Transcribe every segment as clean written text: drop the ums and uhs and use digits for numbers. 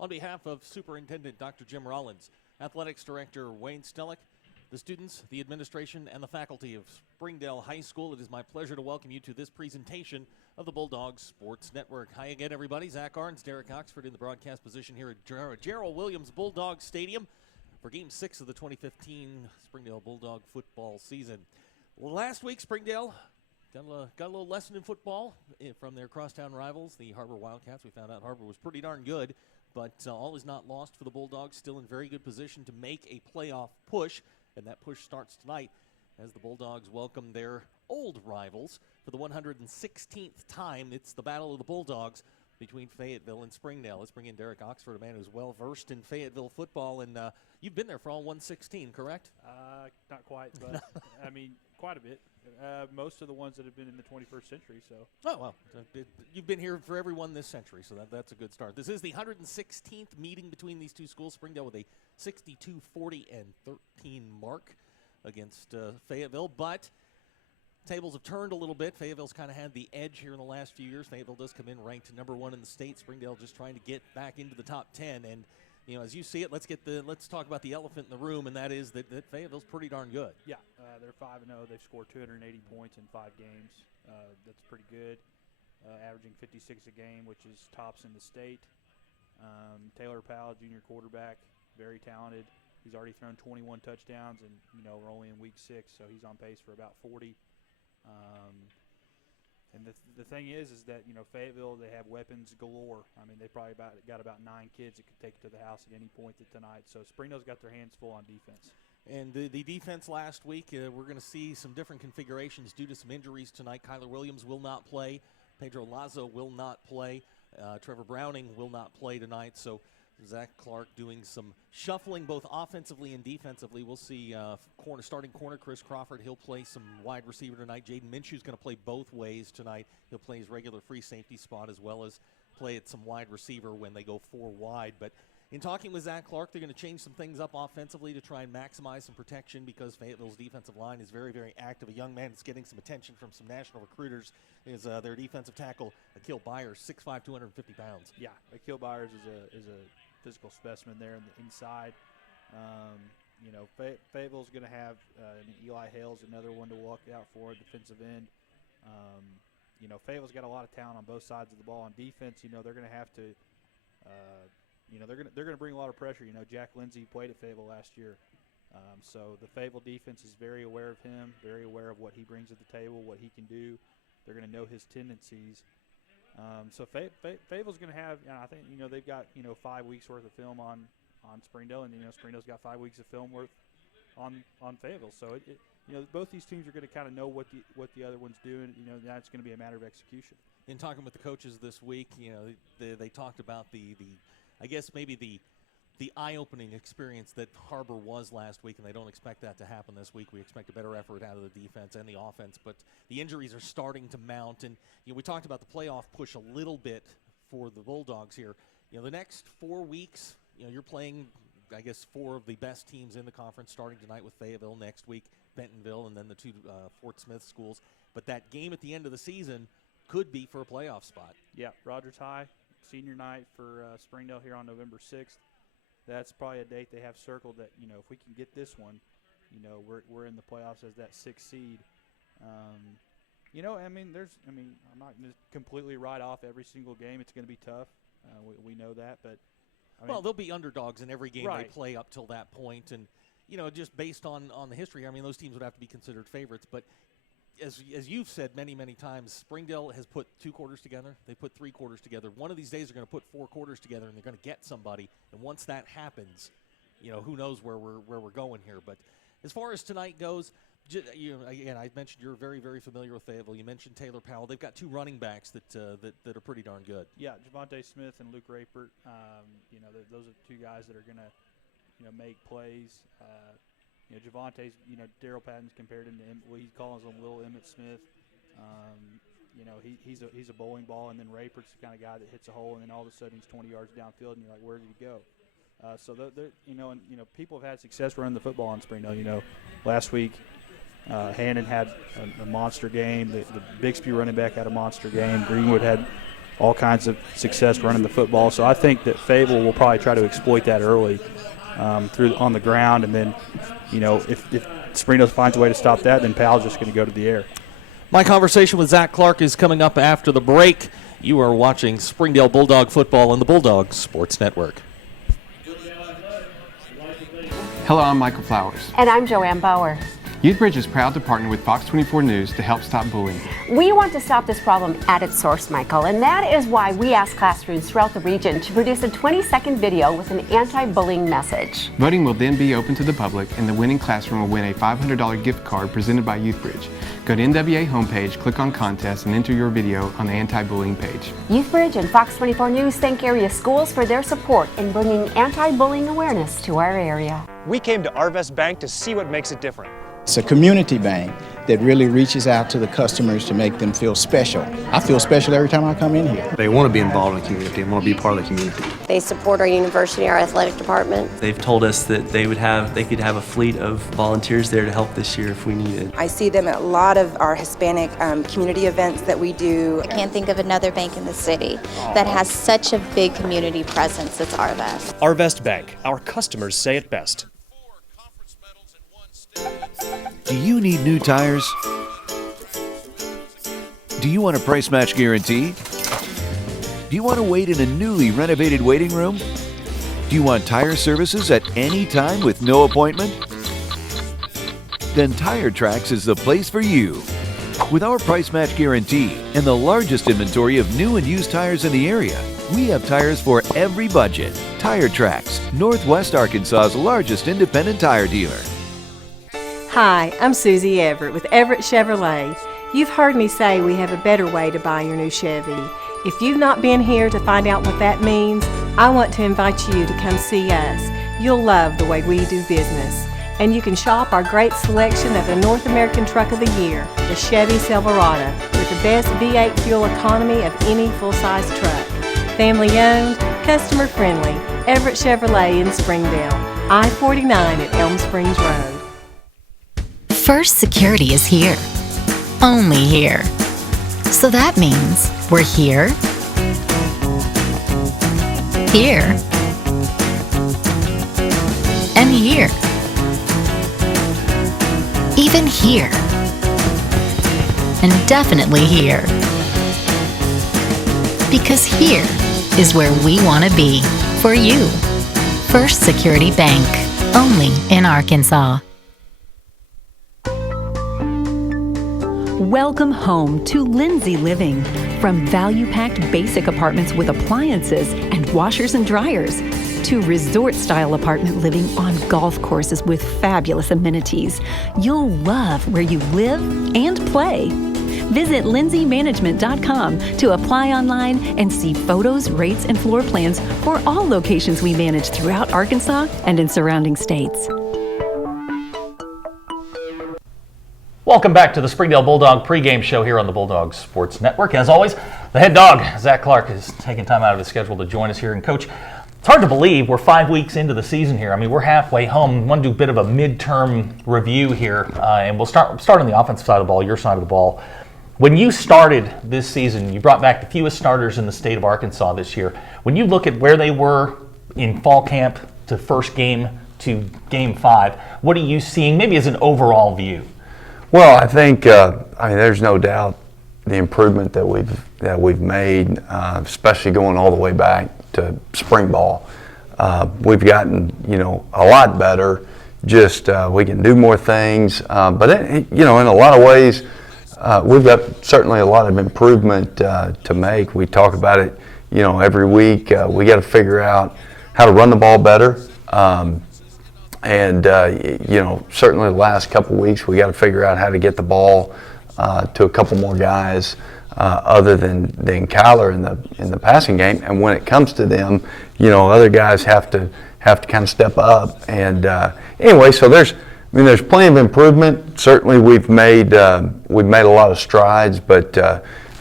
On behalf of Superintendent Dr. Jim Rollins, Athletics Director Wayne Stellick, the students, the administration, and the faculty of Springdale High School, it is my pleasure to welcome you to this presentation of the Bulldogs Sports Network. Hi again, everybody. Zach Arns, Derek Oxford in the broadcast position here at Gerald Williams Bulldog Stadium for Game 6 of the 2015 Springdale Bulldog football season. Last week, Springdale got a little lesson in football from their crosstown rivals, the HAR-BER Wildcats. We found out HAR-BER was pretty darn good, but all is not lost for the Bulldogs, still in very good position to make a playoff push, and that push starts tonight as the Bulldogs welcome their old rivals for the 116th time. It's the Battle of the Bulldogs between Fayetteville and Springdale. Let's bring in Derek Oxford, a man who's well-versed in Fayetteville football, and you've been there for all 116, correct? Not quite, but I mean, quite a bit. Most of the ones that have been in the 21st century, so. Oh, well, you've been here for every one this century, so that's a good start. This is the 116th meeting between these two schools. Springdale with a 62-40-13 mark against Fayetteville, but tables have turned a little bit. Fayetteville's kind of had the edge here in the last few years. Fayetteville does come in ranked number 1 in the state. Springdale just trying to get back into the top 10, and you know, as you see it, let's talk about the elephant in the room, and that is that Fayetteville's pretty darn good. Yeah, they're 5-0. They've scored 280 points in 5 games. That's pretty good, averaging 56 a game, which is tops in the state. Taylor Powell, junior quarterback, very talented. He's already thrown 21 touchdowns, and you know we're only in week 6, so he's on pace for about 40. And the thing is that, you know, Fayetteville, they have weapons galore. I mean, they probably got about 9 kids that could take it to the house at any point tonight. So Springdale's got their hands full on defense. And the defense last week, we're going to see some different configurations due to some injuries tonight. Kyler Williams will not play. Pedro Lazo will not play. Trevor Browning will not play tonight. So Zach Clark doing some shuffling both offensively and defensively. We'll see starting corner Chris Crawford. He'll play some wide receiver tonight. Jaden Minshew's going to play both ways tonight. He'll play his regular free safety spot as well as play at some wide receiver when they go 4 wide. But in talking with Zach Clark, they're going to change some things up offensively to try and maximize some protection because Fayetteville's defensive line is very, very active. A young man that's getting some attention from some national recruiters is their defensive tackle, Akil Byers, 6'5", 250 pounds. Yeah, Akil Byers is a physical specimen there in the inside. You know, Fayetteville's going to have Eli Hale's another one to walk out for, defensive end. You know, Fayetteville's got a lot of talent on both sides of the ball. On defense, you know, they're going to have to, you know, they're going to bring a lot of pressure. You know, Jack Lindsay played at Fayetteville last year. So the Fayetteville defense is very aware of him, very aware of what he brings to the table, what he can do. They're going to know his tendencies. So Fayetteville's going to have, I think, you know, they've got, you know, 5 weeks worth of film on Springdale, and, you know, Springdale's got 5 weeks of film worth on Fayetteville. So, you know, both these teams are going to kind of know what the other one's doing. You know, now it's going to be a matter of execution. In talking with the coaches this week, you know, they talked about the I guess maybe the eye-opening experience that HAR-BER was last week, and they don't expect that to happen this week. We expect a better effort out of the defense and the offense, but the injuries are starting to mount. And you know, we talked about the playoff push a little bit for the Bulldogs here. You know, the next 4 weeks, you know, you're playing, I guess, 4 of the best teams in the conference, starting tonight with Fayetteville, next week Bentonville, and then the 2 Fort Smith schools. But that game at the end of the season could be for a playoff spot. Yeah, Rogers High, senior night for Springdale here on November 6th. That's probably a date they have circled that, you know, if we can get this one, you know, we're in the playoffs as that 6th seed. You know, I mean, I'm not going to completely write off every single game. It's going to be tough. We know that, but I mean, well, they'll be underdogs in every game right. They play up till that point, and you know, just based on the history, I mean, those teams would have to be considered favorites. But as you've said many times, Springdale has put 2 quarters together. They put 3 quarters together. One of these days, they're going to put 4 quarters together, and they're going to get somebody. And once that happens, you know, who knows where we're going here. But as far as tonight goes, you know, again, I mentioned you're very, very familiar with Fayetteville. You mentioned Taylor Powell. They've got 2 running backs that are pretty darn good. Yeah, Javante Smith and Luke Rapert. You know, those are 2 guys that are going to, you know, make plays. You know, Javante's, you know, Daryl Patton's compared him to he calls him Little Emmett Smith. You know, he's a bowling ball, and then Rapert's the kind of guy that hits a hole, and then all of a sudden he's 20 yards downfield, and you're like, where did he go? So they're, you know, and you know, people have had success running the football in Springdale. You know, last week Hannon had a monster game. The Bixby running back had a monster game. Greenwood had all kinds of success running the football. So I think that Fayetteville will probably try to exploit that early on the ground, and then, if Springdale finds a way to stop that, then Powell's just going to go to the air. My conversation with Zach Clark is coming up after the break. You are watching Springdale Bulldog football on the Bulldog Sports Network. Hello, I'm Michael Flowers. And I'm Joanne Bauer. YouthBridge is proud to partner with Fox 24 News to help stop bullying. We want to stop this problem at its source, Michael, and that is why we asked classrooms throughout the region to produce a 20-second video with an anti-bullying message. Voting will then be open to the public, and the winning classroom will win a $500 gift card presented by YouthBridge. Go to NWA homepage, click on contest, and enter your video on the anti-bullying page. YouthBridge and Fox 24 News thank area schools for their support in bringing anti-bullying awareness to our area. We came to Arvest Bank to see what makes it different. It's a community bank that really reaches out to the customers to make them feel special. I feel special every time I come in here. They want to be involved in the community and want to be part of the community. They support our university, our athletic department. They've told us that they could have a fleet of volunteers there to help this year if we needed. I see them at a lot of our Hispanic community events that we do. I can't think of another bank in the city that has such a big community presence as Arvest. Arvest Bank, our customers say it best. Do you need new tires? Do you want a price match guarantee? Do you want to wait in a newly renovated waiting room? Do you want tire services at any time with no appointment? Then Tire Tracks is the place for you. With our price match guarantee and the largest inventory of new and used tires in the area, we have tires for every budget. Tire Tracks, Northwest Arkansas's largest independent tire dealer. Hi, I'm Susie Everett with Everett Chevrolet. You've heard me say we have a better way to buy your new Chevy. If you've not been here to find out what that means, I want to invite you to come see us. You'll love the way we do business. And you can shop our great selection of the North American Truck of the Year, the Chevy Silverado, with the best V8 fuel economy of any full-size truck. Family owned, customer friendly, Everett Chevrolet in Springdale, I-49 at Elm Springs Road. First Security is here. Only here. So that means we're here, here, and here. Even here. And definitely here. Because here is where we want to be for you. First Security Bank. Only in Arkansas. Welcome home to Lindsay Living. From value-packed basic apartments with appliances and washers and dryers to resort-style apartment living on golf courses with fabulous amenities, you'll love where you live and play. Visit lindsaymanagement.com to apply online and see photos, rates, and floor plans for all locations we manage throughout Arkansas and in surrounding states. Welcome back to the Springdale Bulldog pregame show here on the Bulldog Sports Network. As always, the head dog, Zach Clark, is taking time out of his schedule to join us here. And Coach, it's hard to believe we're 5 weeks into the season here. I mean, we're halfway home. We want to do a bit of a midterm review here, and we'll start on the offensive side of the ball, your side of the ball. When you started this season, you brought back the fewest starters in the state of Arkansas this year. When you look at where they were in fall camp to first game to game 5, what are you seeing maybe as an overall view? Well, I think there's no doubt the improvement that we've made, especially going all the way back to spring ball. We've gotten a lot better. Just we can do more things, but in a lot of ways, we've got certainly a lot of improvement to make. We talk about it, every week. We got to figure out how to run the ball better. And certainly the last couple of weeks, we got to figure out how to get the ball to a couple more guys other than Kyler in the passing game. And when it comes to them, other guys have to kind of step up. And anyway, so there's plenty of improvement. Certainly we've made a lot of strides, but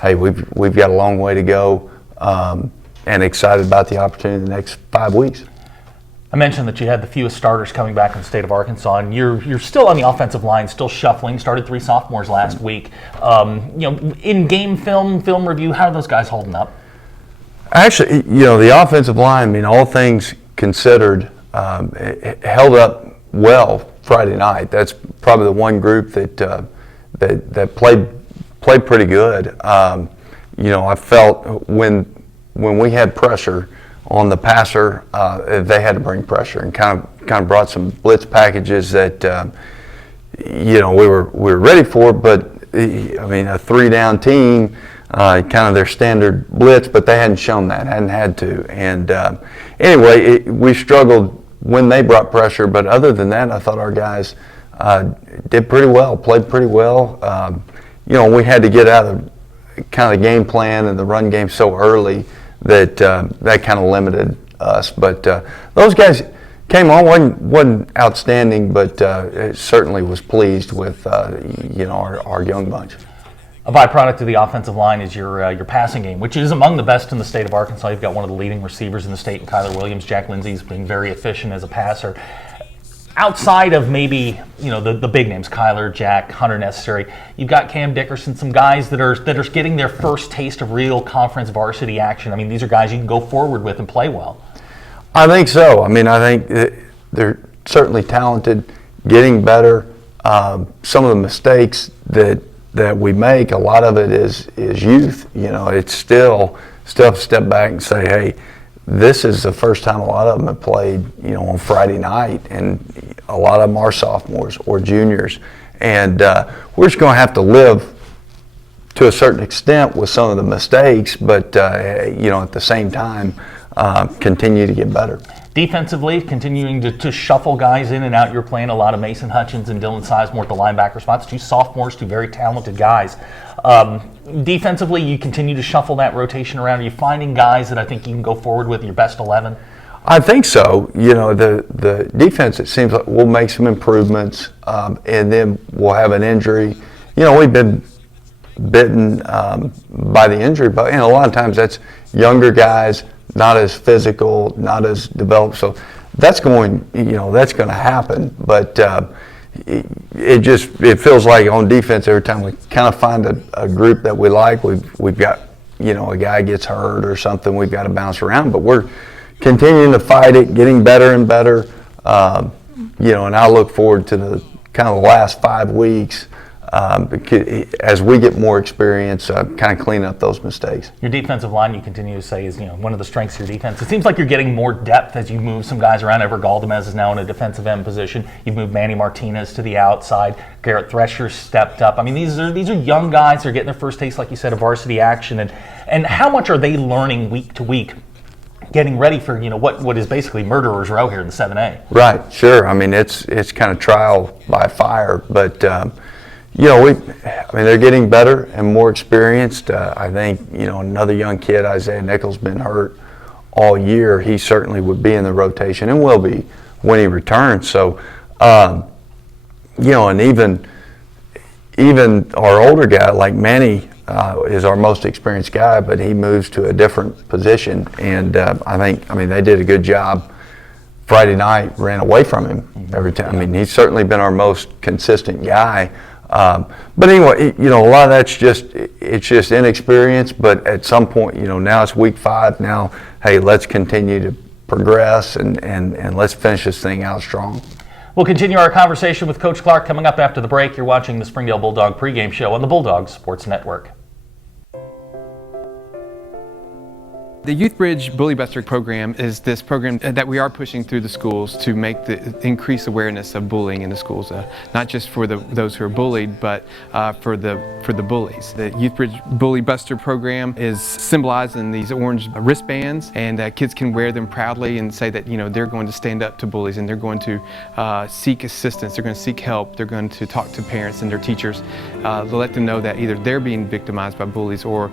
hey, we've got a long way to go, and excited about the opportunity the next 5 weeks. I mentioned that you had the fewest starters coming back in the state of Arkansas, and you're still on the offensive line, still shuffling. Started 3 sophomores last week. In game film review, how are those guys holding up? Actually, you know, the offensive line, I mean, all things considered, it held up well Friday night. That's probably the one group that played pretty good. You know, I felt when we had pressure on the passer, they had to bring pressure and kind of brought some blitz packages that you know we were ready for. But I mean, a 3-down team, kind of their standard blitz, but they hadn't shown that, hadn't had to. And anyway, we struggled when they brought pressure. But other than that, I thought our guys did pretty well, played pretty well. You know, we had to get out of kind of the game plan and the run game so early that that kind of limited us. But those guys came on, wasn't outstanding, but it certainly was pleased with you know, our young bunch. A byproduct of the offensive line is your passing game, which is among the best in the state of Arkansas. You've got one of the leading receivers in the state, Kyler Williams. Jack Lindsey's been very efficient as a passer. Outside of maybe, you know, the big names, Kyler, Jack, Hunter Necessary, you've got Cam Dickerson, some guys that are getting their first taste of real conference varsity action. I mean, these are guys you can go forward with and play well. I think so. I mean, I think they're certainly talented, getting better. Some of the mistakes that we make, a lot of it is youth. You know, it's still step back and say, hey, this is the first time a lot of them have played, you know, on Friday night, and a lot of them are sophomores or juniors, and we're just going to have to live to a certain extent with some of the mistakes, but you know, at the same time, continue to get better. Defensively, continuing to shuffle guys in and out. You're playing a lot of Mason Hutchins and Dylan Sizemore at the linebacker spots. Two sophomores, two very talented guys. Defensively, you continue to shuffle that rotation around. Are you finding guys that I think you can go forward with your best 11? I think so. You know, the defense, it seems like we'll make some improvements, and then we'll have an injury. You know, we've been bitten by the injury, but and a lot of times that's younger guys, not as physical, not as developed. So that's going to happen. But it feels like on defense every time we kind of find a group that we like, we've got, you know, a guy gets hurt or something, we've got to bounce around. But we're continuing to fight it, getting better and better. You know, and I look forward to the kind of the last 5 weeks. As we get more experience, kind of clean up those mistakes. Your defensive line, you continue to say, is, you know, one of the strengths of your defense. It seems like you're getting more depth as you move some guys around. Everett Galdamez is now in a defensive end position. You've moved Manny Martinez to the outside. Garrett Thresher stepped up. I mean, these are young guys. They're getting their first taste, like you said, of varsity action. And how much are they learning week to week, getting ready for, you know, what is basically murderer's row here in the 7A? Right, sure. I mean, it's kind of trial by fire, but. You know, they're getting better and more experienced. I think, you know, another young kid, Isaiah Nichols, been hurt all year. He certainly would be in the rotation and will be when he returns. So, you know, and even our older guy, like Manny, is our most experienced guy, but he moves to a different position. And I mean, they did a good job. Friday night, ran away from him every time. I mean, he's certainly been our most consistent guy. But anyway, you know, a lot of that's just inexperience, but at some point, you know, now it's week 5. Now, hey, let's continue to progress and let's finish this thing out strong. We'll continue our conversation with Coach Clark coming up after the break. You're watching the Springdale Bulldog pregame show on the Bulldog Sports Network. The Youth Bridge Bully Buster program is this program that we are pushing through the schools to make increase awareness of bullying in the schools, not just for those who are bullied, but for the bullies. The Youth Bridge Bully Buster program is symbolized in these orange wristbands, and kids can wear them proudly and say that, you know, they're going to stand up to bullies and they're going to seek assistance, they're going to seek help, they're going to talk to parents and their teachers to let them know that either they're being victimized by bullies or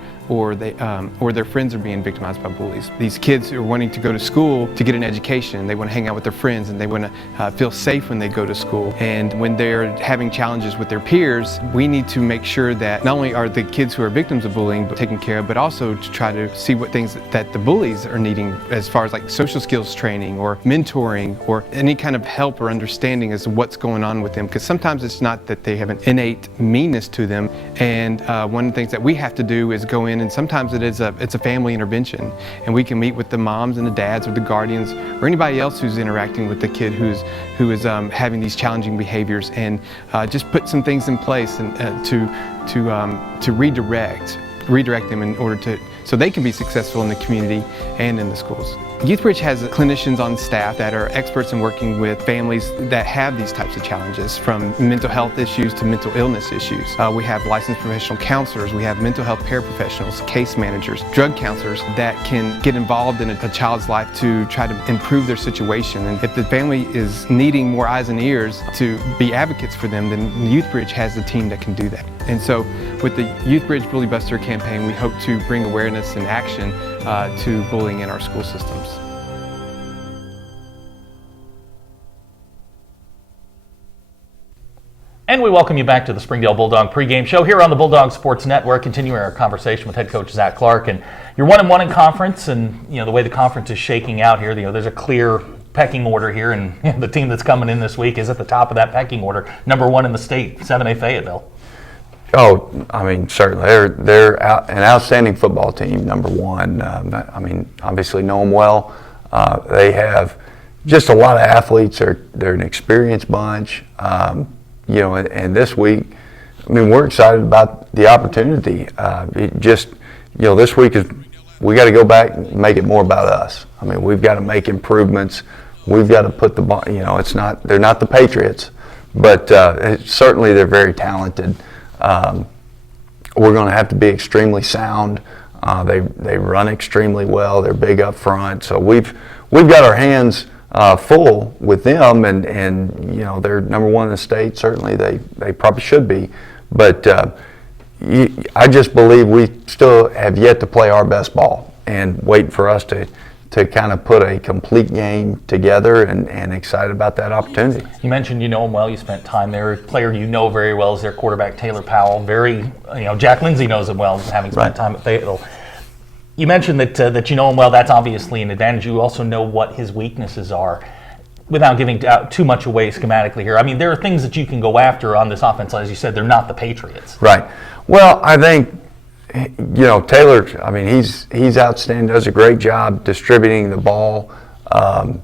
their friends are being victimized by bullies. These kids are wanting to go to school to get an education. They want to hang out with their friends and they want to feel safe when they go to school. And when they're having challenges with their peers, we need to make sure that not only are the kids who are victims of bullying taken care of, but also to try to see what things that the bullies are needing as far as like social skills training or mentoring or any kind of help or understanding as to what's going on with them. Because sometimes it's not that they have an innate meanness to them. And one of the things that we have to do is go in in, and sometimes it's a family intervention, and we can meet with the moms and the dads or the guardians or anybody else who's interacting with the kid who is having these challenging behaviors, and just put some things in place and to redirect them in order so they can be successful in the community and in the schools. YouthBridge has clinicians on staff that are experts in working with families that have these types of challenges, from mental health issues to mental illness issues. We have licensed professional counselors, we have mental health paraprofessionals, case managers, drug counselors that can get involved in a child's life to try to improve their situation. And if the family is needing more eyes and ears to be advocates for them, then YouthBridge has a team that can do that. And so with the YouthBridge Bully Buster campaign, we hope to bring awareness and action to bullying in our school systems. And we welcome you back to the Springdale Bulldog pregame show here on the Bulldog Sports Network, continuing our conversation with head coach Zach Clark. And you're 1-1 in conference, and the way the conference is shaking out here, there's a clear pecking order here, and the team that's coming in this week is at the top of that pecking order, number 1 in the state, 7A Fayetteville. Oh, I mean, certainly. They're an outstanding football team, number 1. I mean, obviously know them well. They have just a lot of athletes. They're an experienced bunch. And this week, I mean, we're excited about the opportunity. This week we got to go back and make it more about us. I mean, we've got to make improvements. We've got to put the ball, they're not the Patriots, but certainly they're very talented. We're going to have to be extremely sound. They run extremely well. They're big up front. So we've got our hands full with them, and they're number 1 in the state. Certainly they probably should be, but I just believe we still have yet to play our best ball, and waiting for us to kind of put a complete game together, and excited about that opportunity. You mentioned you know him well. You spent time there. A player you know very well is their quarterback, Taylor Powell. Jack Lindsay knows him well, having spent time at Fayetteville. You mentioned that you know him well. That's obviously an advantage. You also know what his weaknesses are, without giving too much away schematically here. I mean, there are things that you can go after on this offense. As you said, they're not the Patriots. Right. Well, I think Taylor, I mean, he's outstanding, does a great job distributing the ball to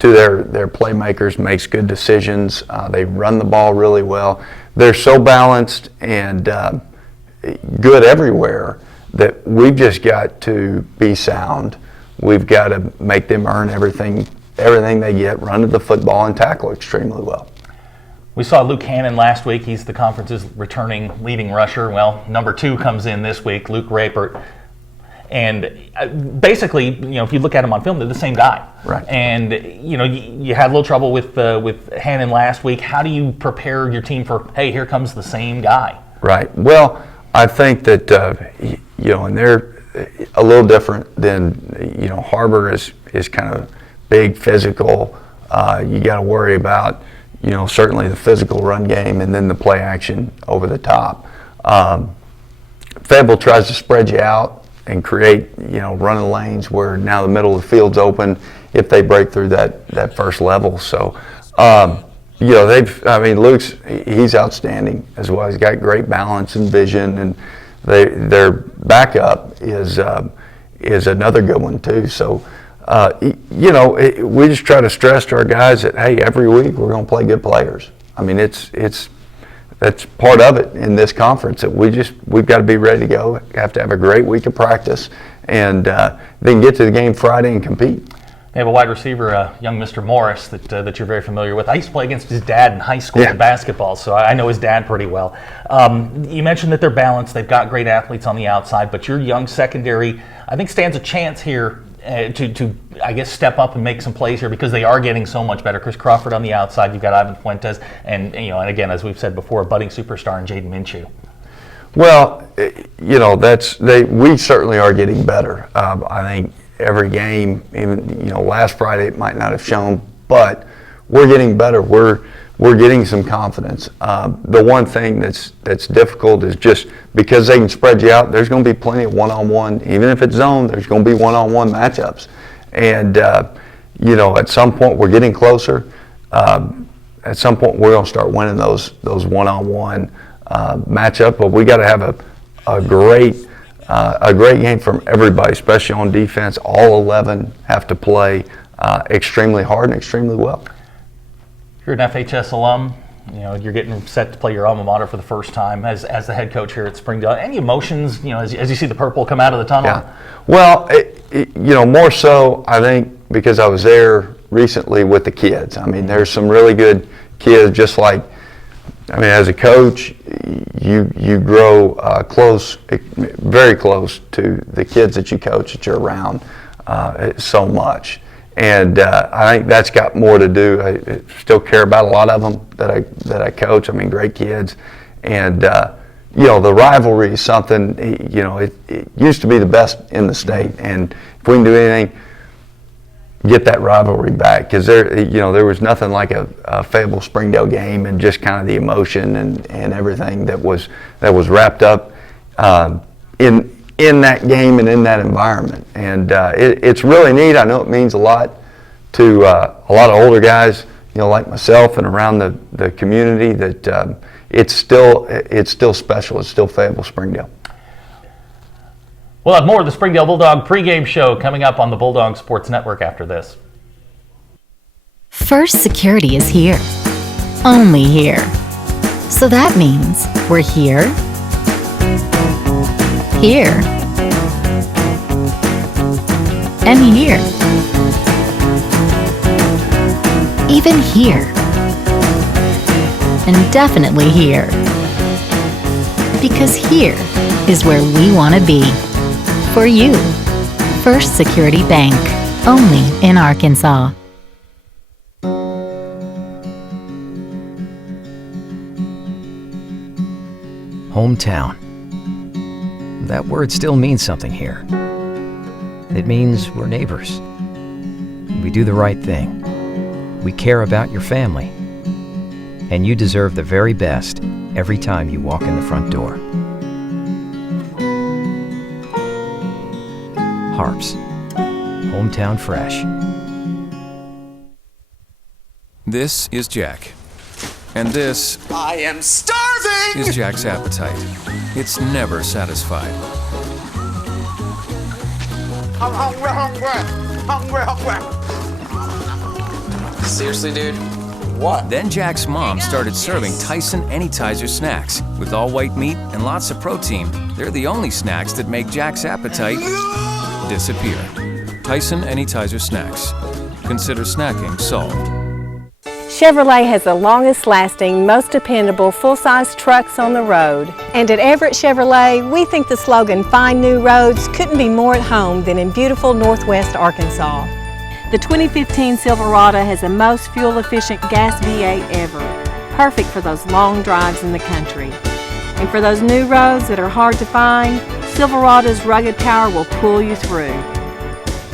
their playmakers, makes good decisions. They run the ball really well. They're so balanced and good everywhere that we've just got to be sound. We've got to make them earn everything they get, run to the football, and tackle extremely well. We saw Luke Hannon last week. He's the conference's returning leading rusher. Well, number 2 comes in this week, Luke Rapert. And basically, if you look at him on film, they're the same guy. Right. And, you had a little trouble with Hannon last week. How do you prepare your team for, hey, here comes the same guy? Right. Well, I think that, and they're a little different than, HAR-BER is kind of big, physical. You got to worry about, certainly the physical run game and then the play action over the top. Fayetteville tries to spread you out and create, running lanes where now the middle of the field's open if they break through that first level. So, Luke's, he's outstanding as well. He's got great balance and vision, and their backup is another good one too. So, we just try to stress to our guys that, hey, every week we're going to play good players. I mean, that's part of it in this conference, that we've got to be ready to go. We have to have a great week of practice, and then get to the game Friday and compete. They have a wide receiver, young Mr. Morris, that you're very familiar with. I used to play against his dad in high school in basketball, so I know his dad pretty well. You mentioned that they're balanced. They've got great athletes on the outside, but your young secondary, I think, stands a chance here to I guess, step up and make some plays here, because they are getting so much better. Chris Crawford on the outside, you've got Ivan Fuentes, and and again, as we've said before, a budding superstar in Jaden Minshew. Well, we certainly are getting better. I think every game, even last Friday it might not have shown, but we're getting better. We're getting some confidence. The one thing that's difficult is just because they can spread you out, there's going to be plenty of one-on-one. Even if it's zone, there's going to be one-on-one matchups. And, at some point we're getting closer. At some point we're going to start winning those one-on-one matchup. But we got to have a great a great game from everybody, especially on defense. All 11 have to play extremely hard and extremely well. You're an FHS alum. You know, you're getting set to play your alma mater for the first time as the head coach here at Springdale. Any emotions, you know, as you see the purple come out of the tunnel? Yeah. Well, you know, more so I think because I was there recently with the kids. I mean, there's some really good kids. Just like, I mean, as a coach, you grow close, very close to the kids that you coach, that you're around so much. And I think that's got more to do. I still care about a lot of them that I coach. I mean, great kids. And, you know, the rivalry is something, you know, it used to be the best in the state. And if we can do anything, get that rivalry back. Because there was nothing like a Fayetteville Springdale game, and just kind of the emotion and everything that was wrapped up in that game and in that environment. And it's really neat. I know it means a lot to a lot of older guys, you know, like myself and around the community, that it's still special. It's still Fayetteville Springdale. We'll have more of the Springdale Bulldog pregame show coming up on the Bulldog Sports Network after this. First Security is here. Only here. So that means we're here, here, and here. Even here. And definitely here. Because here is where we want to be. For you. First Security Bank. Only in Arkansas. Hometown. That word still means something here. It means we're neighbors. We do the right thing. We care about your family. And you deserve the very best every time you walk in the front door. HAR-BER. Hometown Fresh. This is Jack. And this I am starving! is Jack's appetite. It's never satisfied. I'm hungry. Seriously, dude? What? Then Jack's mom started serving Tyson Anytizer snacks with all white meat and lots of protein. They're the only snacks that make Jack's appetite disappear. Tyson Anytizer snacks. Consider snacking solved. Chevrolet has the longest lasting, most dependable full-size trucks on the road. And at Everett Chevrolet, we think the slogan, "Find New Roads," couldn't be more at home than in beautiful Northwest Arkansas. The 2015 Silverado has the most fuel-efficient gas V8 ever, perfect for those long drives in the country. And for those new roads that are hard to find, Silverado's rugged power will pull you through.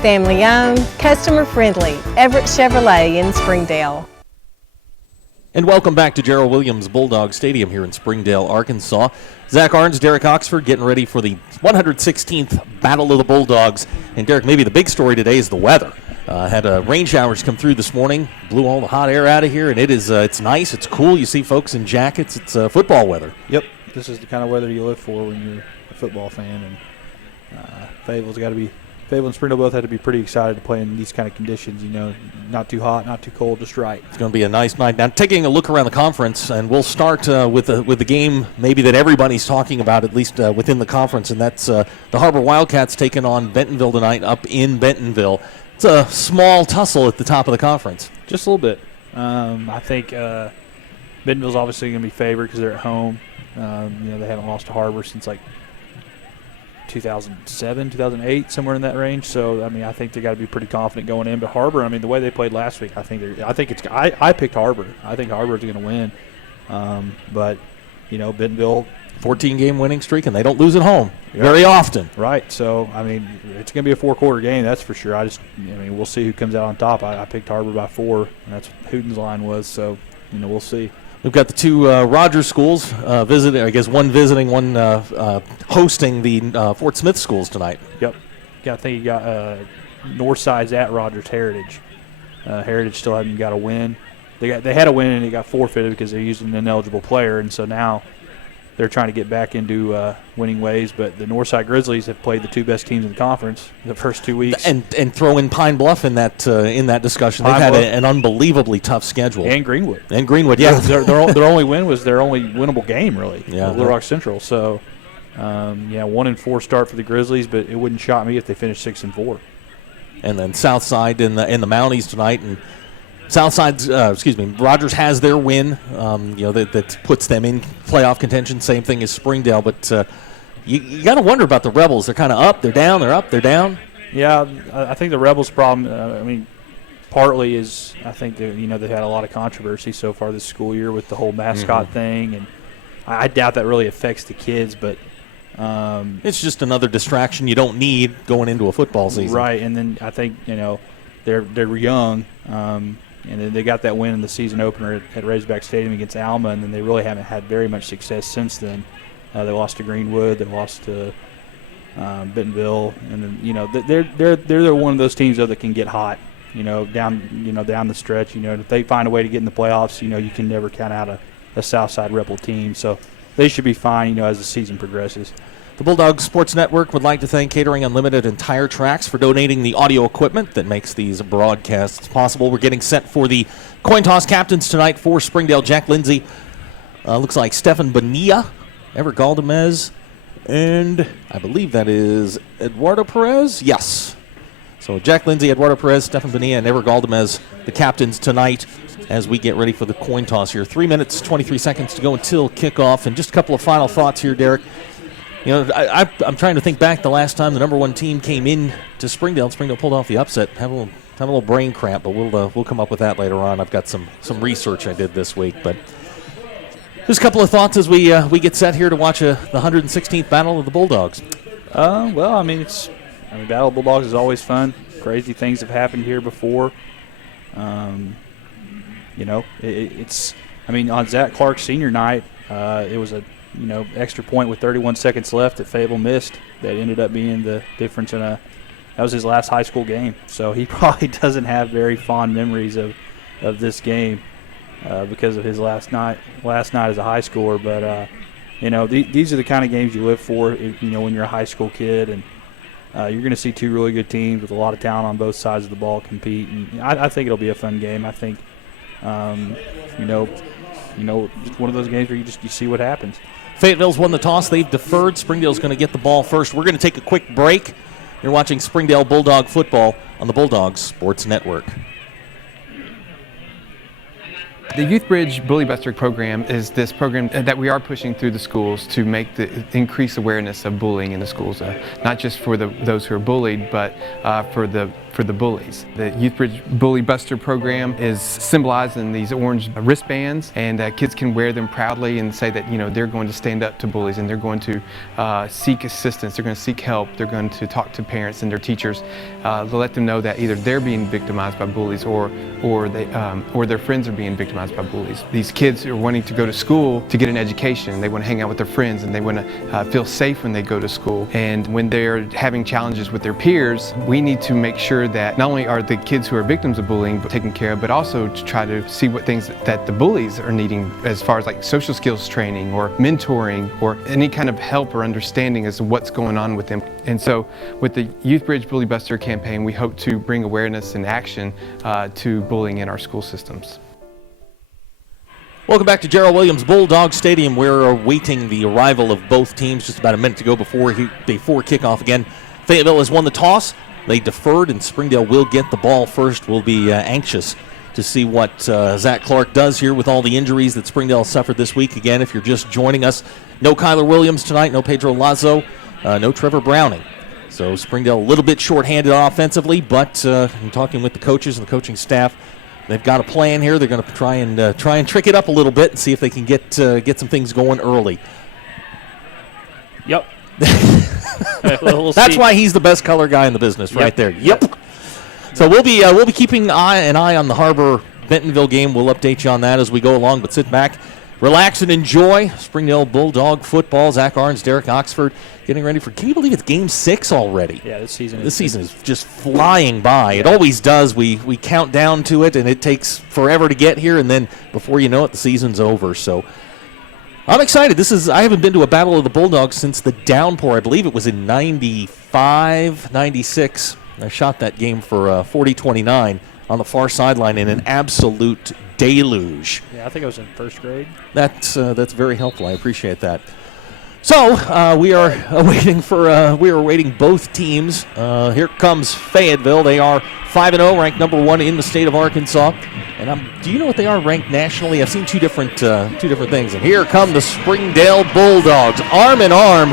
Family owned, customer friendly, Everett Chevrolet in Springdale. And welcome back to Gerald Williams Bulldog Stadium here in Springdale, Arkansas. Zach Arns, Derek Oxford getting ready for the 116th Battle of the Bulldogs. And Derek, maybe the big story today is the weather. Had rain showers come through this morning, blew all the hot air out of here, and it's nice, it's cool. You see folks in jackets. It's football weather. Yep, this is the kind of weather you live for when you're a football fan. And Fayetteville and Springdale both had to be pretty excited to play in these kind of conditions. You know, not too hot, not too cold, just right. It's going to be a nice night. Now, taking a look around the conference, and we'll start with the game maybe that everybody's talking about, at least within the conference, and that's the Har-BER Wildcats taking on Bentonville tonight up in Bentonville. It's a small tussle at the top of the conference. Just a little bit. I think Bentonville's obviously going to be favored because they're at home. You know, they haven't lost to Har-BER since like 2007, 2008, somewhere in that range. So, I mean, I think they got to be pretty confident going in. But Har-BER, I mean, the way they played last week, I picked Har-BER. I think Har-BER is going to win. But, you know, Bentonville, 14-game winning streak, and they don't lose at home very often. Right. So, I mean, it's going to be a four-quarter game, that's for sure. We'll see who comes out on top. I picked Har-BER by 4, and that's what Hooten's line was. So, you know, we'll see. We've got the two Rogers schools visiting. I guess one visiting, one hosting the Fort Smith schools tonight. Yep. I think you got Northside's at Rogers Heritage. Heritage still hasn't got a win. They had a win and it got forfeited because they're using an ineligible player, and so now they're trying to get back into winning ways. But the Northside Grizzlies have played the two best teams in the conference the first 2 weeks. And throw in Pine Bluff in that discussion. They've had an unbelievably tough schedule. And Greenwood. Yeah. their only win was their only winnable game, really. Yeah. Little Rock Central. So, 1-4 start for the Grizzlies, but it wouldn't shock me if they finished 6-4. And then Southside in the Mounties tonight, and Rogers has their win. That puts them in playoff contention. Same thing as Springdale, but you got to wonder about the Rebels. They're kind of up, they're down, they're up, they're down. Yeah, I think the Rebels' problem. Partly is I think they've had a lot of controversy so far this school year with the whole mascot thing, and I doubt that really affects the kids, but. It's just another distraction you don't need going into a football season. Right, and then I think, they're young, and then they got that win in the season opener at Razorback Stadium against Alma, and then they really haven't had very much success since then. They lost to Greenwood, they lost to Bentonville, and then, they're one of those teams, though, that can get hot, down the stretch. If they find a way to get in the playoffs, you can never count out a Southside Rebel team. So they should be fine, as the season progresses. The Bulldog Sports Network would like to thank Catering Unlimited and Tire Tracks for donating the audio equipment that makes these broadcasts possible. We're getting set for the coin toss captains tonight for Springdale. Jack Lindsay, looks like Stefan Bonilla, Everett Galdamez, and I believe that is Eduardo Perez. Yes. So Jack Lindsay, Eduardo Perez, Stefan Bonilla, and Everett Galdamez, the captains tonight as we get ready for the coin toss here. 3 minutes, 23 seconds to go until kickoff. And just a couple of final thoughts here, Derek. I'm trying to think back the last time the number one team came in to Springdale, and Springdale pulled off the upset. Have a little brain cramp, but we'll come up with that later on. I've got some research I did this week, but just a couple of thoughts as we get set here to watch the 116th Battle of the Bulldogs. Battle of Bulldogs is always fun. Crazy things have happened here before. On Zach Clark's senior night, it was a extra point with 31 seconds left that Fayetteville missed that ended up being the difference that was his last high school game. So he probably doesn't have very fond memories of this game because of his last night as a high schooler. But these are the kind of games you live for, when you're a high school kid, and you're going to see two really good teams with a lot of talent on both sides of the ball compete. And I think it'll be a fun game. I think, just one of those games where you see what happens. Fayetteville's won the toss. They've deferred. Springdale's going to get the ball first. We're going to take a quick break. You're watching Springdale Bulldog football on the Bulldogs Sports Network. The Youth Bridge Bully Buster program is this program that we are pushing through the schools to increase awareness of bullying in the schools, not just for those who are bullied, but for the bullies. The Youth Bridge Bully Buster program is symbolized in these orange wristbands, and kids can wear them proudly and say that they're going to stand up to bullies, and they're going to seek assistance, they're going to seek help, they're going to talk to parents and their teachers to let them know that either they're being victimized by bullies or their friends are being victimized by bullies. These kids are wanting to go to school to get an education. They want to hang out with their friends, and they want to feel safe when they go to school. And when they're having challenges with their peers, we need to make sure that not only are the kids who are victims of bullying taken care of, but also to try to see what things that the bullies are needing as far as like social skills training or mentoring or any kind of help or understanding as to what's going on with them. And so with the Youth Bridge Bully Buster campaign, we hope to bring awareness and action to bullying in our school systems. Welcome back to Gerald Williams Bulldog Stadium. We're awaiting the arrival of both teams just about a minute to go before kickoff again. Fayetteville has won the toss. They deferred, and Springdale will get the ball first. We'll be anxious to see what Zach Clark does here with all the injuries that Springdale suffered this week. Again, if you're just joining us, no Kyler Williams tonight, no Pedro Lazo, no Trevor Browning. So Springdale a little bit shorthanded offensively, but in talking with the coaches and the coaching staff, they've got a plan here. They're going to try and trick it up a little bit and see if they can get some things going early. Yep. That's why he's the best color guy in the business, right there. Yep. So we'll be keeping an eye on the HAR-BER Bentonville game. We'll update you on that as we go along. But sit back, relax, and enjoy Springdale Bulldog football. Zach Arns, Derek Oxford, getting ready for. Can you believe it's Game 6 already? Yeah, this season is just flying by. It always does. We count down to it, and it takes forever to get here, and then before you know it, the season's over. So. I'm excited. I haven't been to a Battle of the Bulldogs since the downpour. I believe it was in 95, 96. I shot that game for 40-29 on the far sideline in an absolute deluge. Yeah, I think I was in first grade. That's very helpful. I appreciate that. So we are awaiting both teams. Here comes Fayetteville. They are 5-0, ranked number 1 in the state of Arkansas. And do you know what they are ranked nationally? I've seen two different things. And here come the Springdale Bulldogs, arm in arm,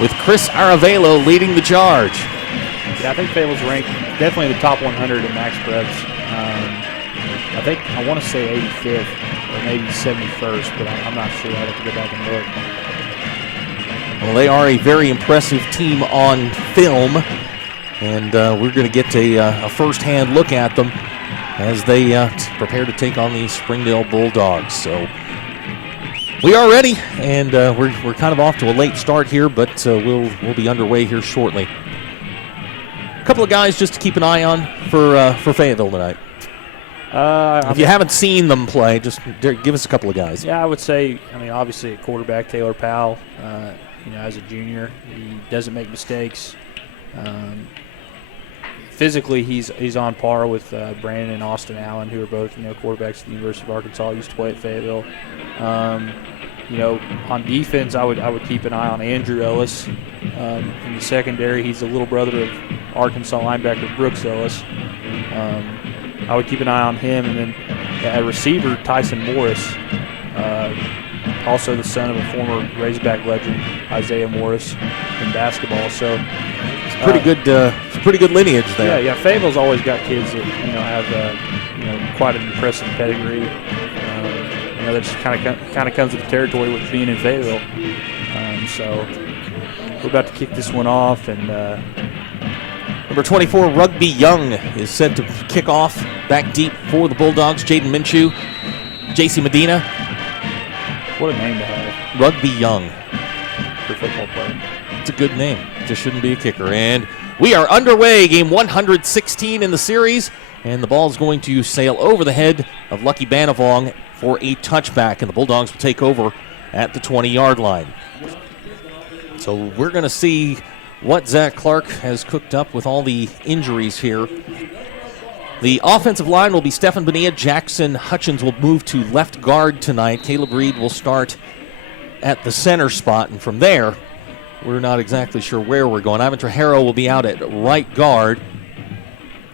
with Chris Aravelo leading the charge. Yeah, I think Fayetteville's ranked definitely in the top 100 in max preps. I want to say 85th or maybe 71st, but I'm not sure. I'd have to go back and look. Well, they are a very impressive team on film, and we're going to get a first-hand look at them as they prepare to take on the Springdale Bulldogs. So we are ready, and we're kind of off to a late start here, but we'll be underway here shortly. A couple of guys just to keep an eye on for Fayetteville tonight. If you haven't seen them play, just give us a couple of guys. Yeah, I would say, obviously at quarterback, Taylor Powell, as a junior, he doesn't make mistakes. Physically, he's on par with Brandon and Austin Allen, who are both, quarterbacks at the University of Arkansas, used to play at Fayetteville. On defense, I would keep an eye on Andrew Ellis. In the secondary, he's the little brother of Arkansas linebacker Brooks Ellis. I would keep an eye on him. And then at receiver, Tyson Morris, also the son of a former Razorback legend, Isaiah Morris, in basketball. So it's pretty good lineage there. Yeah. Fayetteville's always got kids that have quite an impressive pedigree. That just kind of comes with the territory with being in Fayetteville. So we're about to kick this one off, and number 24, Rugby Young, is set to kick off back deep for the Bulldogs. Jaden Minshew, J.C. Medina. What a name to have. Rugby Young. For a football player. It's a good name. Just shouldn't be a kicker. And we are underway. Game 116 in the series. And the ball is going to sail over the head of Lucky Banavong for a touchback. And the Bulldogs will take over at the 20-yard line. So we're going to see what Zach Clark has cooked up with all the injuries here. The offensive line will be Stephan Bonilla. Jackson Hutchins will move to left guard tonight. Caleb Reed will start at the center spot. And from there, we're not exactly sure where we're going. Ivan Trujero will be out at right guard.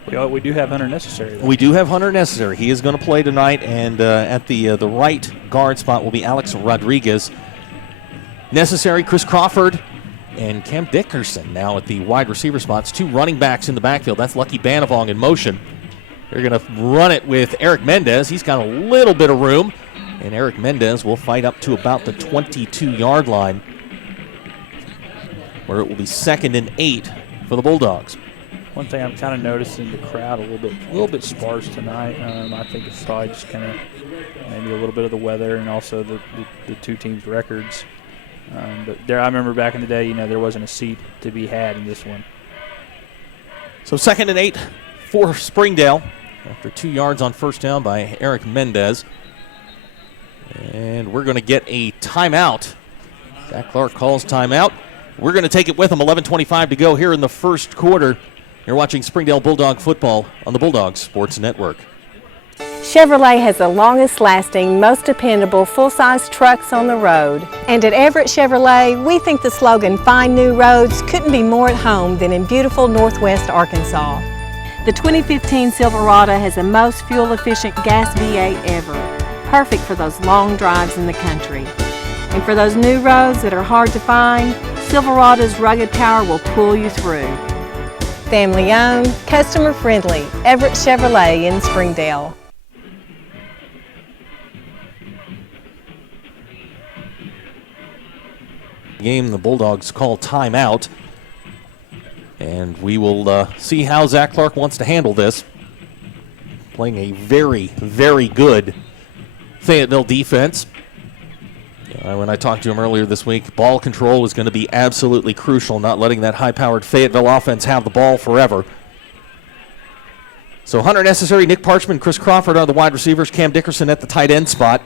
We do have Hunter Necessary, though. We do have Hunter Necessary. He is going to play tonight. And at the right guard spot will be Alex Rodriguez. Necessary, Chris Crawford, and Cam Dickerson now at the wide receiver spots. Two running backs in the backfield. That's Lucky Banavong in motion. They're going to run it with Eric Mendez. He's got a little bit of room, and Eric Mendez will fight up to about the 22-yard line, where it will be 2nd and 8 for the Bulldogs. One thing I'm kind of noticing the crowd a little bit sparse tonight. I think it's probably just kind of maybe a little bit of the weather and also the two teams' records. But I remember back in the day, there wasn't a seat to be had in this one. So 2nd and 8 for Springdale after 2 yards on first down by Eric Mendez. And we're going to get a timeout. Zach Clark calls timeout. We're going to take it with him. 11:25 to go here in the first quarter. You're watching Springdale Bulldog football on the Bulldogs Sports Network. Chevrolet has the longest lasting, most dependable full-size trucks on the road. And at Everett Chevrolet, we think the slogan, "Find New Roads," couldn't be more at home than in beautiful Northwest Arkansas. The 2015 Silverado has the most fuel-efficient gas V8 ever, perfect for those long drives in the country. And for those new roads that are hard to find, Silverado's rugged power will pull you through. Family owned, customer friendly, Everett Chevrolet in Springdale. Game, the Bulldogs call timeout, and we will see how Zach Clark wants to handle this. Playing a very, very good Fayetteville defense. When I talked to him earlier this week, ball control was going to be absolutely crucial, not letting that high-powered Fayetteville offense have the ball forever. So Hunter Necessary, Nick Parchman, Chris Crawford are the wide receivers, Cam Dickerson at the tight end spot.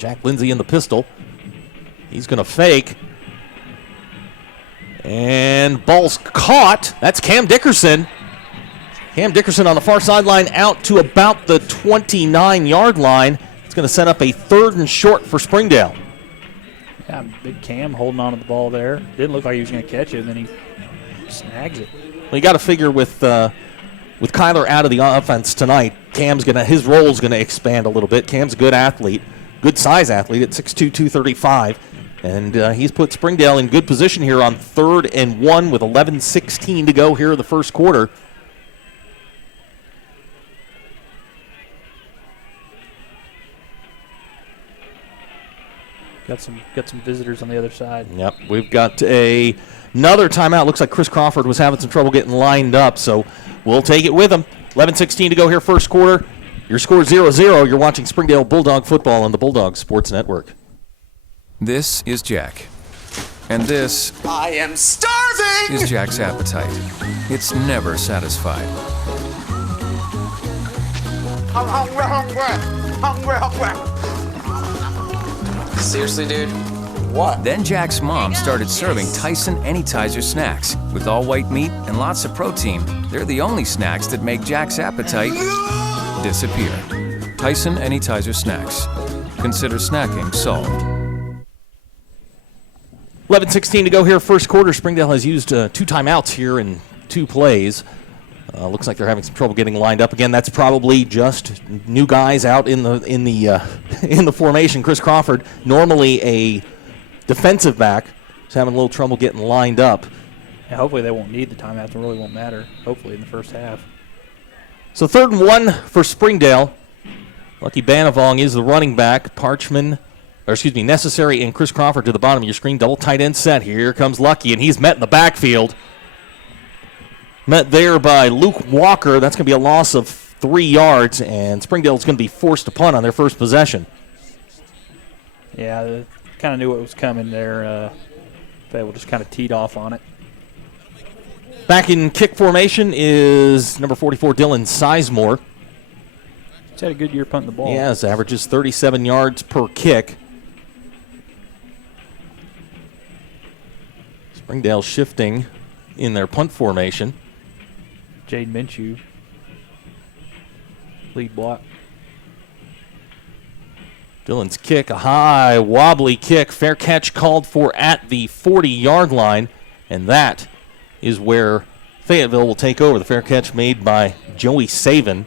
Jack Lindsay in the pistol. He's going to fake. And ball's caught. That's Cam Dickerson. Cam Dickerson on the far sideline out to about the 29-yard line. It's going to set up a 3rd and short for Springdale. Yeah, big Cam holding on to the ball there. Didn't look like he was going to catch it, and then he snags it. Well, you got to figure with Kyler out of the offense tonight, his role is going to expand a little bit. Cam's a good athlete, good size athlete at 6'2", 235. And he's put Springdale in good position here on 3rd and 1 with 11:16 to go here in the first quarter. Got some visitors on the other side. Yep, we've got another timeout. Looks like Chris Crawford was having some trouble getting lined up, so we'll take it with him. 11:16 to go here first quarter. Your score 0-0. You're watching Springdale Bulldog football on the Bulldog Sports Network. This is Jack. And this I am starving! is Jack's appetite. It's never satisfied. I'm hungry. Seriously, dude? What? Then Jack's mom started serving Tyson Anytizer snacks with all white meat and lots of protein. They're the only snacks that make Jack's appetite disappear. Tyson Anytizer snacks. Consider snacking solved. 11:16 to go here first quarter. Springdale has used 2 timeouts here in 2 plays. Looks like they're having some trouble getting lined up again. That's probably just new guys out in the formation. Chris Crawford, normally a defensive back, is having a little trouble getting lined up. Yeah, hopefully they won't need the timeouts. It really won't matter. Hopefully in the first half. So 3rd and 1 for Springdale. Lucky Banavong is the running back. Necessary and Chris Crawford to the bottom of your screen. Double tight end set. Here comes Lucky, and he's met in the backfield. Met there by Luke Walker. That's going to be a loss of 3 yards, and Springdale's going to be forced to punt on their first possession. Yeah, kind of knew what was coming there. Fayetteville just kind of teed off on it. Back in kick formation is number 44, Dylan Sizemore. He's had a good year punting the ball. Yes, averages 37 yards per kick. Springdale shifting in their punt formation. Jaden Minshew, lead block. Dylan's kick, a high, wobbly kick. Fair catch called for at the 40-yard line, and that is where Fayetteville will take over. The fair catch made by Joey Saven.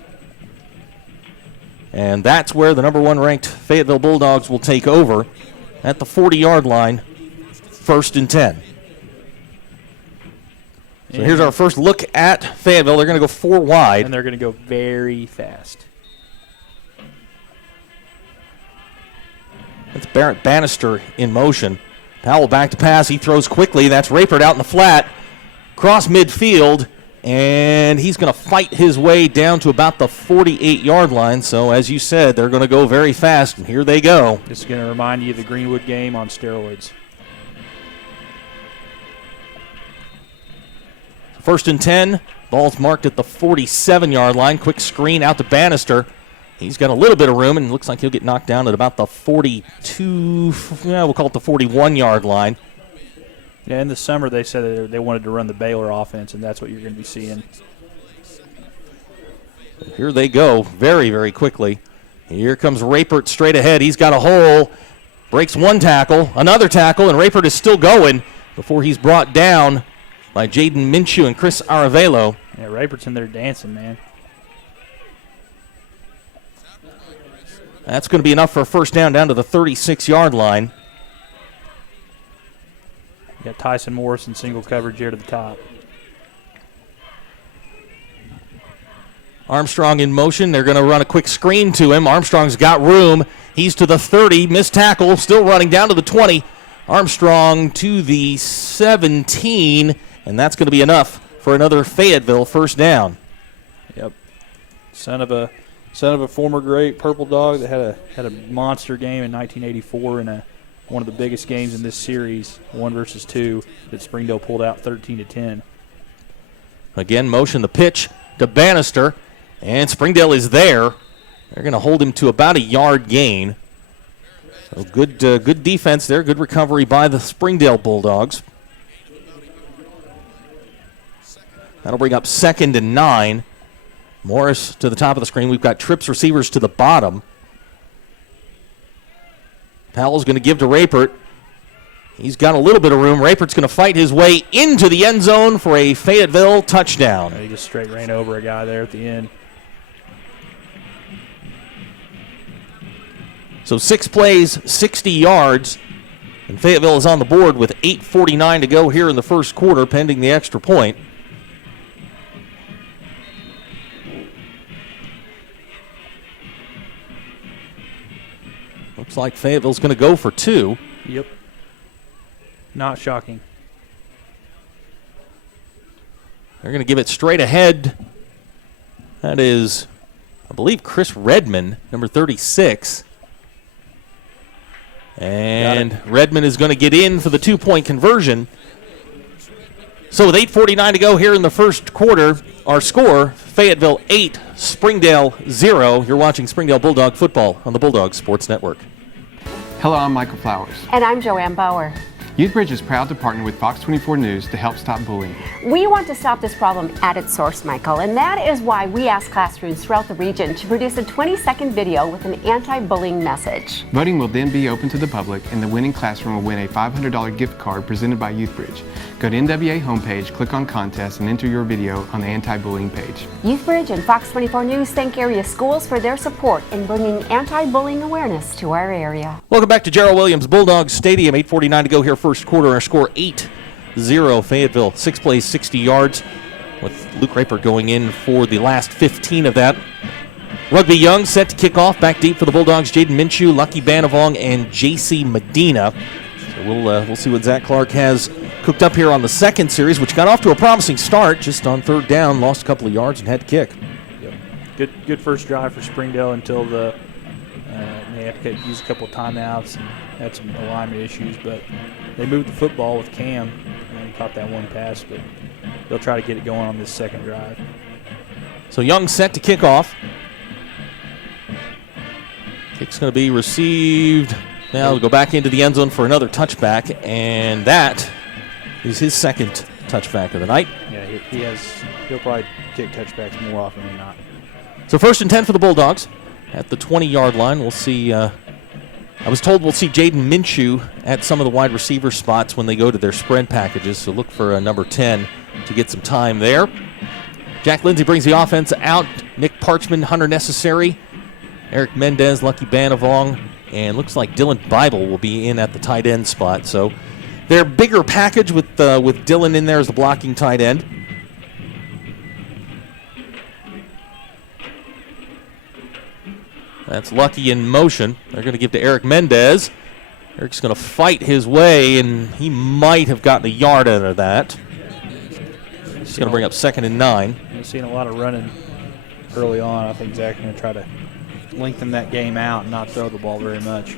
And that's where the number 1 ranked Fayetteville Bulldogs will take over at the 40-yard line, 1st and 10. So here's our first look at Fayetteville. They're going to go 4 wide. And they're going to go very fast. That's Barrett Bannister in motion. Powell back to pass. He throws quickly. That's Rapert out in the flat. Cross midfield. And he's going to fight his way down to about the 48-yard line. So, as you said, they're going to go very fast. And here they go. This is going to remind you of the Greenwood game on steroids. 1st and 10. Ball's marked at the 47-yard line. Quick screen out to Bannister. He's got a little bit of room, and it looks like he'll get knocked down at about the 42, we'll call it the 41-yard line. Yeah, in the summer they said they wanted to run the Baylor offense, and that's what you're going to be seeing. Here they go very, very quickly. Here comes Rapert straight ahead. He's got a hole. Breaks 1 tackle, another tackle, and Rapert is still going before he's brought down by Jaden Minshew and Chris Aravelo. Yeah, Rapert's in there dancing, man. That's going to be enough for a first down to the 36-yard line. You got Tyson Morris in single coverage here to the top. Armstrong in motion. They're going to run a quick screen to him. Armstrong's got room. He's to the 30. Missed tackle. Still running down to the 20. Armstrong to the 17. And that's going to be enough for another Fayetteville first down. Yep. Son of a former great Purple Dog that had a monster game in 1984 and one of the biggest games in this series, 1 versus 2, that Springdale pulled out 13-10. Again, motion the pitch to Bannister, and Springdale is there. They're going to hold him to about a yard gain. So good defense there. Good recovery by the Springdale Bulldogs. That'll bring up 2nd and 9. Morris to the top of the screen. We've got trips receivers to the bottom. Powell's going to give to Rapert. He's got a little bit of room. Rapert's going to fight his way into the end zone for a Fayetteville touchdown. He just straight ran over a guy there at the end. So 6 plays, 60 yards, and Fayetteville is on the board with 8:49 to go here in the first quarter, pending the extra point. Looks like Fayetteville's going to go for 2. Yep. Not shocking. They're going to give it straight ahead. That is, I believe, Chris Redmond, number 36. And Redmond is going to get in for the 2-point conversion. So with 8:49 to go here in the first quarter, our score, Fayetteville 8, Springdale 0. You're watching Springdale Bulldog football on the Bulldog Sports Network. Hello, I'm Michael Flowers. And I'm Joanne Bauer. YouthBridge is proud to partner with Fox 24 News to help stop bullying. We want to stop this problem at its source, Michael, and that is why we asked classrooms throughout the region to produce a 20-second video with an anti-bullying message. Voting will then be open to the public, and the winning classroom will win a $500 gift card presented by YouthBridge. Go to NWA homepage, click on contest, and enter your video on the anti-bullying page. YouthBridge and Fox 24 News thank area schools for their support in bringing anti-bullying awareness to our area. Welcome back to Gerald Williams Bulldogs Stadium. 8:49 to go here first quarter. Our score 8-0 Fayetteville. 6 plays, 60 yards, with Luke Rapert going in for the last 15 of that. Rugby Young set to kick off. Back deep for the Bulldogs, Jaden Minshew, Lucky Banavong, and J.C. Medina. So we'll see what Zach Clark has cooked up here on the second series, which got off to a promising start. Just on 3rd down, lost a couple of yards and had to kick. Yep. Good first drive for Springdale until they had to use a couple of timeouts and had some alignment issues, but they moved the football with Cam and caught that one pass, but they'll try to get it going on this second drive. So Young set to kick off. Kick's going to be received. Now we'll go back into the end zone for another touchback, and that is his second touchback of the night. Yeah, he'll probably kick touchbacks more often than not. So 1st and 10 for the Bulldogs at the 20-yard line. We'll see. I was told we'll see Jaden Minshew at some of the wide receiver spots when they go to their spread packages, so look for number 10 to get some time there. Jack Lindsay brings the offense out. Nick Parchman, Hunter Necessary, Eric Mendez, Lucky Banavong, and looks like Dylan Bible will be in at the tight end spot. So their bigger package with Dylan in there as the blocking tight end. That's Lucky in motion. They're going to give to Eric Mendez. Eric's going to fight his way, and he might have gotten a yard out of that. He's going to bring up 2nd and 9. We've seen a lot of running early on. I think Zach's going to try to lengthen that game out and not throw the ball very much.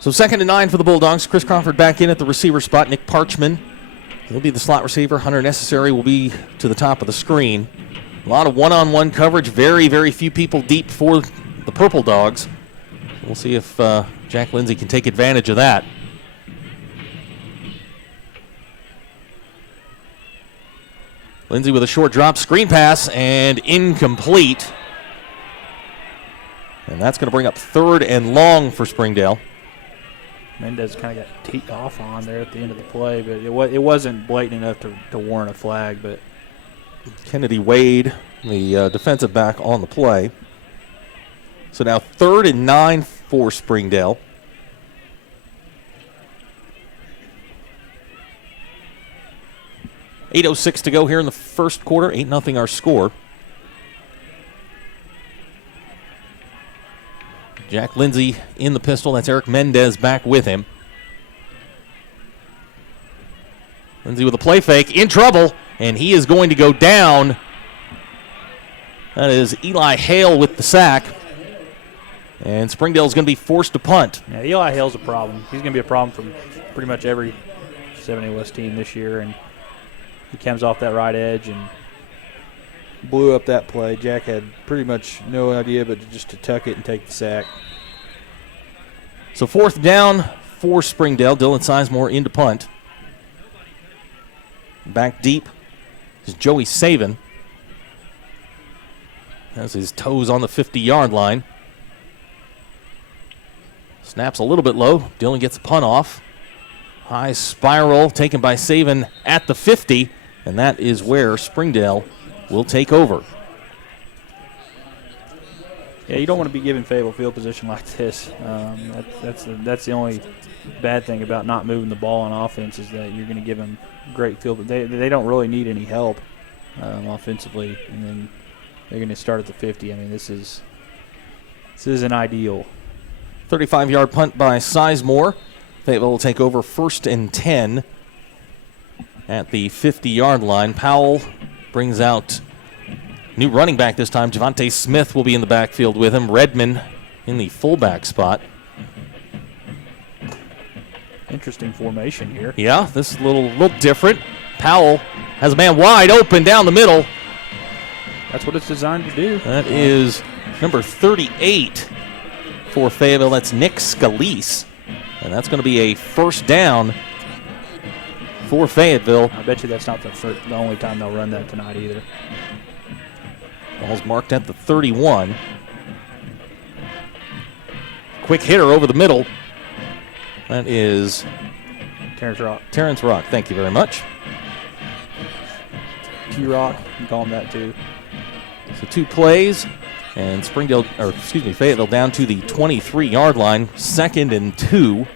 So 2nd and 9 for the Bulldogs. Chris Crawford back in at the receiver spot. Nick Parchman, he'll be the slot receiver. Hunter Necessary will be to the top of the screen. A lot of one-on-one coverage. Very, very few people deep for the Purple Dogs. We'll see if Jack Lindsay can take advantage of that. Lindsay with a short drop, screen pass, and incomplete. And that's going to bring up 3rd and long for Springdale. Mendez kind of got teed off on there at the end of the play, but it wasn't blatant enough to warrant a flag. But Kennedy Wade, the defensive back, on the play. So now 3rd and 9 for Springdale. .806 to go here in the first quarter. 8-0 our score. Jack Lindsay in the pistol. That's Eric Mendez back with him. Lindsay with a play fake, in trouble, and he is going to go down. That is Eli Hale with the sack. And Springdale's going to be forced to punt. Yeah, Eli Hale's a problem. He's going to be a problem for pretty much every 7A West team this year, and he comes off that right edge and blew up that play. Jack had pretty much no idea but just to tuck it and take the sack. So 4th down for Springdale. Dylan Sizemore into punt. Back deep is Joey Saban. Has his toes on the 50-yard line. Snaps a little bit low. Dylan gets a punt off. High spiral taken by Saban at the 50, and that is where Springdale will take over. Yeah, you don't want to be giving Fayetteville field position like this. That's the only bad thing about not moving the ball on offense is that you're going to give them great field. They don't really need any help offensively, and then they're going to start at the 50. I mean, this isn't ideal. 35-yard punt by Sizemore. Fayetteville will take over 1st and 10 at the 50-yard line. Powell brings out new running back this time. Javante Smith will be in the backfield with him. Redman in the fullback spot. Interesting formation here. Yeah, this is a little different. Powell has a man wide open down the middle. That's what it's designed to do. That is number 38 for Fayetteville. That's Nick Scalise. And that's going to be a 1st down for Fayetteville. I bet you that's not the only time they'll run that tonight either. Ball's marked at the 31. Quick hitter over the middle. That is Terrence Rock. Terrence Rock, thank you very much. T-Rock, you can call him that too. So 2 plays, and Fayetteville down to the 23-yard line, 2nd and 2.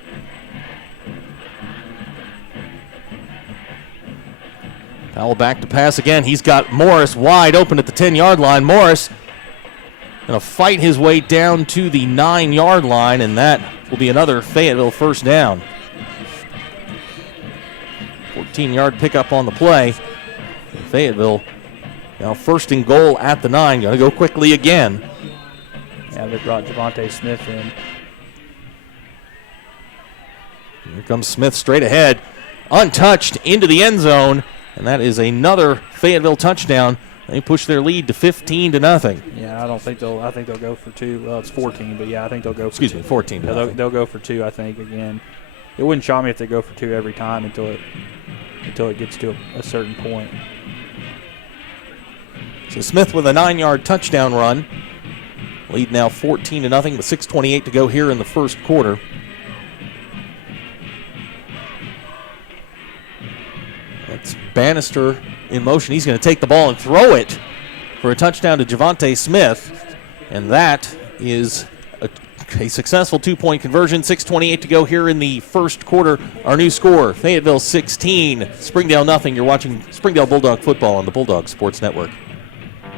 Powell back to pass again. He's got Morris wide open at the 10-yard line. Morris going to fight his way down to the 9-yard line, and that will be another Fayetteville 1st down. 14-yard pickup on the play. Fayetteville now 1st and goal at the 9. Got to go quickly again. Yeah, they brought Javante Smith in. Here comes Smith straight ahead. Untouched into the end zone. And that is another Fayetteville touchdown. They push their lead to 15-0. Yeah, I think they'll go for 2. Well, it's 14, but yeah, I think they'll go for 2. Excuse me, 14. Yeah, they'll go for 2, I think, again. It wouldn't shock me if they go for 2 every time until it gets to a certain point. So Smith with a 9-yard touchdown run. Lead now 14-0 with 6:28 to go here in the 1st quarter. That's Bannister in motion. He's going to take the ball and throw it for a touchdown to Javante Smith. And that is a successful 2-point conversion. 6:28 to go here in the 1st quarter. Our new score, Fayetteville 16, Springdale nothing. You're watching Springdale Bulldog football on the Bulldog Sports Network.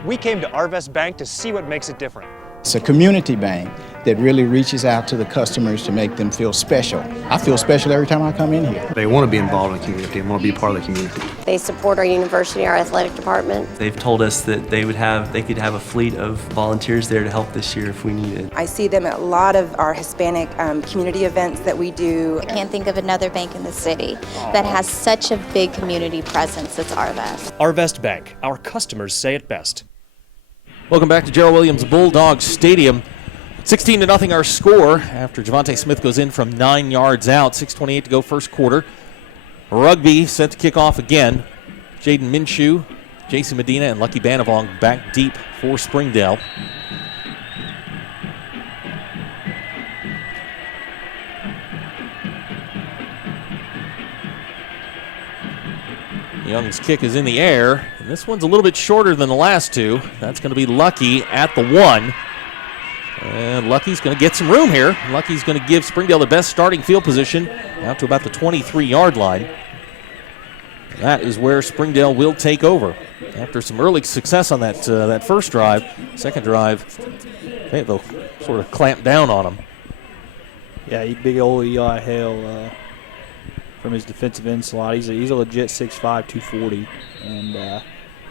We came to Arvest Bank to see what makes it different. It's a community bank that really reaches out to the customers to make them feel special. I feel special every time I come in here. They want to be involved in the community and want to be part of the community. They support our university, our athletic department. They've told us that they could have a fleet of volunteers there to help this year if we needed. I see them at a lot of our Hispanic community events that we do. I can't think of another bank in the city that has such a big community presence as Arvest. Arvest Bank. Our customers say it best. Welcome back to Gerald Williams Bulldog Stadium. 16-0 our score after Javante Smith goes in from 9 yards out. 6:28 to go 1st quarter. Rugby set to kick off again. Jaden Minshew, J.C. Medina, and Lucky Banavong back deep for Springdale. Young's kick is in the air, and this one's a little bit shorter than the last 2. That's going to be Lucky at the 1. And Lucky's going to get some room here. Lucky's going to give Springdale the best starting field position out to about the 23-yard line. That is where Springdale will take over. After some early success on that first drive, second drive, Fayetteville sort of clamped down on them. Yeah, big old Eli Hale from his defensive end slot. He's a legit 6'5", 240, and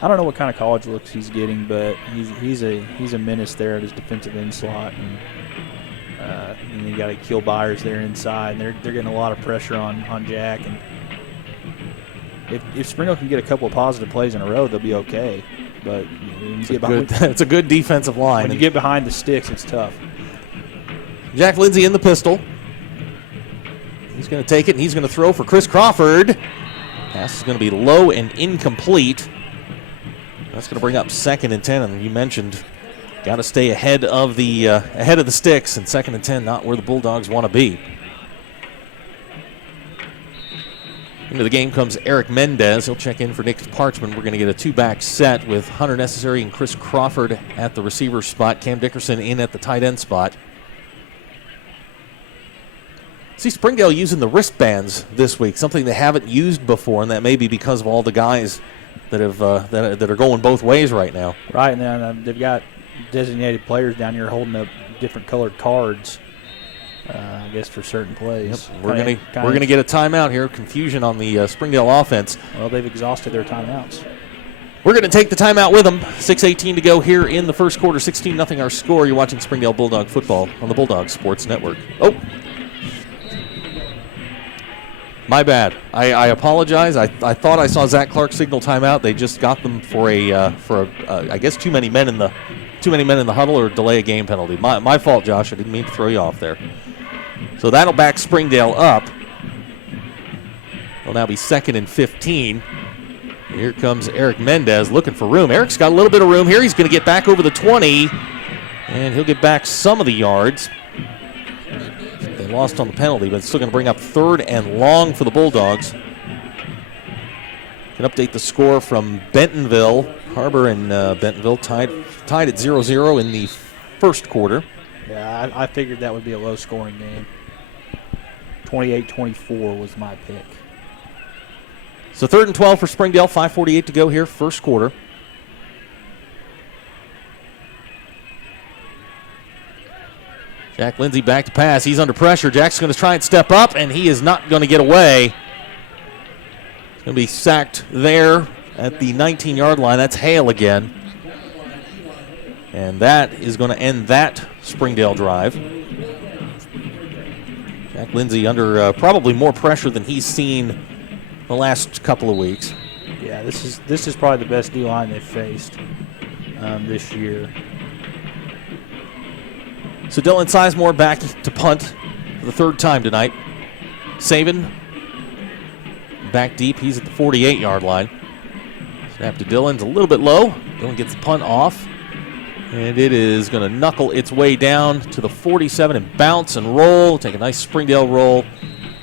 I don't know what kind of college looks he's getting, but he's a menace there at his defensive end slot, and you got to kill Byers there inside, and they're getting a lot of pressure on Jack. And if Springdale can get a couple of positive plays in a row, they'll be okay. But it's a good defensive line. When you get behind the sticks, it's tough. Jack Lindsay in the pistol. He's going to take it, and he's going to throw for Chris Crawford. Pass is going to be low and incomplete. That's going to bring up 2nd and 10, and you mentioned got to stay ahead of the sticks, and 2nd and 10, not where the Bulldogs want to be. Into the game comes Eric Mendez. He'll check in for Nick Parchman. We're going to get a 2-back set with Hunter Necessary and Chris Crawford at the receiver spot. Cam Dickerson in at the tight end spot. See Springdale using the wristbands this week, something they haven't used before, and that may be because of all the guys that have that are going both ways right now. Right, and then they've got designated players down here holding up different colored cards. I guess for certain plays. Yep. We're gonna get a timeout here. Confusion on the Springdale offense. Well, they've exhausted their timeouts. We're going to take the timeout with them. 6:18 to go here in the first quarter. 16-0 our score. You're watching Springdale Bulldog football on the Bulldog Sports Network. Oh, my bad. I apologize. I thought I saw Zach Clark signal timeout. They just got them for I guess too many men in the huddle or delay a game penalty. My fault, Josh. I didn't mean to throw you off there. So that'll back Springdale up. It'll now be 2nd and 15. Here comes Eric Mendez looking for room. Eric's got a little bit of room here. He's going to get back over the 20, and he'll get back some of the yards. They lost on the penalty, but it's still going to bring up 3rd and long for the Bulldogs. Can update the score from Bentonville. HAR-BER and Bentonville tied at 0-0 in the first quarter. Yeah, I figured that would be a low-scoring game. 28-24 was my pick. So 3rd and 12 for Springdale, 5:48 to go here, first quarter. Jack Lindsay back to pass. He's under pressure. Jack's going to try and step up, and he is not going to get away. He's going to be sacked there at the 19-yard line. That's Hale again. And that is going to end that Springdale drive. Jack Lindsay under probably more pressure than he's seen the last couple of weeks. Yeah, this is probably the best D-line they've faced this year. So Dylan Sizemore back to punt for the 3rd time tonight. Saban back deep. He's at the 48-yard line. Snap to Dylan's a little bit low. Dylan gets the punt off. And it is going to knuckle its way down to the 47 and bounce and roll. Take a nice Springdale roll.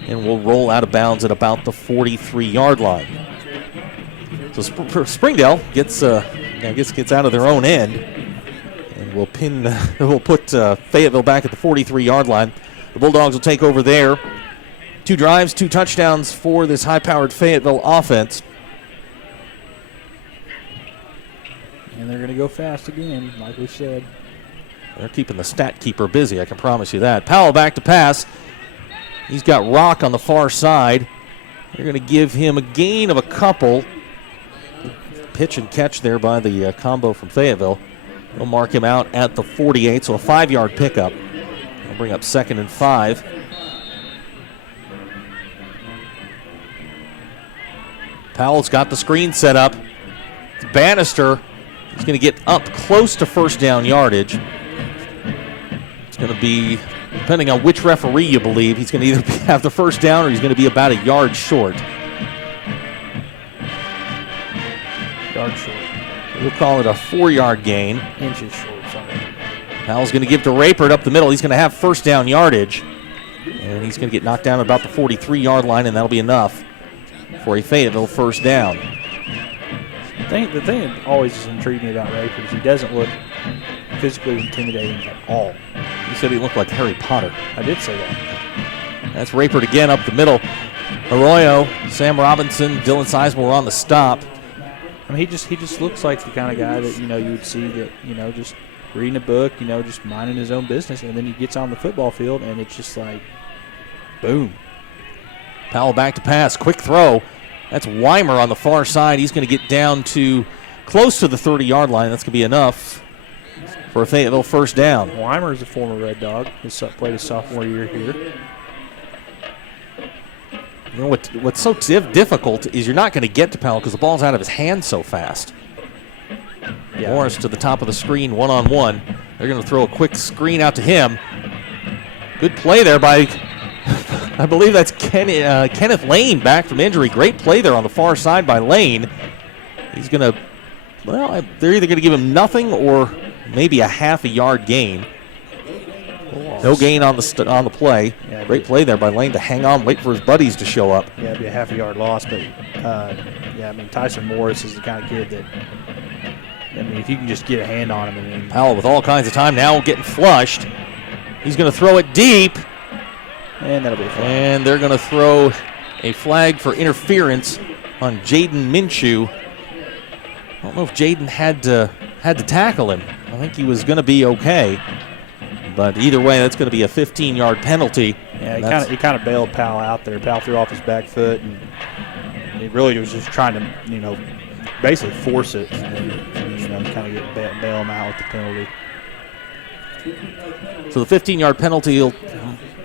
And we'll roll out of bounds at about the 43-yard line. So Springdale gets out of their own end. And we'll put Fayetteville back at the 43-yard line. The Bulldogs will take over there. 2 drives, 2 touchdowns for this high-powered Fayetteville offense. And they're going to go fast again, like we said. They're keeping the stat keeper busy, I can promise you that. Powell back to pass. He's got Rock on the far side. They're going to give him a gain of a couple. Pitch and catch there by the combo from Fayetteville. They'll mark him out at the 48, so a 5-yard pickup. They'll bring up 2nd and 5. Powell's got the screen set up. It's Bannister. He's going to get up close to first down yardage. It's going to be, depending on which referee you believe, he's going to either have the first down or he's going to be about a yard short. Yard short. We'll call it a 4-yard gain. Inches short, sorry. Powell's going to give to Rayford up the middle. He's going to have first down yardage. And he's going to get knocked down at about the 43-yard line, and that'll be enough for a Fayetteville first down. The thing that always intrigued me about Rayford is he doesn't look physically intimidating at all. You said he looked like Harry Potter. I did say that. That's Rayford again up the middle. Arroyo, Sam Robinson, Dylan Sizemore on the stop. I mean, he just looks like the kind of guy that, you would see that, just reading a book, just minding his own business, and then he gets on the football field, and it's just like, boom. Powell back to pass, quick throw. That's Weimer on the far side. He's going to get down to close to the 30-yard line. That's going to be enough for a Fayetteville first down. Weimer is a former Red Dog. He played his sophomore year here. You know what's so difficult is you're not going to get to Powell because the ball's out of his hand so fast. Yeah. Morris to the top of the screen, one-on-one. They're going to throw a quick screen out to him. Good play there by I believe that's Kenneth Lane back from injury. Great play there on the far side by Lane. He's going to, well, they're either going to give him nothing or maybe a half a yard gain. No gain on the play. Yeah, great play there by Lane to hang on, wait for his buddies to show up. Yeah, it'd be a half a yard loss, but yeah, I mean, Tyson Morris is the kind of kid that, I mean, if you can just get a hand on him. I mean, Powell with all kinds of time now getting flushed. He's going to throw it deep. And that'll be a flag. And they're going to throw a flag for interference on Jaden Minshew. I don't know if Jaden had to tackle him. I think he was going to be okay. But either way, that's going to be a 15-yard penalty. Yeah, he kind of bailed Powell out there. Powell threw off his back foot, and he really was just trying to, basically force it, and kind of bail him out with the penalty. So the 15-yard penalty will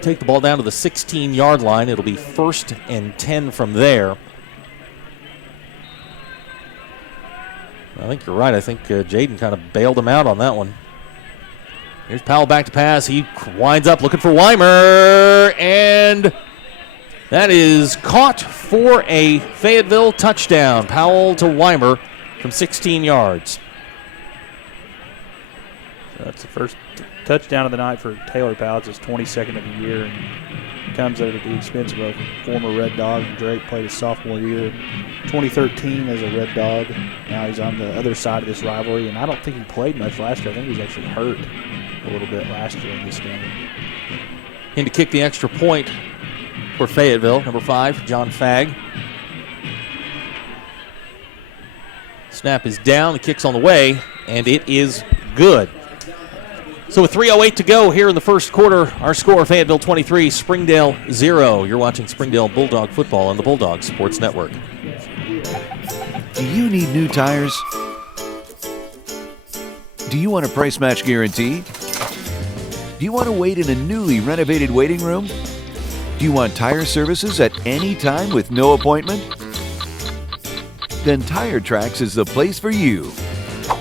take the ball down to the 16-yard line. It'll be 1st and 10 from there. I think you're right. I think Jaden kind of bailed him out on that one. Here's Powell back to pass. He winds up looking for Weimer, and that is caught for a Fayetteville touchdown. Powell to Weimer from 16 yards. So that's the first touchdown of the night for Taylor Powell. It's his 22nd of the year, and comes at the expense of a former Red Dog. Drake played his sophomore year in 2013 as a Red Dog. Now he's on the other side of this rivalry, and I don't think he played much last year. I think he was actually hurt a little bit last year in this game. In to kick the extra point for Fayetteville, number 5, John Fagg. Snap is down, the kick's on the way, and it is good. So with 3:08 to go here in the first quarter, our score, Fayetteville 23, Springdale 0. You're watching Springdale Bulldog football on the Bulldog Sports Network. Do you need new tires? Do you want a price match guarantee? Do you want to wait in a newly renovated waiting room? Do you want tire services at any time with no appointment? Then Tire Tracks is the place for you.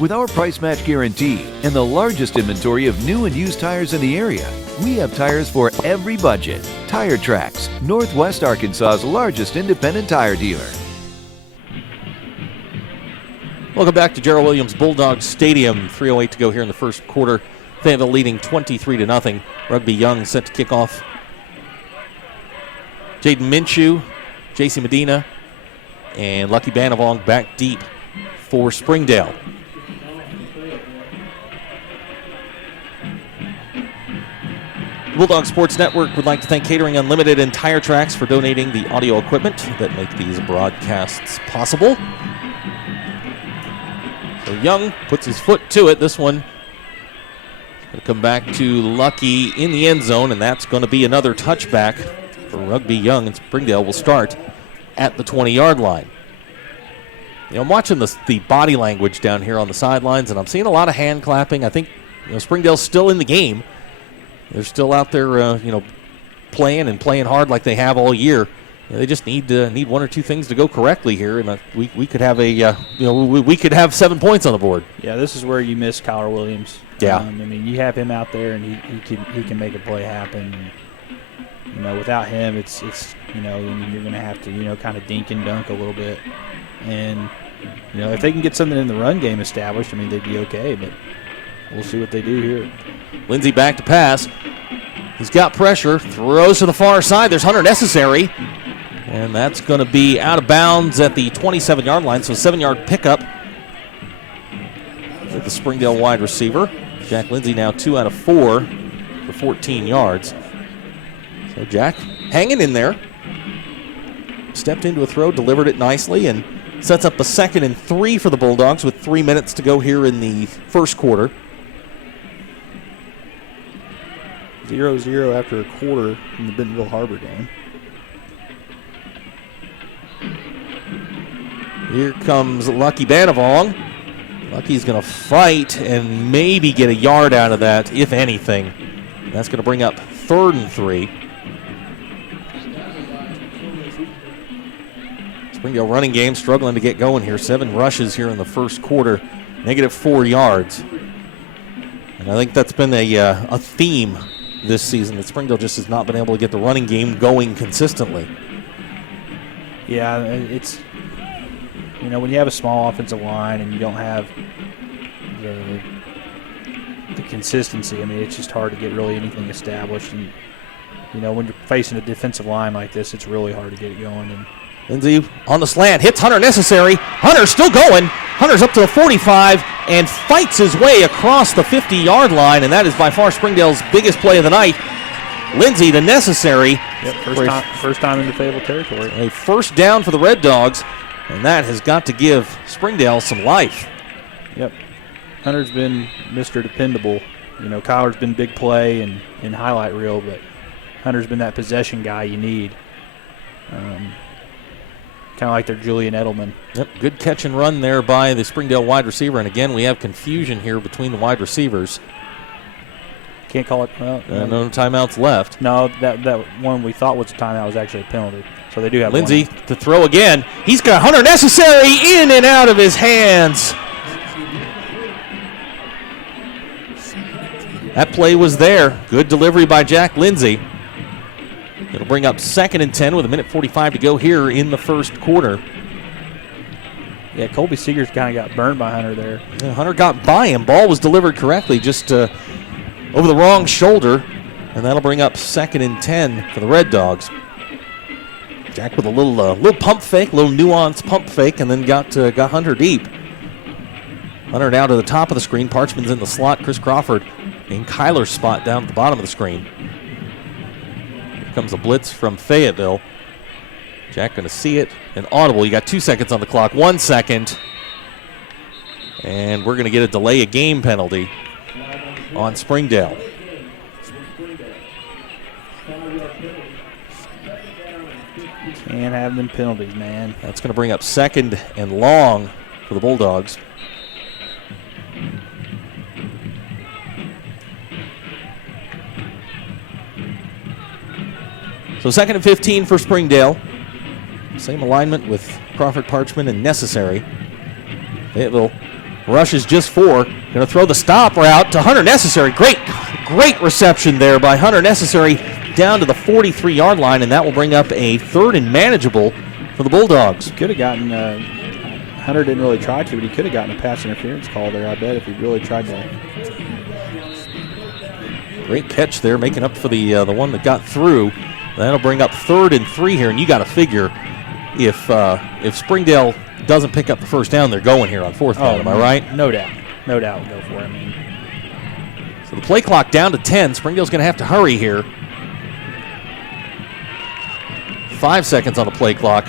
With our price match guarantee and the largest inventory of new and used tires in the area, we have tires for every budget. Tire Tracks, Northwest Arkansas's largest independent tire dealer. Welcome back to Gerald Williams Bulldog Stadium. 3:08 to go here in the first quarter. Fayetteville leading 23-0. Rugby Young set to kick off. Jaden Minshew, J.C. Medina, and Lucky Banavong back deep for Springdale. The Bulldog Sports Network would like to thank Catering Unlimited and Tire Tracks for donating the audio equipment that make these broadcasts possible. So Young puts his foot to it. This one going to come back to Lucky in the end zone, and that's going to be another touchback for Rugby Young, and Springdale will start at the 20-yard line. I'm watching the body language down here on the sidelines, and I'm seeing a lot of hand clapping. I think Springdale's still in the game. They're still out there, playing hard like they have all year. They just need one or two things to go correctly here, and we could have we could have 7 points on the board. Yeah, this is where you miss Kyler Williams. Yeah, I mean, you have him out there, and he can make a play happen. Without him, it's you're going to have to kind of dink and dunk a little bit, and if they can get something in the run game established, I mean, they'd be okay. But we'll see what they do here. Lindsey back to pass. He's got pressure, throws to the far side. There's Hunter Necessary. And that's going to be out of bounds at the 27-yard line, so 7-yard pickup with the Springdale wide receiver. Jack Lindsey now 2 out of 4 for 14 yards. So Jack hanging in there. Stepped into a throw, delivered it nicely, and sets up a 2nd and 3 for the Bulldogs with 3 minutes to go here in the first quarter. 0-0 after a quarter in the Bentonville Harbor game. Here comes Lucky Banavong. Lucky's going to fight and maybe get a yard out of that, if anything. That's going to bring up 3rd and 3. Springdale running game struggling to get going here. 7 rushes here in the first quarter, -4 yards. And I think that's been a theme this season, that Springdale just has not been able to get the running game going consistently. Yeah, it's, when you have a small offensive line and you don't have the consistency, it's just hard to get really anything established. And, when you're facing a defensive line like this, it's really hard to get it going. And Lindsey on the slant, hits Hunter Necessary. Hunter's still going. Hunter's up to the 45 and fights his way across the 50-yard line, and that is by far Springdale's biggest play of the night. Lindsey to Necessary. Yep, first time into Fayetteville territory. A first down for the Red Dogs, and that has got to give Springdale some life. Yep. Hunter's been Mr. Dependable. Kyler's been big play and in highlight reel, but Hunter's been that possession guy you need. Kind of like their Julian Edelman. Yep, good catch and run there by the Springdale wide receiver. And again, we have confusion here between the wide receivers. Can't call it. Well, no timeouts left. No, that one we thought was a timeout was actually a penalty. So they do have Lindsey to throw again. He's got Hunter Necessary in and out of his hands. That play was there. Good delivery by Jack Lindsey. It'll bring up 2nd and 10 with 1:45 to go here in the first quarter. Yeah, Colby Seegers kind of got burned by Hunter there. Yeah, Hunter got by him. Ball was delivered correctly, just over the wrong shoulder, and that'll bring up 2nd and 10 for the Red Dogs. Jack with a little pump fake, little nuanced pump fake, and then got Hunter deep. Hunter now to the top of the screen. Parchman's in the slot. Chris Crawford in Kyler's spot down at the bottom of the screen. Comes a blitz from Fayetteville. Jack going to see it. And audible. You got 2 seconds on the clock. 1 second. And we're going to get a delay of game penalty on Springdale. Can't have them penalties, man. That's going to bring up 2nd and long for the Bulldogs. So 2nd and 15 for Springdale. Same alignment with Crawford, Parchman, and Necessary. Fayetteville rushes just 4. Going to throw the stop route to Hunter Necessary. Great reception there by Hunter Necessary down to the 43-yard line, and that will bring up a 3rd and manageable for the Bulldogs. Could have gotten, Hunter didn't really try to, but he could have gotten a pass interference call there, I bet, if he really tried to. Great catch there, making up for the one that got through. That'll bring up 3rd and 3 here, and you got to figure if Springdale doesn't pick up the first down, they're going here on 4th down. Am I right? No doubt. No doubt we'll go for it. So the play clock down to 10. Springdale's going to have to hurry here. 5 seconds on the play clock.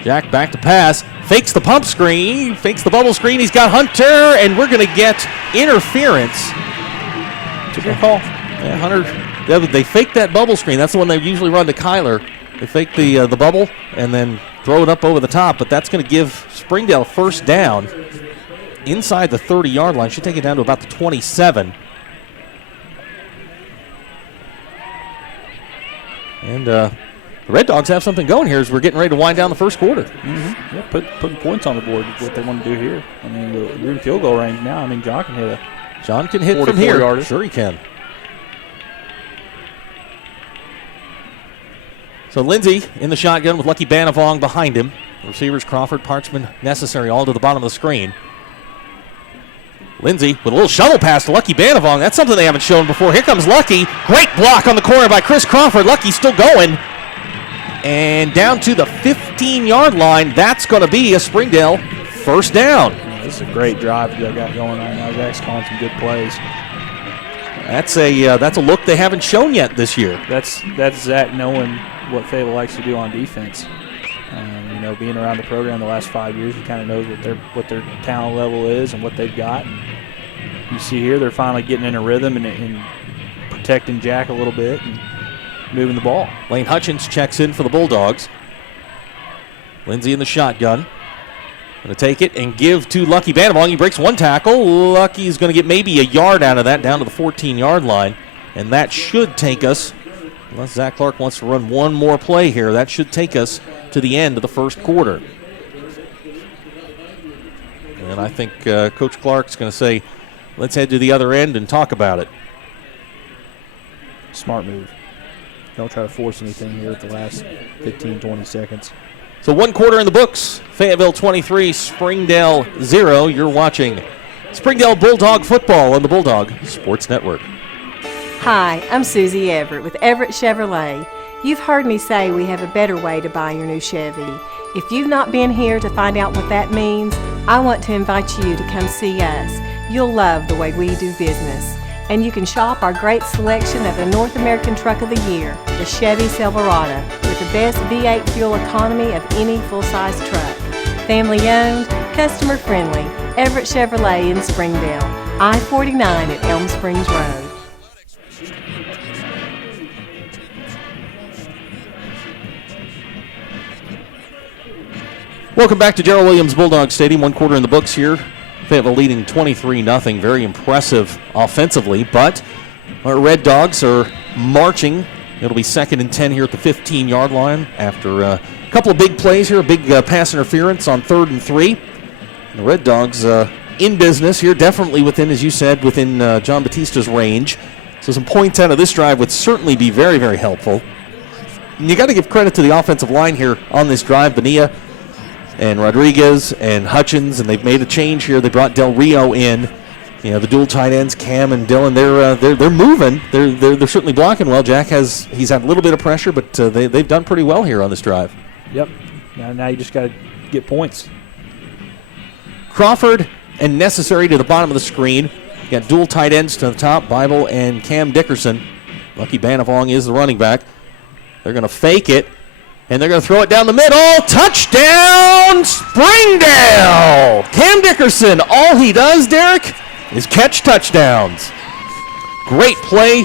Jack back to pass. Fakes the pump screen. Fakes the bubble screen. He's got Hunter, and we're going to get interference. It's a good call. Yeah, Hunter. They fake that bubble screen. That's the one they usually run to Kyler. They fake the bubble and then throw it up over the top, but that's going to give Springdale first down inside the 30-yard line. Should take it down to about the 27. And the Red Dogs have something going here as we're getting ready to wind down the first quarter. Mm-hmm. Yeah, putting points on the board is what they want to do here. You're in field goal range now. John can hit from here. Yarder. Sure he can. So Lindsey in the shotgun with Lucky Banavong behind him. Receivers Crawford, Parchman, Necessary all to the bottom of the screen. Lindsey with a little shovel pass to Lucky Banavong. That's something they haven't shown before. Here comes Lucky. Great block on the corner by Chris Crawford. Lucky still going. And down to the 15-yard line. That's going to be a Springdale first down. This is a great drive they got going right now. Zach's calling some good plays. That's a look they haven't shown yet this year. That's Zach knowing what Fayetteville likes to do on defense. Being around the program the last 5 years, he kind of knows what their talent level is and what they've got. And you see here, they're finally getting in a rhythm and protecting Jack a little bit and moving the ball. Lane Hutchins checks in for the Bulldogs. Lindsey in the shotgun. Going to take it and give to Lucky Banavong. He breaks one tackle. Lucky's going to get maybe a yard out of that down to the 14-yard line. And that should take us, unless Zach Clark wants to run one more play here, that should take us to the end of the first quarter. And I think Coach Clark's going to say, let's head to the other end and talk about it. Smart move. Don't try to force anything here at the last 15, 20 seconds. So 1 quarter in the books. Fayetteville 23, Springdale 0. You're watching Springdale Bulldog football on the Bulldog Sports Network. Hi, I'm Susie Everett with Everett Chevrolet. You've heard me say we have a better way to buy your new Chevy. If you've not been here to find out what that means, I want to invite you to come see us. You'll love the way we do business. And you can shop our great selection of the North American Truck of the Year, the Chevy Silverado, with the best V8 fuel economy of any full-size truck. Family owned, customer friendly, Everett Chevrolet in Springdale, I-49 at Elm Springs Road. Welcome back to Gerald Williams Bulldog Stadium. 1 quarter in the books here. Fayetteville leading 23-0. Very impressive offensively, but our Red Dogs are marching. It'll be 2nd and 10 here at the 15-yard line after a couple of big plays here, a big pass interference on 3rd and 3. The Red Dogs in business here, definitely within, as you said, within John Batista's range. So some points out of this drive would certainly be very, very helpful. And you got to give credit to the offensive line here on this drive. Bonilla and Rodriguez and Hutchins, and they've made a change here. They brought Del Rio in. You know, the dual tight ends, Cam and Dylan. They're moving. They're certainly blocking well. Jack he's had a little bit of pressure, but they've done pretty well here on this drive. Yep. Now you just got to get points. Crawford and Necessary to the bottom of the screen. You got dual tight ends to the top, Bible and Cam Dickerson. Lucky Banavong is the running back. They're going to fake it. And they're going to throw it down the middle. Touchdown, Springdale! Cam Dickerson, all he does, Derek, is catch touchdowns. Great play.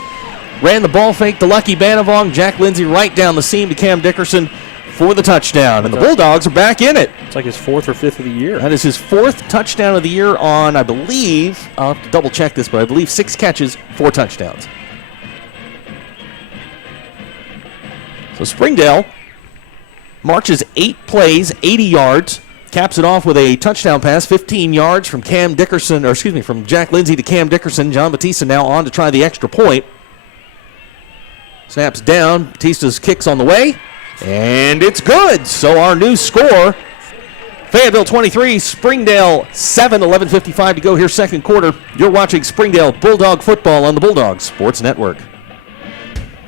Ran the ball fake to Lucky Banavong. Jack Lindsay right down the seam to Cam Dickerson for the touchdown. And the Bulldogs are back in it. It's like his 4th or 5th of the year. That is his 4th touchdown of the year on, I believe, I'll have to double check this, but I believe 6 catches, 4 touchdowns. So Springdale marches 8 plays, 80 yards, caps it off with a touchdown pass, 15 yards from from Jack Lindsay to Cam Dickerson. John Batista now on to try the extra point. Snaps down, Batista's kicks on the way, and it's good. So our new score, Fayetteville 23, Springdale 7, 11:55 to go here, 2nd quarter. You're watching Springdale Bulldog football on the Bulldog Sports Network.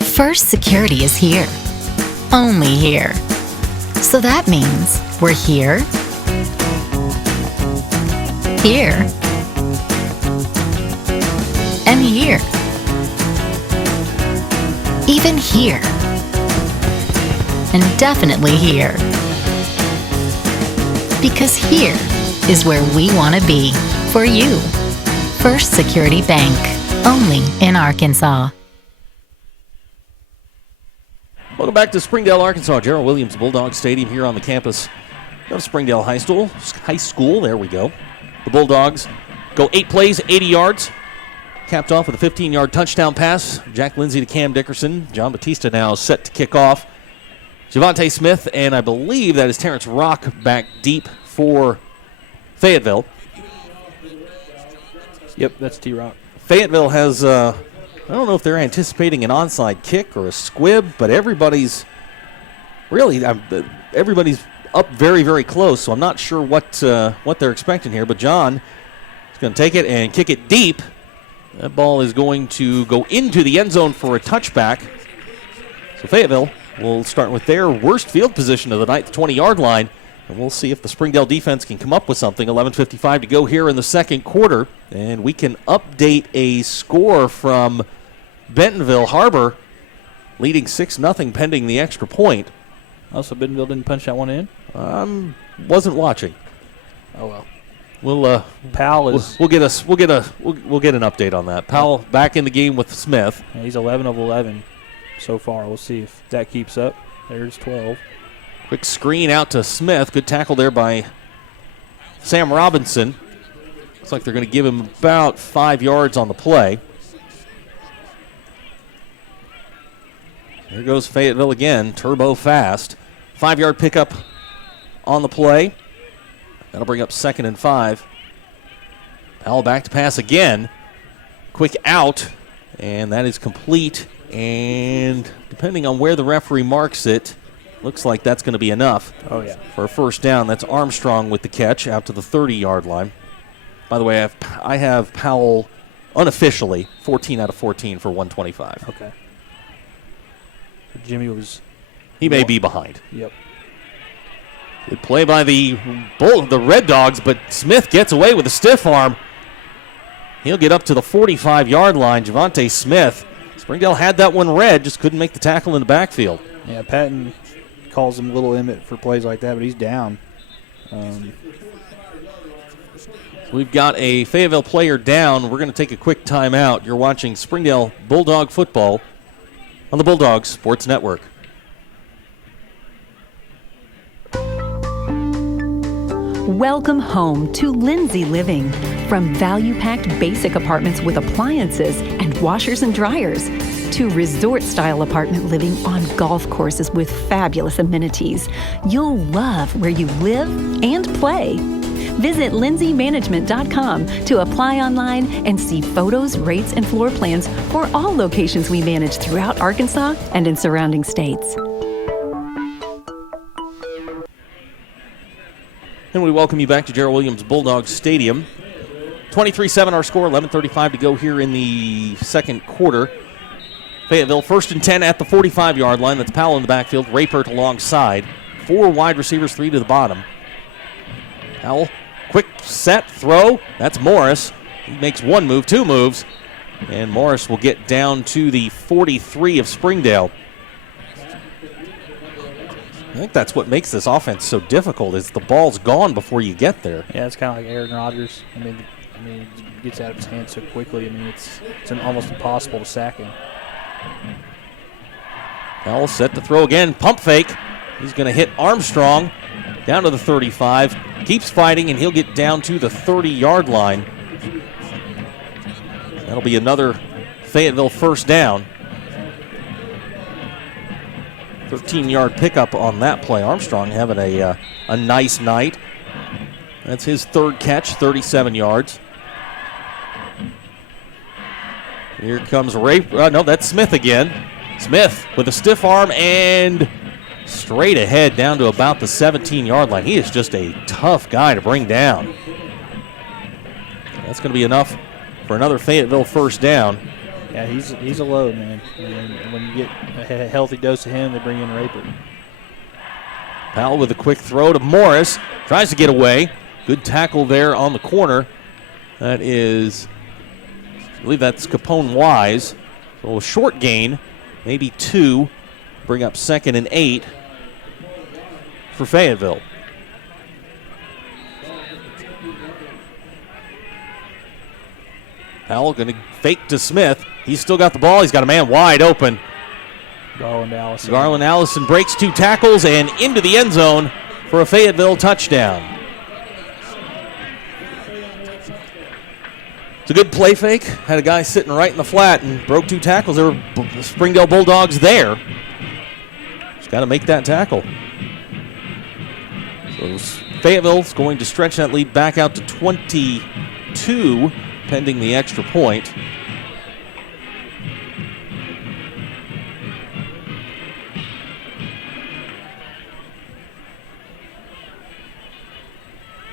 First Security is here. Only here. So that means we're here, here, and here. Even here. And definitely here. Because here is where we want to be for you. First Security Bank. Only in Arkansas. Welcome back to Springdale, Arkansas. Gerald Williams Bulldog Stadium here on the campus of Springdale High School. There we go. The Bulldogs go 8 plays, 80 yards. Capped off with a 15-yard touchdown pass. Jack Lindsay to Cam Dickerson. John Batista now set to kick off. Javante Smith, and I believe that is Terrence Rock back deep for Fayetteville. Yep, that's T-Rock. Fayetteville has... I don't know if they're anticipating an onside kick or a squib, but everybody's up very, very close, so I'm not sure what they're expecting here. But John is going to take it and kick it deep. That ball is going to go into the end zone for a touchback. So Fayetteville will start with their worst field position of the night, the 20-yard line. And we'll see if the Springdale defense can come up with something. 11:55 to go here in the 2nd quarter. And we can update a score from Bentonville. HAR-BER leading 6-0 pending the extra point. Oh, so Bentonville didn't punch that one in? Wasn't watching. Oh well. We'll Powell is. We'll get an update on that. Powell back in the game with Smith. Yeah, he's 11 of 11 so far. We'll see if that keeps up. There's 12. Quick screen out to Smith. Good tackle there by Sam Robinson. Looks like they're going to give him about 5 yards on the play. There goes Fayetteville again, turbo fast. 5-yard pickup on the play. That'll bring up 2nd and 5. Powell back to pass again. Quick out, and that is complete And depending on where the referee marks it, looks like that's going to be enough. Oh, yeah. For a first down. That's Armstrong with the catch out to the 30-yard line. By the way, I have Powell unofficially 14 out of 14 for 125. Okay. Jimmy was... He may be behind. Yep. Good play by the Red Dogs, but Smith gets away with a stiff arm. He'll get up to the 45-yard line. Javonte Smith. Springdale had that one red, just couldn't make the tackle in the backfield. Yeah, Patton calls him Little Emmett for plays like that, but he's down. We've got a Fayetteville player down. We're going to take a quick timeout. You're watching Springdale Bulldog football on the Bulldog Sports Network. Welcome home to Lindsay Living. From value-packed basic apartments with appliances and washers and dryers to resort-style apartment living on golf courses with fabulous amenities, you'll love where you live and play. Visit lindsaymanagement.com to apply online and see photos, rates, and floor plans for all locations we manage throughout Arkansas and in surrounding states. And we welcome you back to Gerald Williams Bulldog Stadium. 23-7 our score, 11:35 to go here in the second quarter. Fayetteville 1st and 10 at the 45-yard line. That's Powell in the backfield, Rapert alongside. 4 wide receivers, 3 to the bottom. Powell, quick set, throw. That's Morris. He makes 1 move, 2 moves. And Morris will get down to the 43 of Springdale. I think that's what makes this offense so difficult is the ball's gone before you get there. Yeah, it's kind of like Aaron Rodgers. I mean, it gets out of his hands so quickly. I mean, it's almost impossible to sack him. Powell set to throw again. Pump fake. He's going to hit Armstrong down to the 35. Keeps fighting, and he'll get down to the 30-yard line. That'll be another Fayetteville first down. 13-yard pickup on that play. Armstrong having a nice night. That's his 3rd catch, 37 yards. Here comes no, that's Smith again. Smith with a stiff arm and straight ahead down to about the 17-yard line. He is just a tough guy to bring down. That's going to be enough for another Fayetteville first down. Yeah, he's a load, man. And when you get a healthy dose of him, they bring in Rapert. Powell with a quick throw to Morris. Tries to get away. Good tackle there on the corner. That is, I believe that's Capone Wise. So a short gain, maybe 2. Bring up 2nd and 8 for Fayetteville. Powell going to fake to Smith. He's still got the ball. He's got a man wide open. Garland Allison. Garland Allison breaks 2 tackles and into the end zone for a Fayetteville touchdown. It's a good play fake. Had a guy sitting right in the flat and broke 2 tackles. There were Springdale Bulldogs there. Just got to make that tackle. So Fayetteville's going to stretch that lead back out to 22, pending the extra point.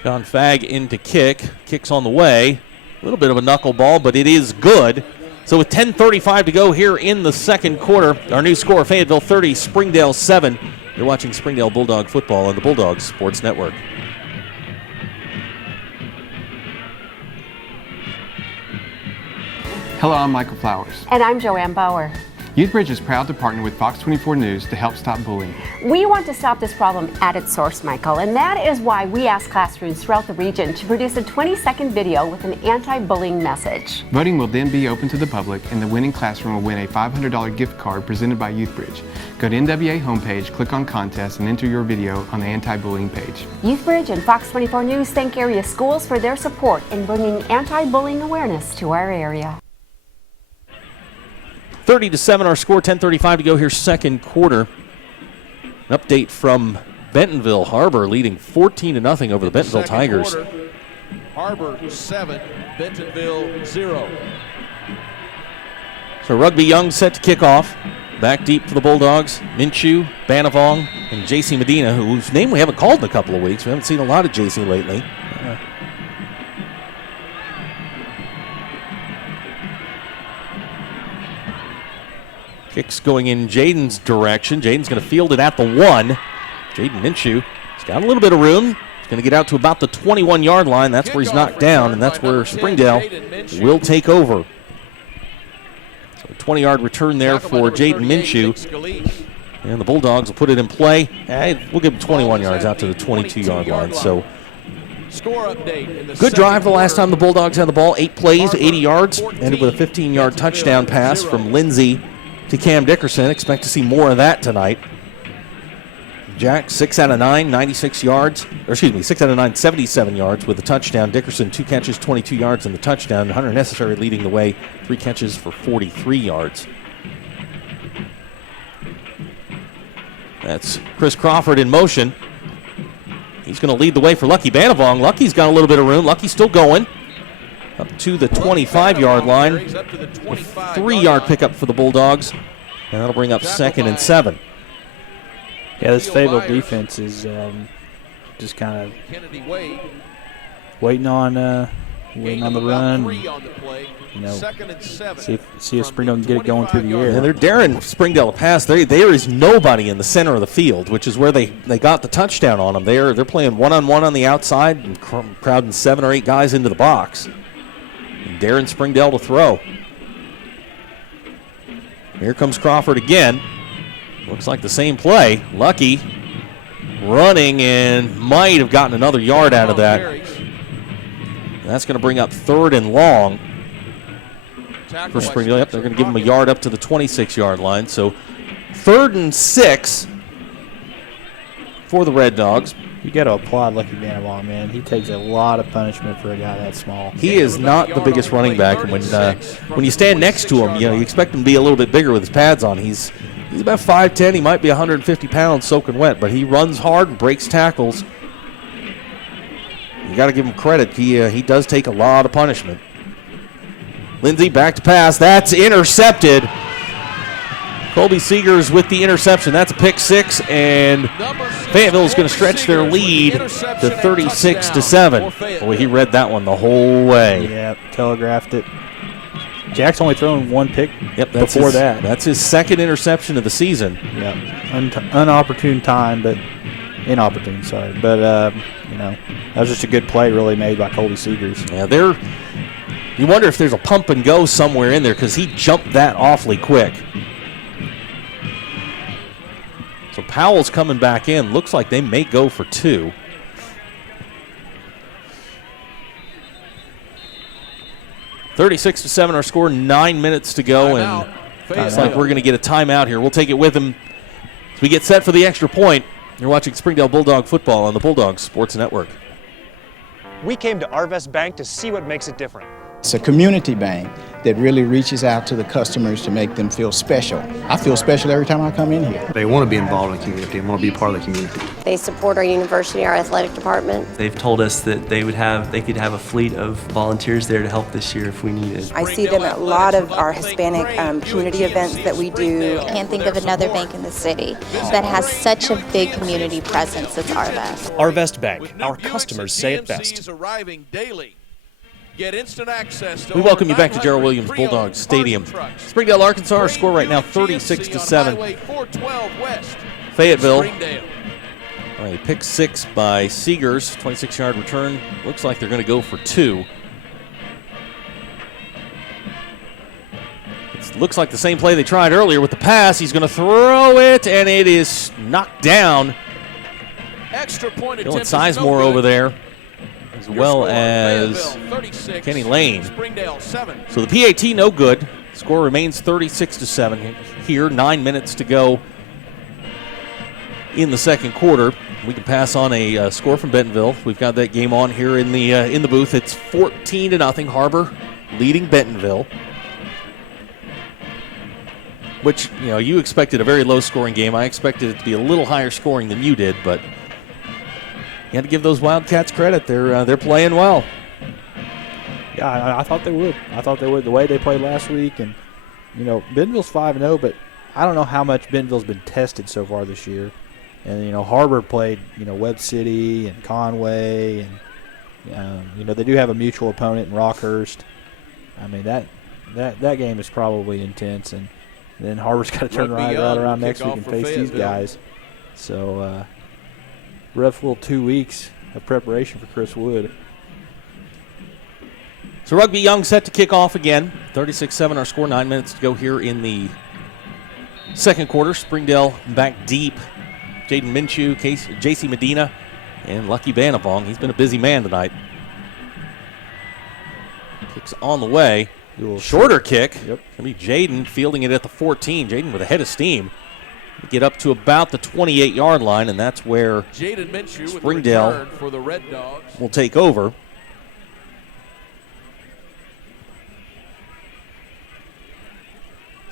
John Fagg in to kick. Kick's on the way. A little bit of a knuckleball, but it is good. So with 10:35 to go here in the second quarter, our new score, Fayetteville 30, Springdale 7. You're watching Springdale Bulldog football on the Bulldog Sports Network. Hello, I'm Michael Flowers. And I'm Joanne Bauer. YouthBridge is proud to partner with Fox 24 News to help stop bullying. We want to stop this problem at its source, Michael, and that is why we asked classrooms throughout the region to produce a 20-second video with an anti-bullying message. Voting will then be open to the public, and the winning classroom will win a $500 gift card presented by YouthBridge. Go to NWA homepage, click on contest, and enter your video on the anti-bullying page. YouthBridge and Fox 24 News thank area schools for their support in bringing anti-bullying awareness to our area. 30-7 our score, 10:35 to go here, second quarter. An update from Bentonville. HAR-BER leading 14-0 over the Bentonville Tigers. Quarter, HAR-BER 7, Bentonville 0. So Rugby Young set to kick off. Back deep for the Bulldogs. Minshew, Banavong, and J.C. Medina, whose name we haven't called in a couple of weeks. We haven't seen a lot of J.C. lately. Kicks going in Jaden's direction. Jaden's going to field it at the 1. Jaden Minshew has got a little bit of room. He's going to get out to about the 21-yard line. That's where he's knocked down, and that's where Springdale will take over. So a 20-yard return there for Jaden Minshew. And the Bulldogs will put it in play. We'll give him 21 yards out to the 22-yard line. So good drive the last time the Bulldogs had the ball. 8 plays, 80 yards. Ended with a 15-yard touchdown pass from Lindsey to Cam Dickerson. Expect to see more of that tonight. Jack, 6 out of 9, 96 yards. Or excuse me, 6 out of 9, 77 yards with a touchdown. Dickerson, 2 catches, 22 yards and the touchdown. Hunter Necessary leading the way, 3 catches for 43 yards. That's Chris Crawford in motion. He's going to lead the way for Lucky Banavong. Lucky's got a little bit of room. Lucky's still going. Up to the 25-yard line. A 3-yard pickup for the Bulldogs. And that'll bring up 2nd and 7. Yeah, this Fayetteville defense is just kind of waiting on the run. You know, see if Springdale can get it going through the air. And they're daring Springdale a pass. There is nobody in the center of the field, which is where they got the touchdown on them. They're playing one-on-one on the outside and crowding 7 or 8 guys into the box. And daring Springdale to throw. Here comes Crawford again. Looks like the same play. Lucky running and might have gotten another yard out of that. That's going to bring up 3rd and long for Springdale. Yep, they're going to give him a yard up to the 26-yard line. So 3rd and 6 for the Red Dogs. You got to applaud Lucky Banavong, man. He takes a lot of punishment for a guy that small. He is not the biggest running back, and when you stand next to him, you expect him to be a little bit bigger with his pads on. He's about 5'10". He might be 150 pounds soaking wet, but he runs hard and breaks tackles. You got to give him credit. He does take a lot of punishment. Lindsey back to pass. That's intercepted. Colby Seegers with the interception. That's a pick 6, and Fayetteville is going to stretch their lead to 36-7. Boy, he read that one the whole way. Yep, telegraphed it. Jack's only thrown 1 pick before that. That's his 2nd interception of the season. Yep, unopportune time, but inopportune, sorry. But, that was just a good play really made by Colby Seegers. Yeah, you wonder if there's a pump and go somewhere in there because he jumped that awfully quick. So Powell's coming back in. Looks like they may go for 2. (36-7) our score, 9 minutes to go, and looks like we're going to get a timeout here. We'll take it with him as we get set for the extra point. You're watching Springdale Bulldog football on the Bulldogs Sports Network. We came to Arvest Bank to see what makes it different. It's a community bank that really reaches out to the customers to make them feel special. I feel special every time I come in here. They want to be involved in the community and want to be part of the community. They support our university, our athletic department. They've told us that they could have a fleet of volunteers there to help this year if we needed. I see them at a lot of our Hispanic community events that we do. I can't think of another bank in the city that has such a big community presence as Arvest. Arvest Bank, our customers say it best. Get instant access to we welcome you back to Gerald Williams Bulldogs Stadium. Springdale, Arkansas, our score right now 36-7. Fayetteville. All right, pick 6 by Seegers, 26-yard return. Looks like they're going to go for 2. It looks like the same play they tried earlier with the pass. He's going to throw it, and it is knocked down. Extra point Dylan Sizemore over there, as well as Kenny Lane. So the PAT no good. Score remains 36-7 here. 9 minutes to go in the second quarter. We can pass on a score from Bentonville. We've got that game on here in the booth. It's 14-0. HAR-BER leading Bentonville, which you expected a very low-scoring game. I expected it to be a little higher scoring than you did, but you had to give those Wildcats credit. They're playing well. Yeah, I thought they would. The way they played last week, and Bentonville's 5-0, but I don't know how much Bentonville's been tested so far this year. And, HAR-BER played, Webb City and Conway. And, they do have a mutual opponent in Rockhurst. I mean, that game is probably intense. And then HAR-BER's got to turn right around next week and face these guys. So, rough little 2 weeks of preparation for Chris Wood. So Rugby Young set to kick off again. 36-7 our score, 9 minutes to go here in the second quarter. Springdale back deep. Jaden Minshew, J.C. Medina, and Lucky Banabong. He's been a busy man tonight. Kicks on the way. Shorter kick. Yep. Going to be Jaden fielding it at the 14. Jaden with a head of steam. Get up to about the 28-yard line, and that's where Jaden Minshew Springdale for the Red Dogs will take over.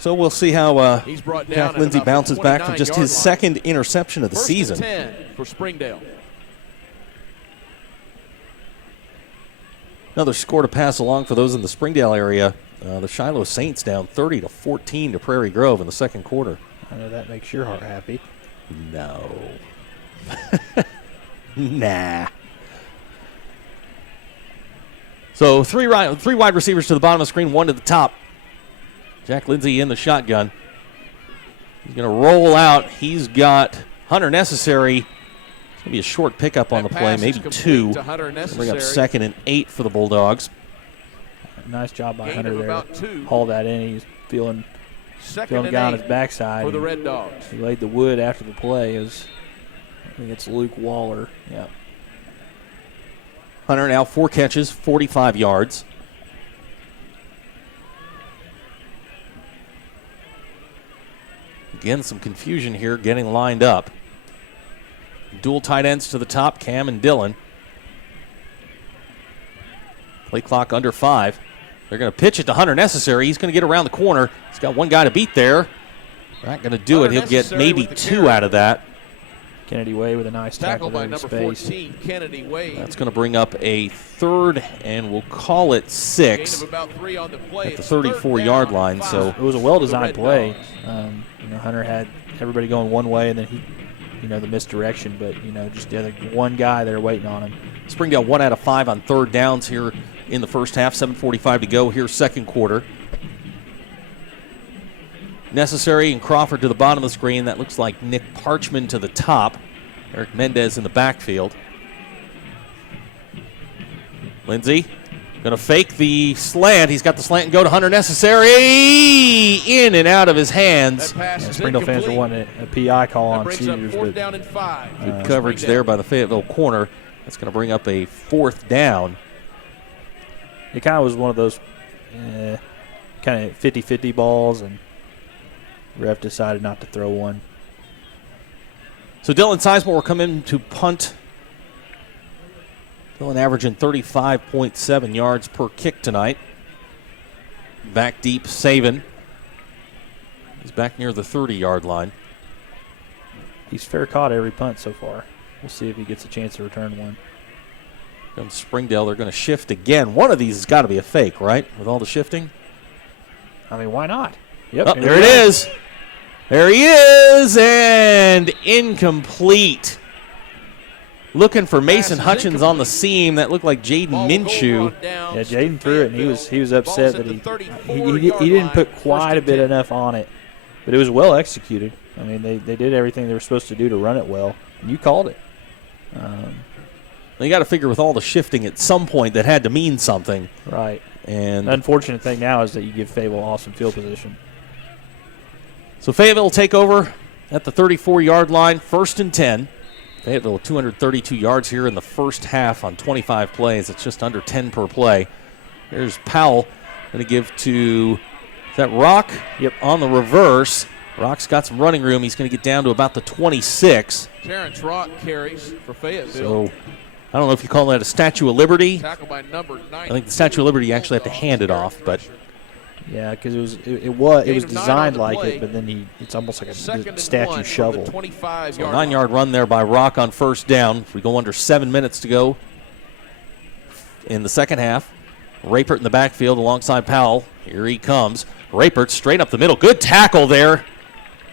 So we'll see how Jack Lindsay bounces back from just his second interception of the season. First and 10 for Springdale. Another score to pass along for those in the Springdale area. The Shiloh Saints down 30-14 to Prairie Grove in the second quarter. I know that makes your heart happy. No. Nah. So three wide receivers to the bottom of the screen, one to the top. Jack Lindsay in the shotgun. He's going to roll out. He's got Hunter Necessary. It's going to be a short pickup on the play, maybe two. Bring up 2nd and 8 for the Bulldogs. Nice job by Hunter there. Haul that in. He's feeling the guy on his backside. For the Red Dogs. He laid the wood after the play. I think it's Luke Waller. Yeah. Hunter now 4 catches, 45 yards. Again, some confusion here getting lined up. Dual tight ends to the top, Cam and Dylan. Play clock under 5. They're going to pitch it to Hunter Necessary. He's going to get around the corner. He's got one guy to beat there. Not going to do it. He'll get maybe 2 out of that. Kennedy Way with a nice tackle by there in number space. 14, Kennedy Way. That's going to bring up a 3rd, and we'll call it 6 Gain of about 3 on the play. at the 34-yard line. So it was a well-designed play. Hunter had everybody going one way, and then he, the misdirection. But just the other one guy there waiting on him. Springdale 1 out of 5 on 3rd downs here in the first half. 7:45 to go here, second quarter. Necessary and Crawford to the bottom of the screen. That looks like Nick Parchman to the top. Eric Mendez in the backfield. Lindsay going to fake the slant. He's got the slant and go to Hunter Necessary. In and out of his hands. Springdale fans are wanting a PI call on seniors. Fourth down and 5. Good coverage there by the Fayetteville corner. That's going to bring up a 4th down. It kind of was one of those kind of 50-50 balls, and ref decided not to throw one. So Dylan Sizemore will come in to punt. Dylan averaging 35.7 yards per kick tonight. Back deep, Saban. He's back near the 30-yard line. He's fair caught every punt so far. We'll see if he gets a chance to return one. Comes Springdale. They're going to shift again. One of these has got to be a fake, right? With all the shifting? I mean, why not? Yep. Oh, there it is. There he is, and incomplete. Looking for Mason Hutchins on the seam. That looked like Jaden Minshew. Yeah, Jaden threw it, and he was upset that he didn't put quite a bit enough on it, but it was well executed. I mean, they did everything they were supposed to do to run it well, and you called it. You got to figure with all the shifting at some point that had to mean something. Right. And the unfortunate thing now is that you give Fayetteville awesome field position. So Fayetteville will take over at the 34-yard line, 1st and 10. Fayetteville with 232 yards here in the first half on 25 plays. It's just under 10 per play. There's Powell going to give to, is that Rock? Yep. On the reverse. Rock's got some running room. He's going to get down to about the 26. Terrence Rock carries for Fayetteville. So I don't know if you call that a Statue of Liberty. Tackle by number 9. I think the Statue of Liberty you actually have to hand it off, but yeah, because it was designed like it, but then it's almost like a statue shovel. So a 9-yard run there by Rock on 1st down. We go under 7 minutes to go in the second half. Rapert in the backfield alongside Powell. Here he comes. Rapert straight up the middle. Good tackle there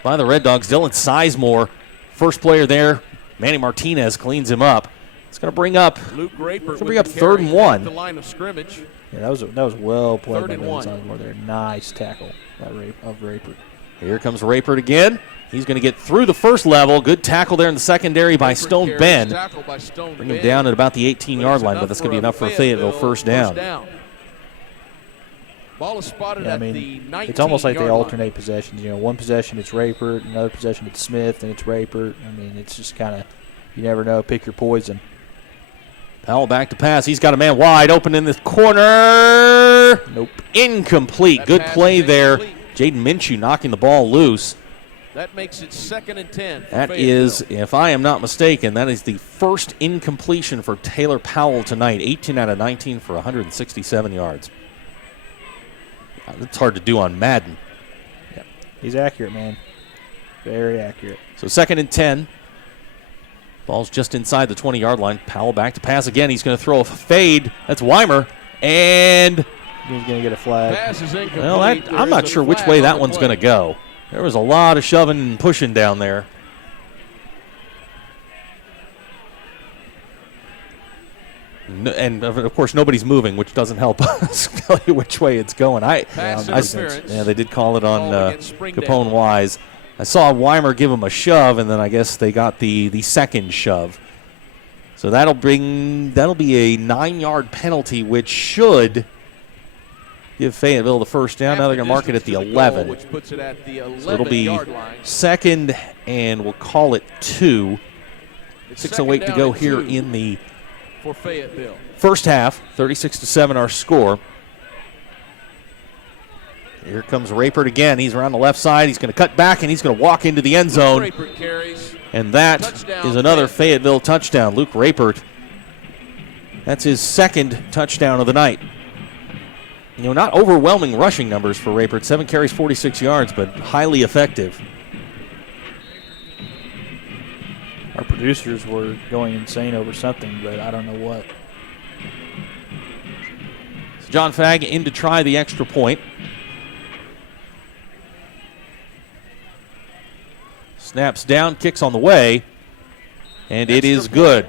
by the Red Dogs. Dylan Sizemore, first player there. Manny Martinez cleans him up. It's going to bring up Luke Rapert bring up 3rd and 1. The line of scrimmage. Yeah, that was well played 3rd by and Dylan 1. Sizemore there. Nice tackle of Rapert. Here comes Rapert again. He's going to get through the first level. Good tackle there in the secondary by Stone Bend. Bring him down at about the 18-yard line, but that's going to be enough for Fayetteville first down. Ball is spotted Yeah, at I the mean, 19-yard it's almost like they line. alternate possessions. You know, one possession it's Rapert, another possession it's Smith, and it's Rapert. I mean, it's just kind of, you never know. Pick your poison. Powell back to pass. He's got a man wide open in this corner. Nope. Incomplete. That Good pass play is there. incomplete. Jaden Minshew knocking the ball loose. That makes it 2nd and 10. For That Fayetteville. is, if I am not mistaken, that is the first incompletion for Taylor Powell tonight. 18 out of 19 for 167 yards. It's hard to do on Madden. Yeah. He's accurate, man. Very accurate. So 2nd and 10. Ball's just inside the 20-yard line. Powell back to pass again. He's going to throw a fade. That's Weimer. And, He's going to get a flag. Pass is incomplete. well, There I'm is not a sure which flag way on that the one's play. going to go. There was a lot of shoving and pushing down there. No, and of course, nobody's moving, which doesn't help us tell you which way it's going. Pass interference. Yeah, they did call it on Called against Springdale. Capone Wise. I saw Weimer give him a shove, and then I guess they got the second shove. So that'll be a 9-yard penalty, which should give Fayetteville the first down. Now they're going to mark it at the 11. Which puts it at the 11-yard So it'll be line. 2nd, and we'll call it 2. It's 6:08 to second go down here and 2 in the for Fayetteville. first half. 36-7 our score. Here comes Rapert again. He's around the left side. He's going to cut back, and he's going to walk into the end zone. Rapert carries. And that Touchdown, is another Fayetteville touchdown. Luke Rapert, that's his 2nd touchdown of the night. You know, not overwhelming rushing numbers for Rapert. 7 carries, 46 yards, but highly effective. Our producers were going insane over something, but I don't know what. So John Fagg in to try the extra point. Snaps down, kicks on the way, and it is good.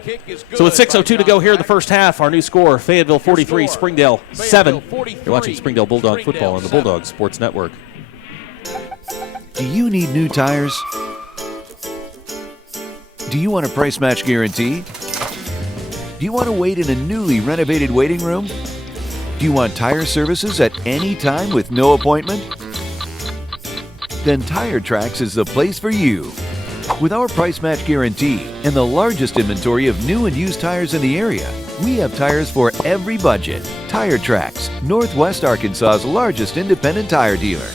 So with 6:02 to go here in the first half, our new score, Fayetteville 43, Springdale 7. You're watching Springdale Bulldog football on the Bulldog Sports Network. Do you need new tires? Do you want a price match guarantee? Do you want to wait in a newly renovated waiting room? Do you want tire services at any time with no appointment? Then Tire Tracks is the place for you. With our price match guarantee and the largest inventory of new and used tires in the area, we have tires for every budget. Tire Tracks, Northwest Arkansas's largest independent tire dealer.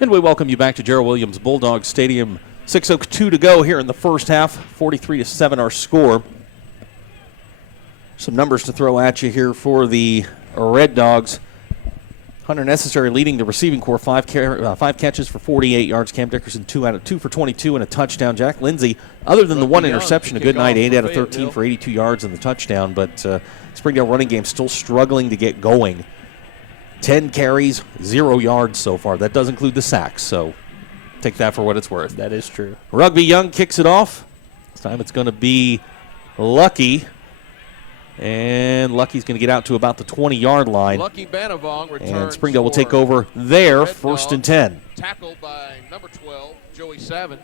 And we welcome you back to Gerald Williams Bulldog Stadium. 6:02 to go here in the first half. 43-7 our score. Some numbers to throw at you here for the Red Dogs. Hunter Necessary leading the receiving corps, 5 catches for 48 yards. Cam Dickerson 2 for 22 and a touchdown. Jack Lindsay, other than the one interception, a good night, 8 out of 13 for 82 yards and the touchdown. But Springdale running game still struggling to get going. 10 carries, 0 yards so far. That does include the sacks, so take that for what it's worth. That is true. Rugby Young kicks it off. This time it's going to be Lucky. And Lucky's going to get out to about the 20-yard line. Lucky Banavong returns. And Springdale will take over there, Red 1st and Dogs. 10. Tackled by number 12, Joey Savin.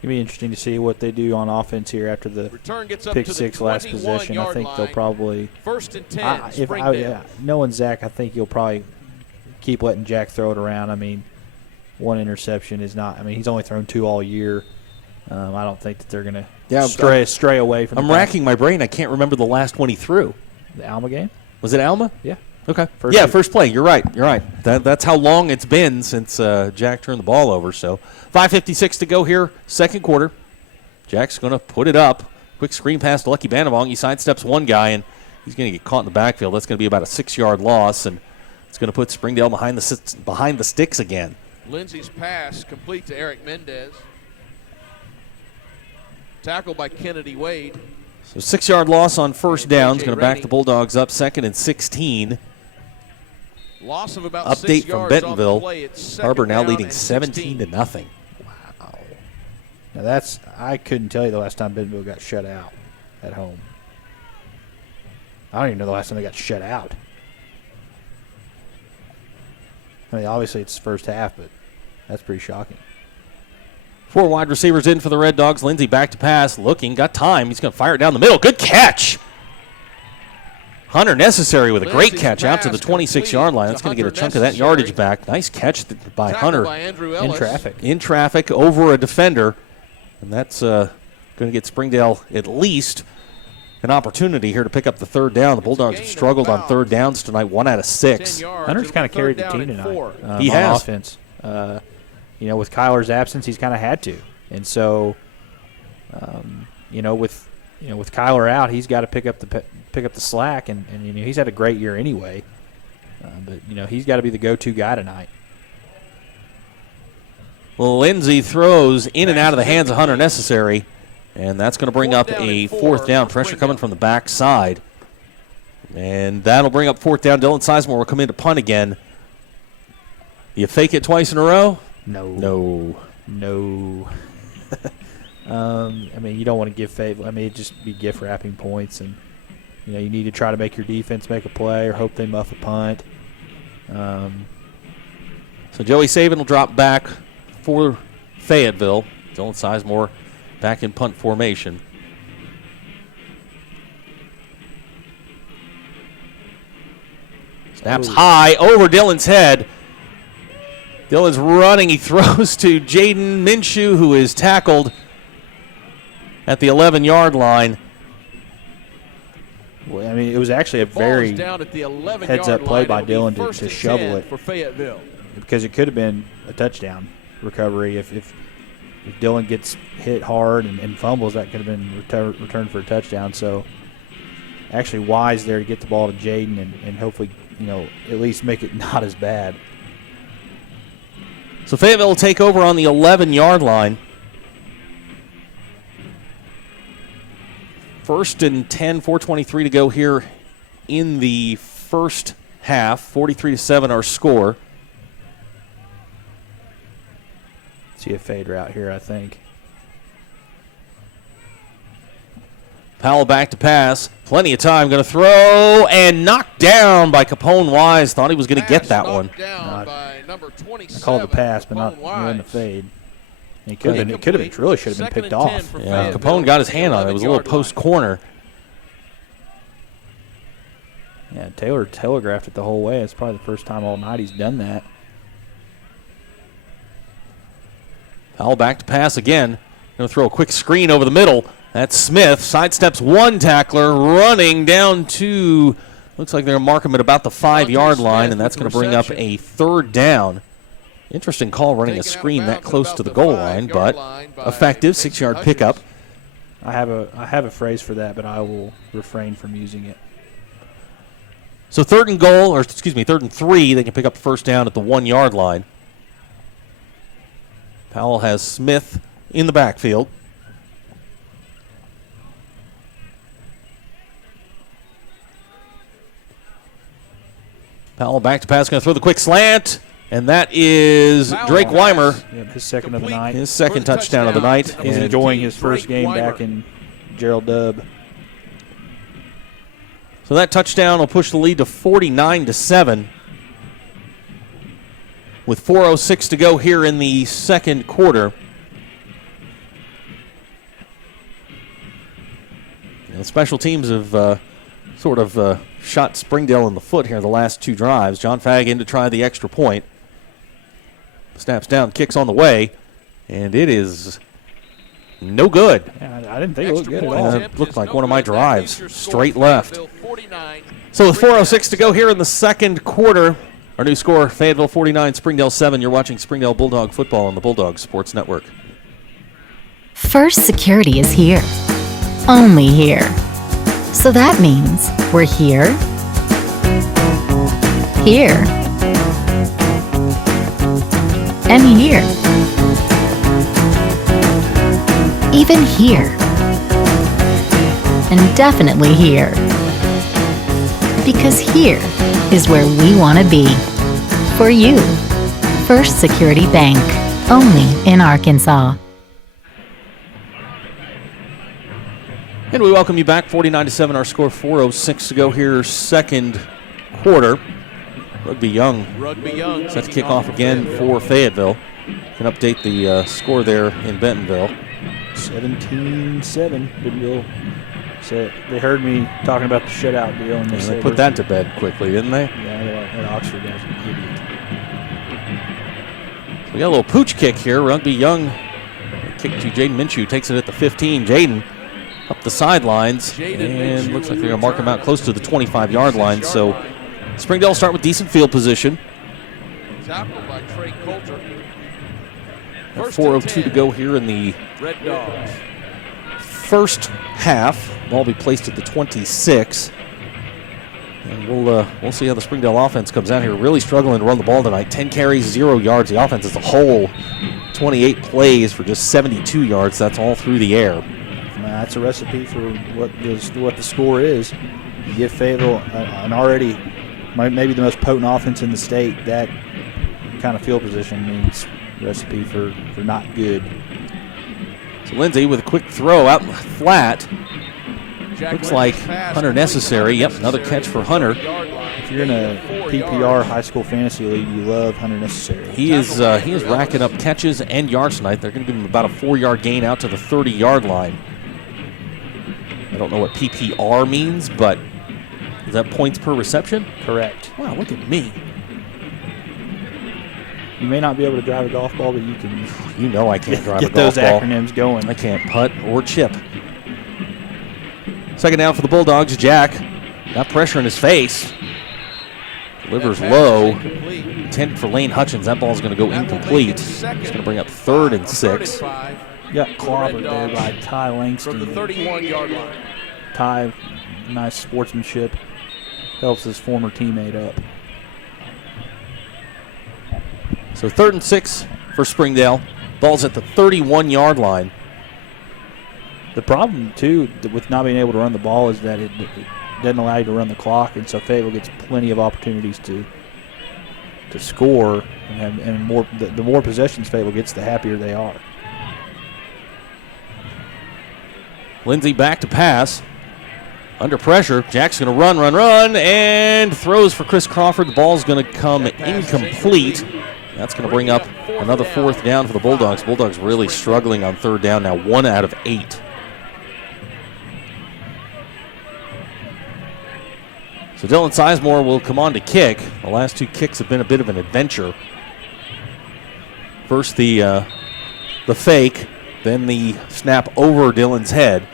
It'll be interesting to see what they do on offense here after the Return gets up pick to the 6 last possession. I 21-yard think they'll line. probably 1st and 10, Springdale. knowing Zach, I think you'll probably keep letting Jack throw it around. I mean, one interception is not. I mean, he's only thrown 2 all year. I don't think that they're going to stray away from. I'm racking my brain. I can't remember the last one he threw. The Alma game. Was it Alma? Yeah. Okay. First First play. You're right. That's how long it's been since Jack turned the ball over. So 5:56 to go here, second quarter. Jack's going to put it up. Quick screen pass to Lucky Banavong. He sidesteps one guy, and he's going to get caught in the backfield. That's going to be about a 6-yard loss, and it's going to put Springdale behind the sticks again. Lindsey's pass complete to Eric Mendez. Tackle by Kennedy Wade. So 6-yard loss on first down is going to back the Bulldogs up 2nd and 16. Loss of about Update 6 from yards Bentonville. on the play. It's HAR-BER now second down leading and 17 to nothing. Now I couldn't tell you the last time Bentonville got shut out at home. I don't even know the last time they got shut out. I mean, obviously it's the first half, but that's pretty shocking. 4 wide receivers in for the Red Dogs. Lindsey back to pass, looking, got time. He's going to fire it down the middle. Good catch. Hunter Necessary with a great catch out to the 26-yard line. That's going to get a chunk of that yardage back. Nice catch by Hunter. In traffic. In traffic over a defender. And that's going to get Springdale at least an opportunity here to pick up the 3rd down. The Bulldogs have struggled on 3rd downs tonight, 1 out of 6. Hunter's kind of carried the team tonight. He on has. Offense. With Kyler's absence, he's kind of had to. And so, with Kyler out, he's got to pick up the slack. And he's had a great year anyway. But he's got to be the go-to guy tonight. Well, Lindsey throws in and out of the hands of Hunter Necessary, and that's going to bring up a 4th down. Pressure coming from the backside. And that'll bring up 4th down. Dylan Sizemore will come in to punt again. You fake it twice in a row? No. You don't want to give Fayetteville. It'd just be gift wrapping points. And, you need to try to make your defense make a play or hope they muff a punt. So Joey Saban will drop back for Fayetteville. Dylan Sizemore back in punt formation. Snaps high over Dylan's head. Dylan's running. He throws to Jaden Minshew, who is tackled at the 11-yard line. Well, it was actually a very heads-up play by Dylan to shovel it for Fayetteville. Because it could have been a touchdown recovery. If Dylan gets hit hard and fumbles, that could have been returned for a touchdown. So actually wise there to get the ball to Jaden and hopefully, at least make it not as bad. So Fayetteville will take over on the 11-yard line. 1st and 10, 4:23 to go here in the first half. 43-7 our score. See a fade route here, I think. Powell back to pass. Plenty of time. Going to throw and knocked down by Capone Wise. Thought he was going to get that one. I called the pass, but not in the fade. It could have been. Really should have been picked off. Yeah, Capone got his hand on it. It was a little post corner. Yeah, Taylor telegraphed it the whole way. It's probably the first time all night he's done that. Powell back to pass again. Going to throw a quick screen over the middle. That's Smith. Sidesteps one tackler, running down to, looks like they're going to mark him at about the 5-yard line, and that's going to bring up a 3rd down. Interesting call running a screen that close to the goal line, but effective 6-yard pickup. I have a phrase for that, but I will refrain from using it. So 3rd and 3, they can pick up the 1st down at the 1-yard line. Powell has Smith in the backfield. Powell back to pass, going to throw the quick slant, and that is Drake Weimer. Yep, his second of the night. His second touchdown of the night. He's enjoying his first game back in Gerald Dubb. So that touchdown will push the lead to 49-7. With 4:06 to go here in the second quarter. The special teams have shot Springdale in the foot here the last 2 drives. John Fagg in to try the extra point. Snaps down, kicks on the way, and it is no good. Yeah, I didn't think it looked good at all. It looked like one of my drives, straight left. So with 4:06 to go here in the second quarter, our new score, Fayetteville 49, Springdale 7. You're watching Springdale Bulldog football on the Bulldog Sports Network. First Security is here. Only here. So that means we're here, here, and here. Even here. and definitely here. Because here is where we want to be. For you. First Security Bank. Only in Arkansas. And we welcome you back. 49-7, our score. 4:06 to go here, second quarter. Rugby Young set to kick off again for Fayetteville. Can update the score there in Bentonville. 17-7. Bentonville. So they heard me talking about the shutout deal, and they put that to bed quickly, didn't they? Yeah, that Oxford guy's an idiot. We got a little pooch kick here. Rugby Young kick to Jaden Minshew, takes it at the 15. Jaden up the sidelines, and looks like they're going to mark him out close to the 25-yard line. So Springdale start with decent field position. 4:02 to go here in the first half. Ball will be placed at the 26. And we'll see how the Springdale offense comes out here. Really struggling to run the ball tonight. 10 carries, 0 yards. The offense as a whole, 28 plays for just 72 yards. That's all through the air. That's a recipe for what the score is. You give Fayetteville an already maybe the most potent offense in the state. That kind of field position means recipe for not good. So Lindsay with a quick throw out flat. Looks like Hunter Necessary. Yep, another catch for Hunter. If you're in a PPR high school fantasy league, you love Hunter Necessary. He is racking up catches and yards tonight. They're going to give him about a 4-yard gain out to the 30-yard line. I don't know what PPR means, but is that points per reception? Correct. Wow, look at me. You may not be able to drive a golf ball, but you can. You know I can't drive a golf ball. Get those acronyms going. I can't putt or chip. Second down for the Bulldogs. Jack got pressure in his face. Delivers low. Intended for Lane Hutchins. That ball's going to go incomplete. It's going to bring up 3rd and 6. Got clobbered there by Ty Langston. From the 31-yard line. Ty, nice sportsmanship. Helps his former teammate up. So 3rd and 6 for Springdale. Ball's at the 31-yard line. The problem, too, with not being able to run the ball is that it doesn't allow you to run the clock, and so Fayetteville gets plenty of opportunities to score, and more. The more possessions Fayetteville gets, the happier they are. Lindsay back to pass. Under pressure, Jack's going to run, and throws for Chris Crawford. The ball's going to come incomplete. That's going to bring up another 4th down for the Bulldogs. Bulldogs really struggling on 3rd down now, 1 out of 8. So Dylan Sizemore will come on to kick. The last 2 kicks have been a bit of an adventure. First the fake, then the snap over Dylan's head,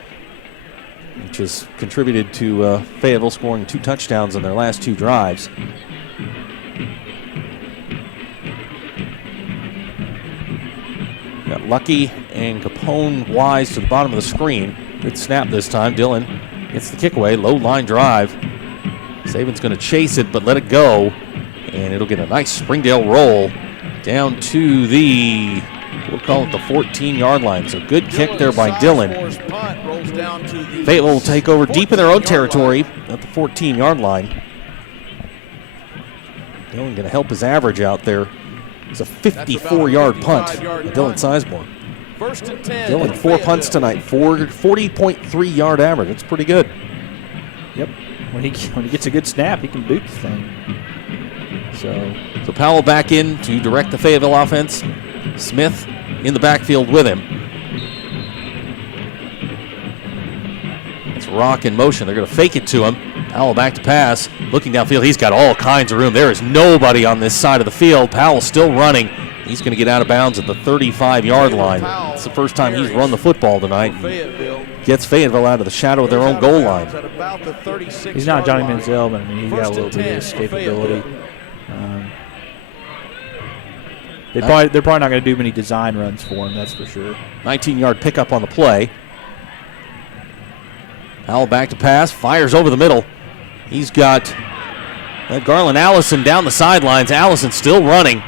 which has contributed to Fayetteville scoring 2 touchdowns in their last 2 drives. Got Lucky and Capone Wise to the bottom of the screen. Good snap this time. Dylan gets the kick away. Low line drive. Saban's going to chase it, but let it go. And it'll get a nice Springdale roll down to the, we'll call it the 14-yard line. So good kick there by Dylan. Fayetteville will take over deep in their own territory at the 14-yard line. Dylan going to help his average out there. It's a 54-yard punt by Dylan Sizemore. Dylan 4 punts tonight, 40.3-yard average. It's pretty good. Yep. When he gets a good snap, he can boot the thing. So Powell back in to direct the Fayetteville offense. Smith in the backfield with him. It's Rock in motion. They're going to fake it to him. Powell back to pass. Looking downfield, he's got all kinds of room. There is nobody on this side of the field. Powell still running. He's going to get out of bounds at the 35-yard line. It's the first time he's run the football tonight. Gets Fayetteville out of the shadow of their own goal line. He's not Johnny Manziel, but I mean, he's got a little bit of escapability. They're probably not going to do many design runs for him, that's for sure. 19-yard pickup on the play. Powell back to pass, fires over the middle. He's got Garland Allison down the sidelines. Allison still running.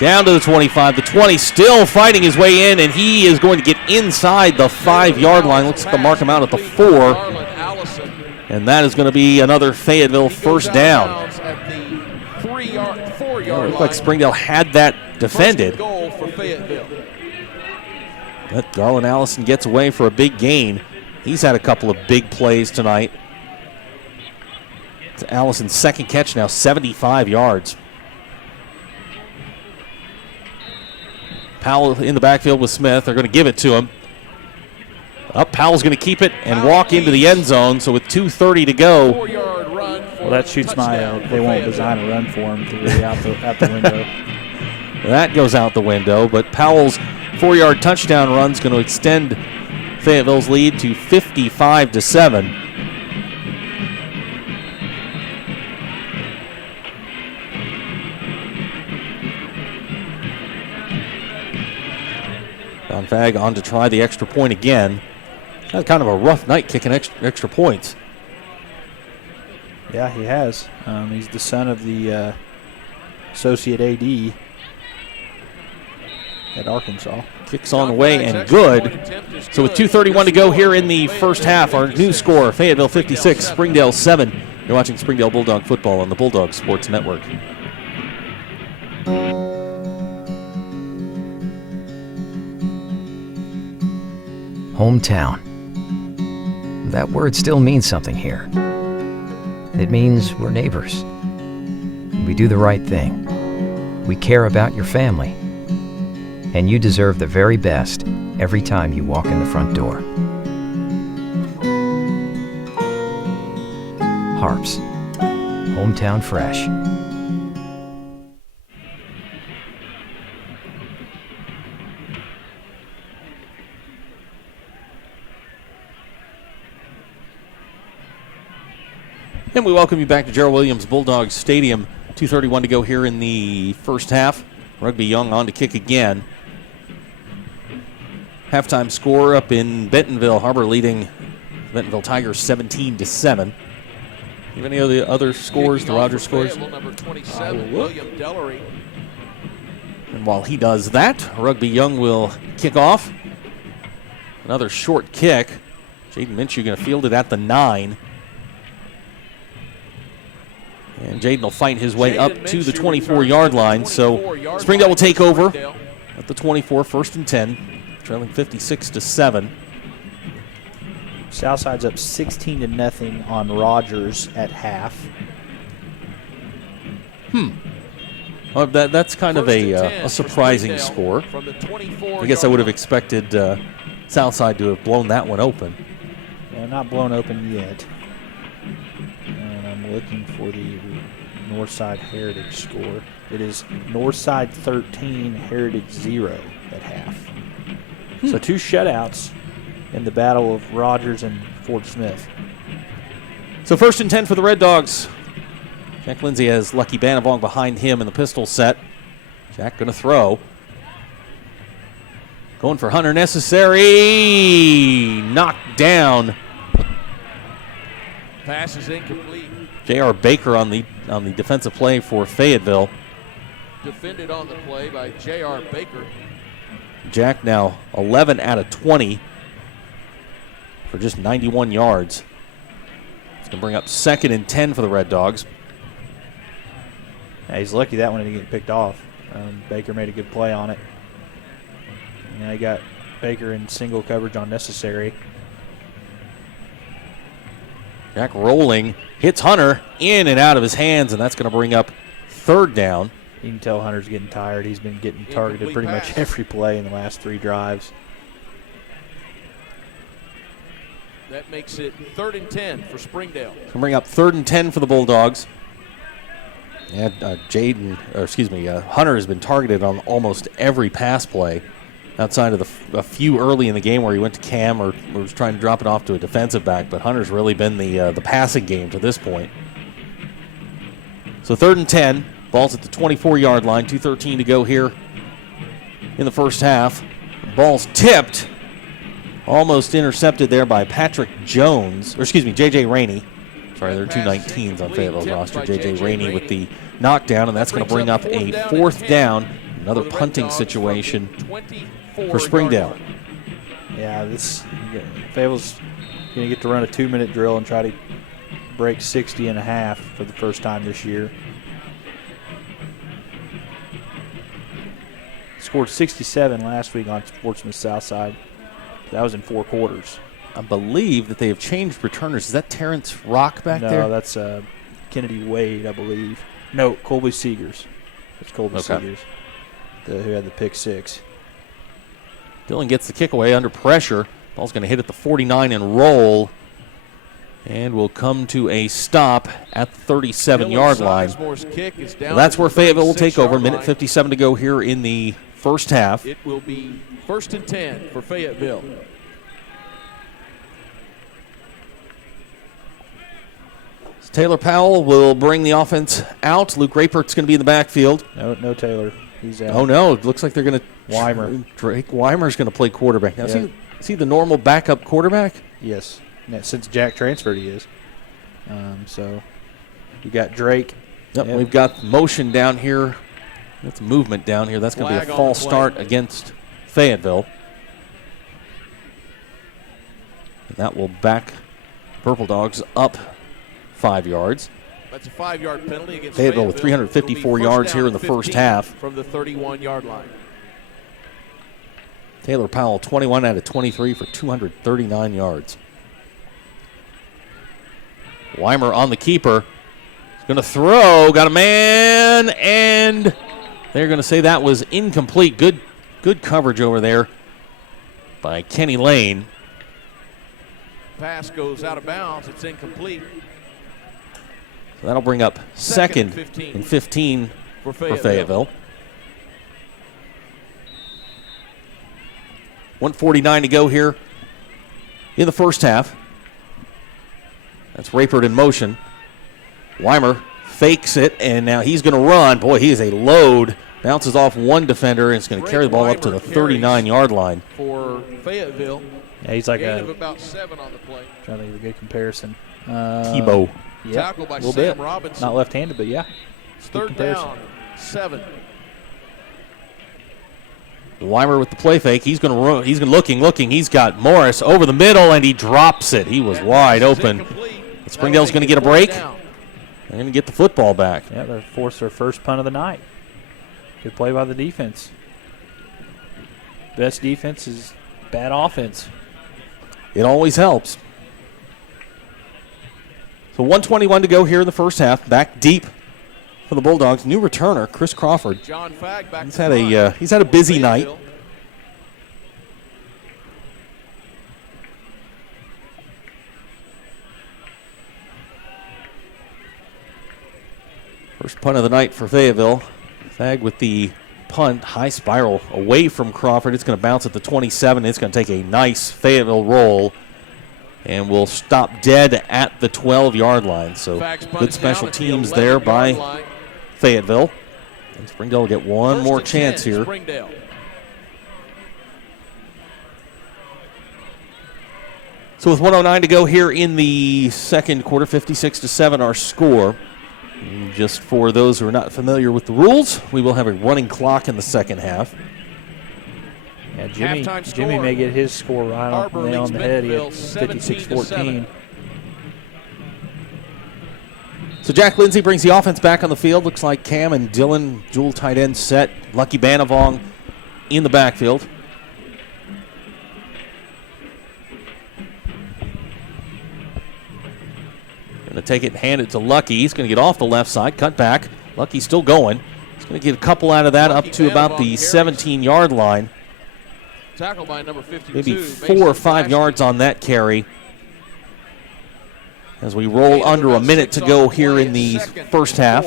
Down to the 25, the 20, still fighting his way in, and he is going to get inside the 5-yard line. Looks like they'll mark him out at the 4. And that is going to be another Fayetteville first down. It looked like Springdale had that defended. But Garland Allison gets away for a big gain. He's had a couple of big plays tonight. It's Allison's second catch now, 75 yards. Powell in the backfield with Smith. They're going to give it to him. Powell's going to keep it and walk into the end zone. So with 2:30 to go. Well, that shoots my they won't design a run for him to be out the window. That goes out the window, but Powell's 4-yard touchdown run is going to extend Fayetteville's lead to 55-7. Don Fagg on to try the extra point again. Had kind of a rough night kicking extra points. Yeah, he has. He's the son of the associate AD at Arkansas. Kicks on the way and good. So with 2:31 to go here in the first half, our new score, Fayetteville 56, Springdale 7. You're watching Springdale Bulldog football on the Bulldog Sports Network. Hometown. That word still means something here. It means we're neighbors. We do the right thing. We care about your family. And you deserve the very best every time you walk in the front door. Harps. Hometown fresh. And we welcome you back to Gerald Williams Bulldogs Stadium. 2:31 to go here in the first half. Rugby Young on to kick again. Halftime score up in Bentonville. Har-BER leading Bentonville Tigers 17-7. You have any of the other scores, the Rogers scores? Number 27, William Dellery. And while he does that, Rugby Young will kick off. Another short kick. Jaden Minshew going to field it at the 9. And Jaden will fight his way up to the 24-yard line. So Springdale will take over at the 24, 1st and 10, trailing 56-7. Southside's up 16-0 on Rogers at half. Well, that's kind of a surprising score. I guess I would have expected Southside to have blown that one open. Yeah, not blown open yet. And I'm looking for the Northside Heritage score. It is Northside 13, Heritage 0 at half. So 2 shutouts in the battle of Rogers and Fort Smith. So 1st and 10 for the Red Dogs. Jack Lindsay has Lucky Banavong behind him in the pistol set. Jack going to throw. Going for Hunter Necessary. Knocked down. Pass is incomplete. J.R. Baker on the defensive play for Fayetteville. Defended on the play by J.R. Baker. Jack now 11 out of 20 for just 91 yards. It's going to bring up 2nd and 10 for the Red Dogs. Yeah, he's lucky that one didn't get picked off. Baker made a good play on it. And he got Baker in single coverage on Necessary. Jack rolling, hits Hunter in and out of his hands, and that's going to bring up 3rd down. You can tell Hunter's getting tired. He's been getting targeted pretty much every play in the last 3 drives. That makes it 3rd and 10 for Springdale. It's going to bring up 3rd and 10 for the Bulldogs. And Hunter has been targeted on almost every pass play, outside of a few early in the game where he went to Cam or was trying to drop it off to a defensive back. But Hunter's really been the passing game to this point. So 3rd and 10. Ball's at the 24-yard line. 2:13 to go here in the first half. Ball's tipped. Almost intercepted there by Patrick Jones. Or excuse me, J.J. Rainey. Sorry, there are 2 19s on Fayetteville's roster. J.J. Rainey with the knockdown, and that's going to bring up a 4th down. Another punting situation for Springdale. Yeah, Fayetteville's going to get to run a 2-minute drill and try to break 60 and a half for the first time this year. Scored 67 last week on Sportsman's Southside. That was in 4 quarters. I believe that they have changed returners. Is that Terrence Rock back there? No, that's Kennedy Wade, I believe. No, Colby Seegers. It's Colby Seegers, who had the pick 6. Dillon gets the kick away under pressure. Ball's going to hit at the 49 and roll. And will come to a stop at the 37-yard line. So that's where Fayetteville will take over. Minute 57 to go here in the first half. It will be 1st and 10 for Fayetteville. Taylor Powell will bring the offense out. Luke Rapert's going to be in the backfield. No Taylor. He's out. Oh, no. It looks like they're going to – Weimer. Drake Weimer's going to play quarterback. Now, is he the normal backup quarterback? Yes. Since Jack transferred, he is. So you got Drake. Yep, we've got motion down here. That's movement down here. That's going to be a false start against Fayetteville. And that will back Purple Dogs up 5 yards. That's a 5-yard penalty against Fayetteville with 354 yards here in the first half. From the 31-yard line. Taylor Powell, 21 out of 23 for 239 yards. Weimer on the keeper. He's going to throw. Got a man, and they're going to say that was incomplete. Good coverage over there by Kenny Lane. Pass goes out of bounds. It's incomplete. So that'll bring up second and 15 for Fayetteville. 1:49 to go here in the first half. That's Rapert in motion. Weimer fakes it, and now he's going to run. Boy, he is a load. Bounces off one defender, and it's going to carry the ball up to the 39-yard line. For Fayetteville. Yeah, he's like gain of about 7 on the play. Trying to give a good comparison. Tebow. Yeah, tackle by a little Sam bit. Robinson. Not left-handed, but yeah. It's 3rd down, 7. Weimer with the play fake. He's going to run. He's looking. He's got Morris over the middle, and he drops it. He was wide open. Springdale's going to get a break. They're going to get the football back. Yeah, they're forced their first punt of the night. Good play by the defense. Best defense is bad offense. It always helps. So 1:21 to go here in the first half. Back deep for the Bulldogs. New returner, Chris Crawford. John Fagg back he's had a busy night. First punt of the night for Fayetteville. Fagg with the punt, high spiral away from Crawford. It's going to bounce at the 27. It's going to take a nice Fayetteville roll and will stop dead at the 12-yard line. So good special teams there by Fayetteville. And Springdale will get one more chance here. Springdale. So with 1:09 to go here in the second quarter, 56-7 our score. And just for those who are not familiar with the rules, we will have a running clock in the second half. Yeah, Jimmy may get his score right on the head. He had 56-14. So Jack Lindsay brings the offense back on the field. Looks like Cam and Dillon, dual tight end set. Lucky Banavong in the backfield. Going to take it and hand it to Lucky. He's going to get off the left side, cut back. Lucky's still going. He's going to get a couple out of that up to about the 17-yard line. Tackle by number 52. Maybe 4 or 5 yards on that carry. As we roll under a minute to go here in the first half.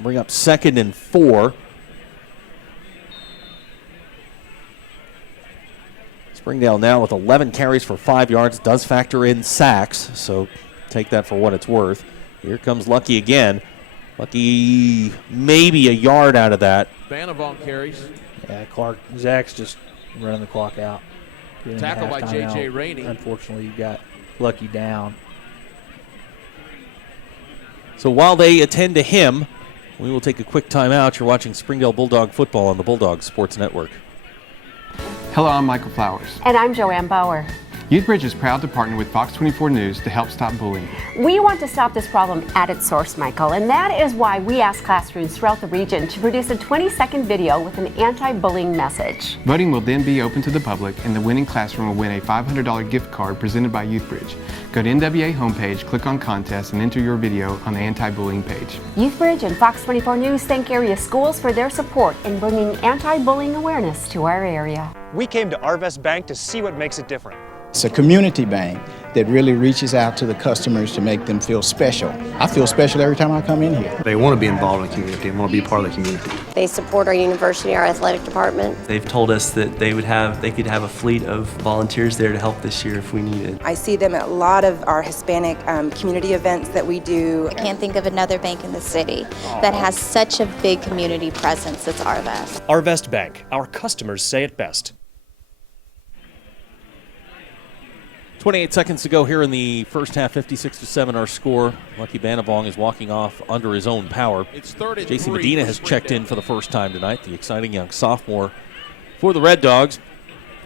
Bring up 2nd and 4. Springdale now with 11 carries for 5 yards. Does factor in sacks, so take that for what it's worth. Here comes Lucky again. Lucky maybe a yard out of that. Banavong carries. Yeah, Zach's just running the clock out. Tackle by J.J. Rainey. Unfortunately, you got Lucky down. So while they attend to him, We will take a quick timeout. You're watching Springdale Bulldog football on the Bulldog Sports Network. Hello, I'm Michael Flowers. And I'm Joanne Bauer. YouthBridge is proud to partner with Fox 24 News to help stop bullying. We want to stop this problem at its source, Michael, and that is why we asked classrooms throughout the region to produce a 20-second video with an anti-bullying message. Voting will then be open to the public, and the winning classroom will win a $500 gift card presented by YouthBridge. Go to NWA homepage, click on contest, and enter your video on the anti-bullying page. YouthBridge and Fox 24 News thank area schools for their support in bringing anti-bullying awareness to our area. We came to Arvest Bank to see what makes it different. It's a community bank that really reaches out to the customers to make them feel special. I feel special every time I come in here. They want to be involved in the community and want to be part of the community. They support our university, our athletic department. They've told us that they could have a fleet of volunteers there to help this year if we needed. I see them at a lot of our Hispanic community events that we do. I can't think of another bank in the city that has such a big community presence as Arvest. Arvest Bank. Our customers say it best. 28 seconds to go here in the first half, 56-7 our score. Lucky Banavong is walking off under his own power. It's 3rd and JC 3 Medina has checked in for the first time tonight, the exciting young sophomore for the Red Dogs.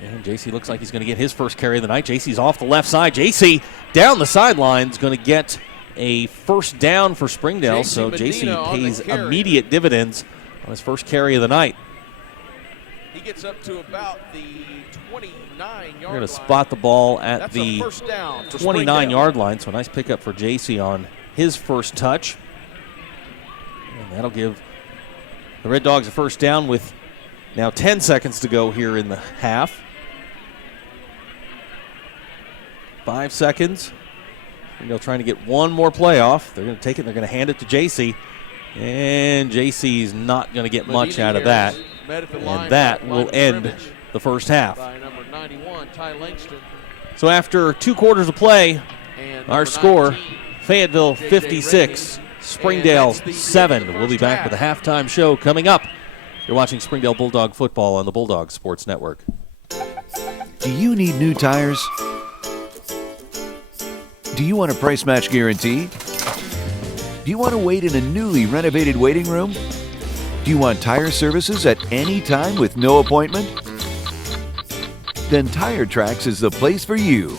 And JC looks like he's going to get his first carry of the night. JC's off the left side. JC down the sidelines, going to get a first down for Springdale. So JC pays immediate dividends on his first carry of the night. He gets up to about the 29-yard line. We're going to spot the ball at the 29-yard line. So a nice pickup for JC on his first touch. And that'll give the Red Dogs a first down with now 10 seconds to go here in the half. 5 seconds. Springdale trying to get one more play off. They're going to take it. They're going to hand it to JC. And JC's not going to get much out of that. And that will end the first half. So after 2 quarters of play, our score, Fayetteville 56, Springdale 7. We'll be back with a halftime show coming up. You're watching Springdale Bulldog football on the Bulldog Sports Network. Do you need new tires? Do you want a price match guarantee? Do you want to wait in a newly renovated waiting room? Do you want tire services at any time with no appointment? Then Tire Tracks is the place for you.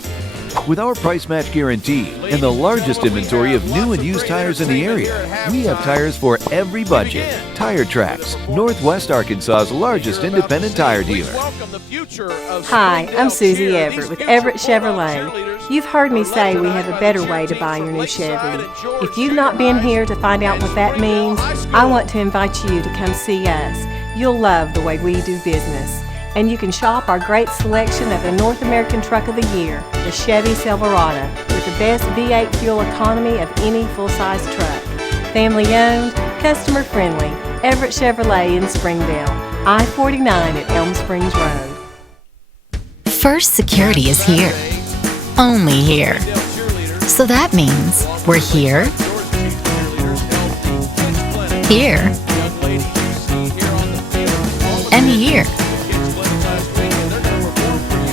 With our price match guarantee and the largest inventory of new and used tires in the area, we have tires for every budget. Tire Tracks, Northwest Arkansas's largest independent tire dealer. Hi, I'm Susie Everett with Everett Chevrolet. You've heard me say we have a better way to buy your new Chevy. If you've not been here to find out what that means, I want to invite you to come see us. You'll love the way we do business. And you can shop our great selection of the North American Truck of the Year, the Chevy Silverado, with the best V8 fuel economy of any full-size truck. Family owned, customer friendly, Everett Chevrolet in Springdale, I-49 at Elm Springs Road. First Security is here. Only here. So that means we're here, here, and here.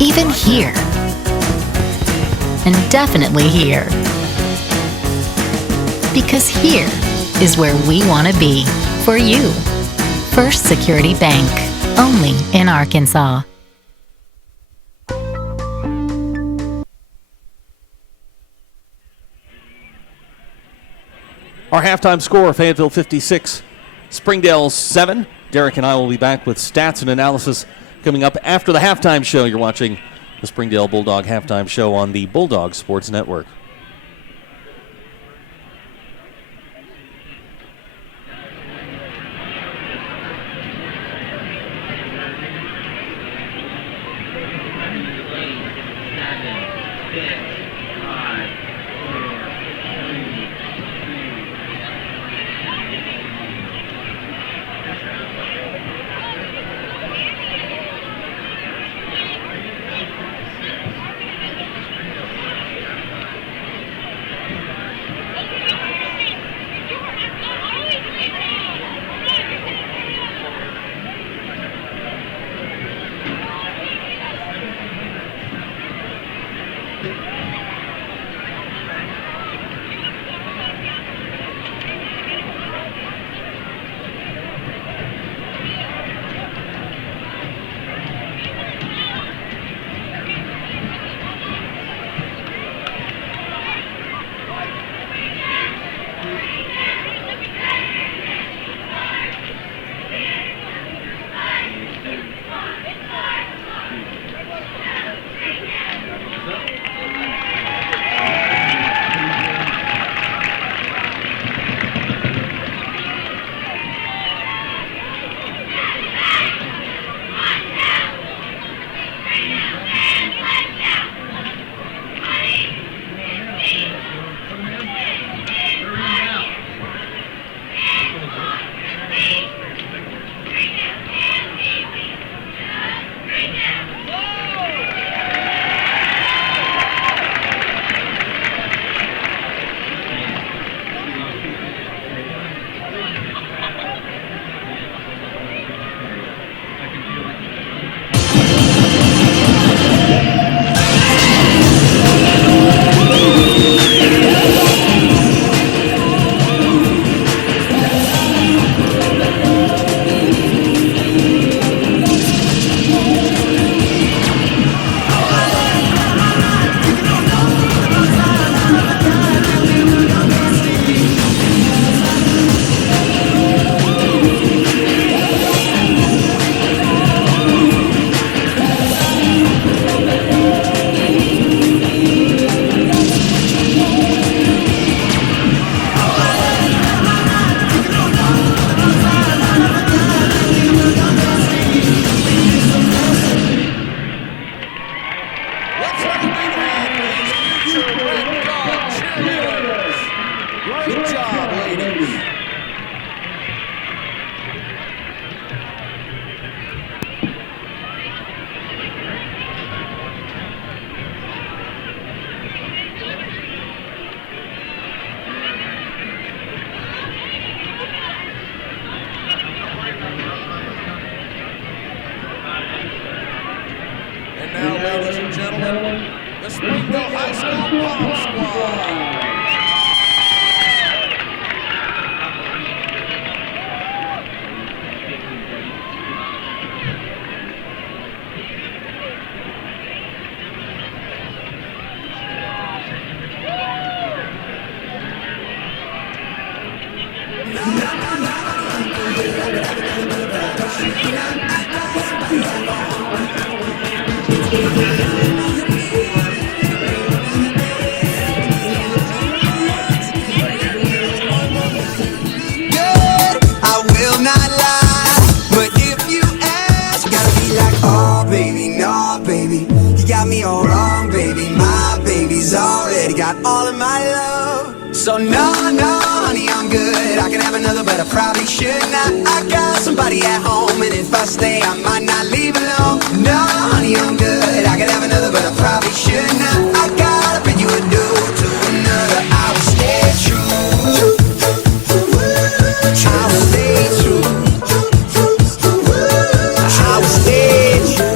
Even here. And definitely here. Because here is where we want to be for you. First Security Bank. Only in Arkansas. Our halftime score, Fayetteville 56, Springdale 7. Derek and I will be back with stats and analysis coming up after the halftime show. You're watching the Springdale Bulldog halftime show on the Bulldog Sports Network. Good job, ladies. And now, ladies and gentlemen, the Springdale High School Pom Squad. All of my love. So no, honey, I'm good. I can have another, but I probably should not. I got somebody at home, and if I stay, I might not leave alone. No, honey, I'm good. I can have another, but I probably should not. I gotta bid you adieu to another. I will stay true. I will stay true. I will stay true.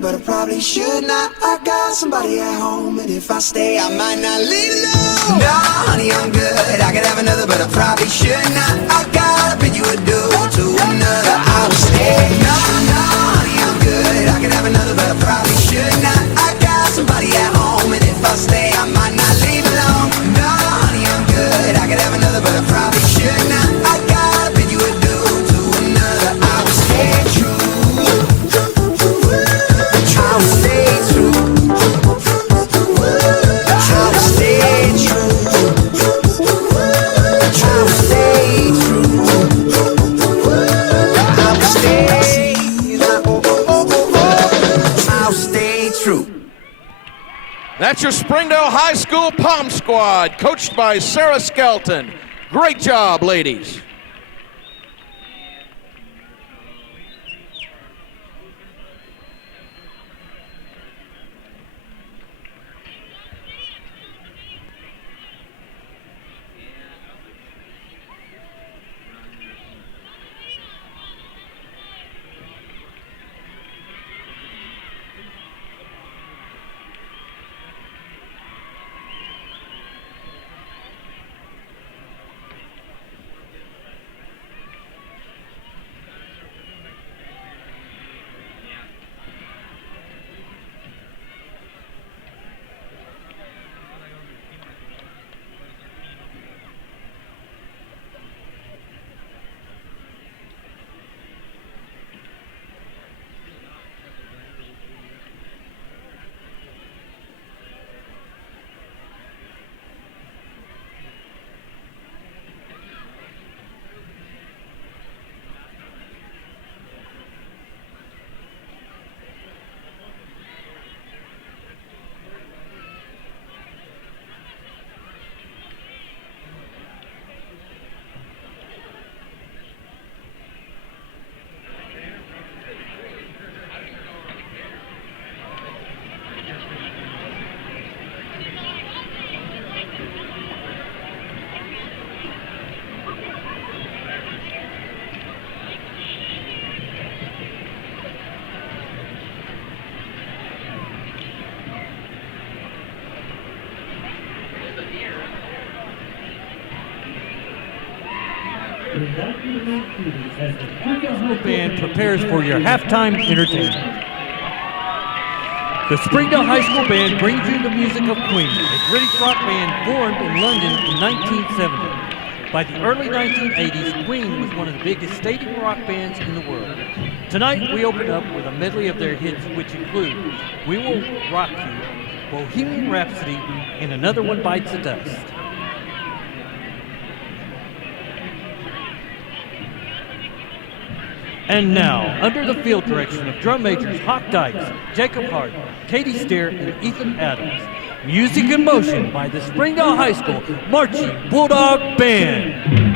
But I probably should not. I got somebody at home, and if I stay, I might not leave alone. No, honey, I'm good. I could have another, but I probably should not. I gotta bid you adieu to another. I will stay. No, honey, I'm good. I could have another, but I probably should not. I got somebody at home, and if I stay, I might not leave alone. No, honey, I'm good. I could have another, but I probably should not. I gotta bid you adieu to another. I will stay true. That's your Springdale High School Pom Squad, coached by Sarah Skelton. Great job, ladies. As the Springdale Band prepares for your halftime entertainment. The Springdale High School Band brings you the music of Queen, a British rock band formed in London in 1970. By the early 1980s, Queen was one of the biggest stadium rock bands in the world. Tonight, we open up with a medley of their hits, which include We Will Rock You, Bohemian Rhapsody and Another One Bites the Dust. And now, under the field direction of drum majors Hawk Dykes, Jacob Hart, Katie Steer, and Ethan Adams, music in motion by the Springdale High School Marching Bulldog Band.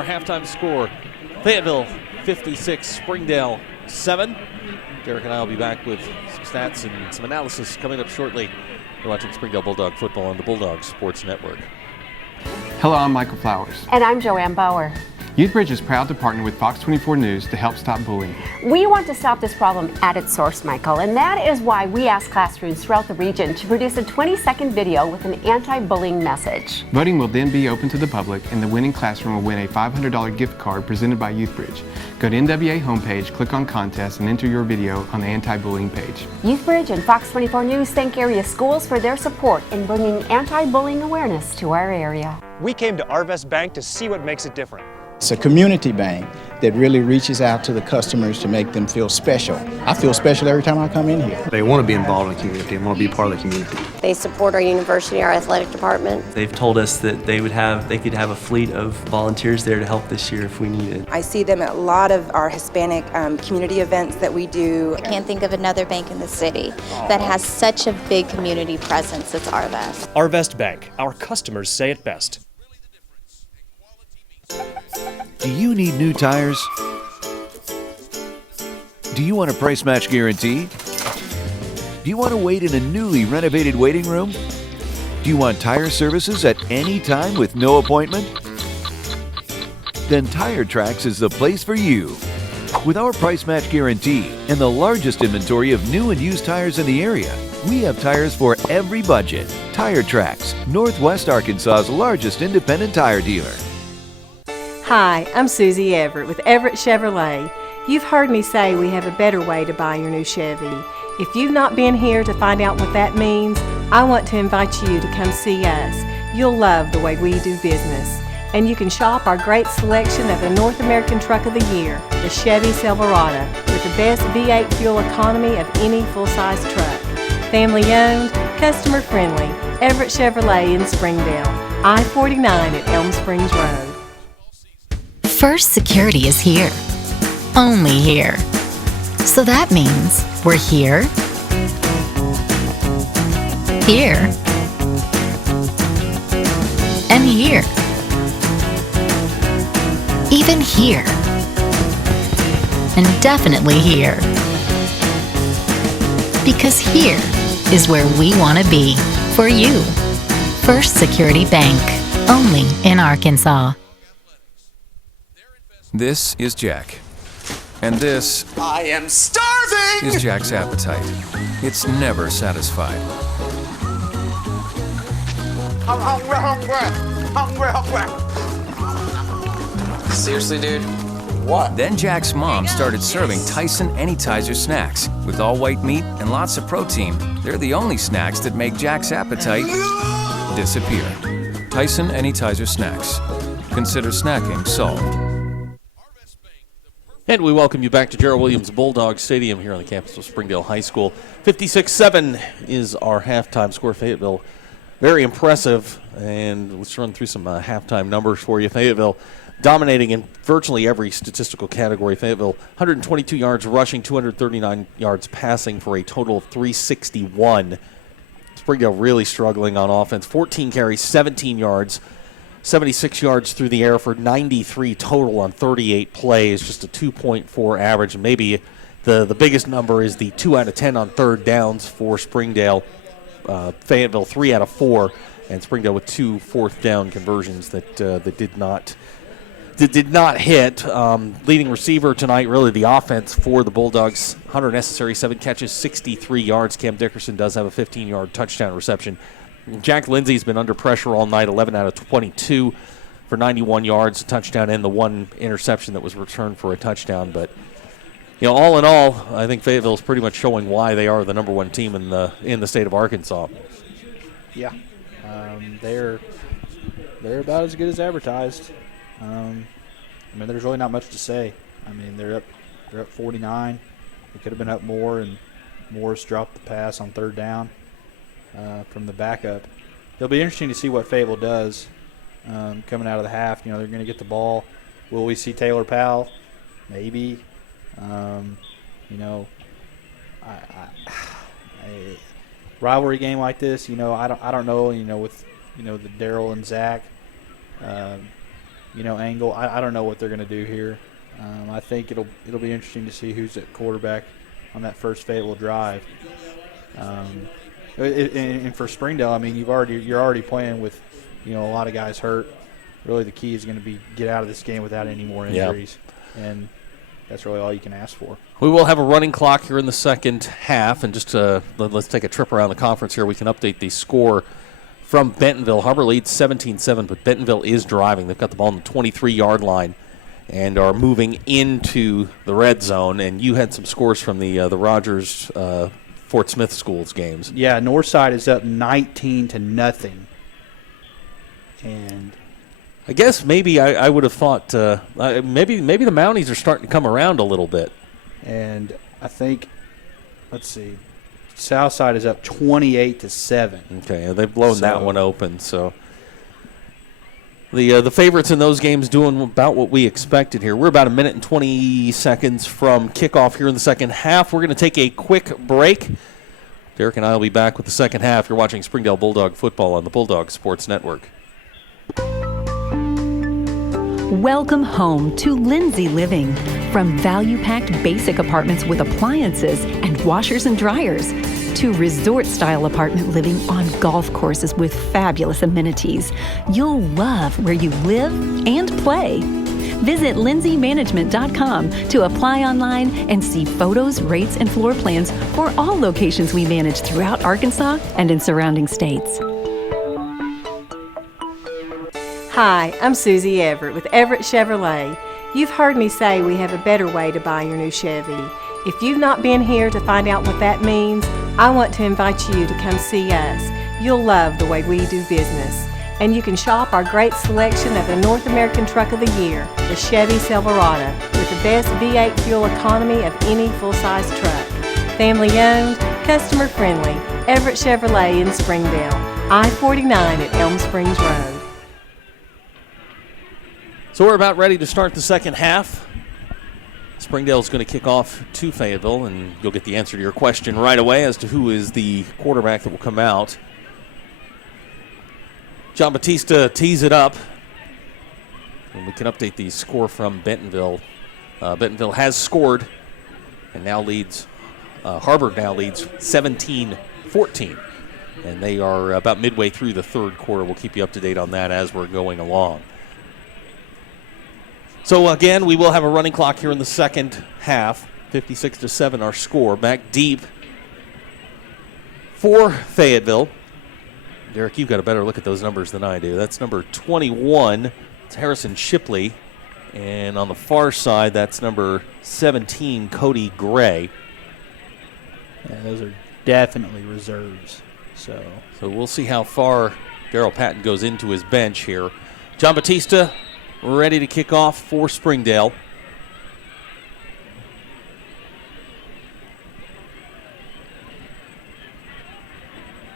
our halftime score. Fayetteville 56, Springdale 7. Derek and I will be back with some stats and some analysis coming up shortly. You're watching Springdale Bulldog football on the Bulldog Sports Network. Hello, I'm Michael Flowers. And I'm Joanne Bauer. YouthBridge is proud to partner with Fox 24 News to help stop bullying. We want to stop this problem at its source, Michael, and that is why we asked classrooms throughout the region to produce a 20-second video with an anti-bullying message. Voting will then be open to the public, and the winning classroom will win a $500 gift card presented by YouthBridge. Go to NWA homepage, click on contest, and enter your video on the anti-bullying page. YouthBridge and Fox 24 News thank area schools for their support in bringing anti-bullying awareness to our area. We came to Arvest Bank to see what makes it different. It's a community bank that really reaches out to the customers to make them feel special. I feel special every time I come in here. They want to be involved in the community and want to be part of the community. They support our university, our athletic department. They've told us that they could have a fleet of volunteers there to help this year if we needed. I see them at a lot of our Hispanic community events that we do. I can't think of another bank in the city that has such a big community presence as Arvest. Arvest Bank, our customers say it best. Do you need new tires? Do you want a price match guarantee? Do you want to wait in a newly renovated waiting room? Do you want tire services at any time with no appointment? Then Tire Tracks is the place for you. With our price match guarantee and the largest inventory of new and used tires in the area, we have tires for every budget. Tire Tracks, Northwest Arkansas's largest independent tire dealer. Hi, I'm Susie Everett with Everett Chevrolet. You've heard me say we have a better way to buy your new Chevy. If you've not been here to find out what that means, I want to invite you to come see us. You'll love the way we do business. And you can shop our great selection of the North American Truck of the Year, the Chevy Silverado, with the best V8 fuel economy of any full-size truck. Family owned, customer friendly, Everett Chevrolet in Springdale, I-49 at Elm Springs Road. First Security is here. Only here. So that means we're here, here, and here. Even here. And definitely here. Because here is where we want to be for you. First Security Bank. Only in Arkansas. This is Jack. And this I am starving! is Jack's appetite. It's never satisfied. I'm hungry. Seriously, dude? What? Then Jack's mom started serving Tyson Anytizer snacks. With all white meat and lots of protein, they're the only snacks that make Jack's appetite disappear. Tyson Anytizer snacks. Consider snacking solved. And we welcome you back to Gerald Williams Bulldog Stadium here on the campus of Springdale High School. 56-7 is our halftime score. Fayetteville, very impressive. And let's run through some halftime numbers for you. Fayetteville dominating in virtually every statistical category. Fayetteville, 122 yards rushing, 239 yards passing for a total of 361. Springdale really struggling on offense. 14 carries, 17 yards. 76 yards through the air for 93 total on 38 plays, just a 2.4 average. And maybe the biggest number is the 2 out of 10 on third downs for Springdale. Fayetteville 3 out of 4, and Springdale with 2 fourth down conversions that did not hit. Leading receiver tonight, really the offense for the Bulldogs. 100 necessary, 7 catches, 63 yards. Cam Dickerson does have a 15-yard touchdown reception. Jack Lindsay's been under pressure all night, 11 out of 22 for 91 yards, a touchdown, and the 1 interception that was returned for a touchdown. But, all in all, I think Fayetteville is pretty much showing why they are the number 1 team in the state of Arkansas. Yeah, they're about as good as advertised. There's really not much to say. They're up 49. They could have been up more, and Morris dropped the pass on third down. From the backup. It'll be interesting to see what Fayetteville does coming out of the half. They're going to get the ball. Will we see Taylor Powell? Maybe. Rivalry game like this, I don't know. With the Darryl and Zach, angle. I don't know what they're going to do here. I think it'll be interesting to see who's at quarterback on that first Fayetteville drive. And for Springdale, I mean, you're already playing with, a lot of guys hurt. Really, the key is going to be get out of this game without any more injuries, and that's really all you can ask for. We will have a running clock here in the second half, and just let's take a trip around the conference here. We can update the score from Bentonville. Har-BER leads 17-7, but Bentonville is driving. They've got the ball on the 23-yard line and are moving into the red zone. And you had some scores from the Rogers Fort Smith Schools games. Yeah, Northside is up 19-0, and I guess maybe I would have thought maybe the Mounties are starting to come around a little bit. And I think, let's see, Southside is up 28-7. Okay, they've blown that one open. So the favorites in those games doing about what we expected here. We're about a minute and 20 seconds from kickoff here in the second half. We're going to take a quick break. Derek and I will be back with the second half. You're watching Springdale Bulldog football on the Bulldog Sports Network. Welcome home to Lindsay Living. From value-packed basic apartments with appliances and washers and dryers to resort-style apartment living on golf courses with fabulous amenities, you'll love where you live and play. Visit lindsaymanagement.com to apply online and see photos, rates, and floor plans for all locations we manage throughout Arkansas and in surrounding states. Hi, I'm Susie Everett with Everett Chevrolet. You've heard me say we have a better way to buy your new Chevy. If you've not been here to find out what that means, I want to invite you to come see us. You'll love the way we do business. And you can shop our great selection of the North American Truck of the Year, the Chevy Silverado, with the best V8 fuel economy of any full-size truck. Family owned, customer friendly, Everett Chevrolet in Springdale, I-49 at Elm Springs Road. So we're about ready to start the second half. Springdale's going to kick off to Fayetteville, and you'll get the answer to your question right away as to who is the quarterback that will come out. John Batista tees it up, and we can update the score from Bentonville. Bentonville has scored and now leads, Har-BER now leads 17-14, and they are about midway through the third quarter. We'll keep you up to date on that as we're going along. So again, we will have a running clock here in the second half. 56-7 our score. Back deep for Fayetteville. Derek, you've got a better look at those numbers than I do. That's number 21. It's Harrison Shipley. And on the far side, that's number 17, Cody Gray. Yeah, those are definitely reserves. So we'll see how far Darryl Patton goes into his bench here. John Batista ready to kick off for Springdale.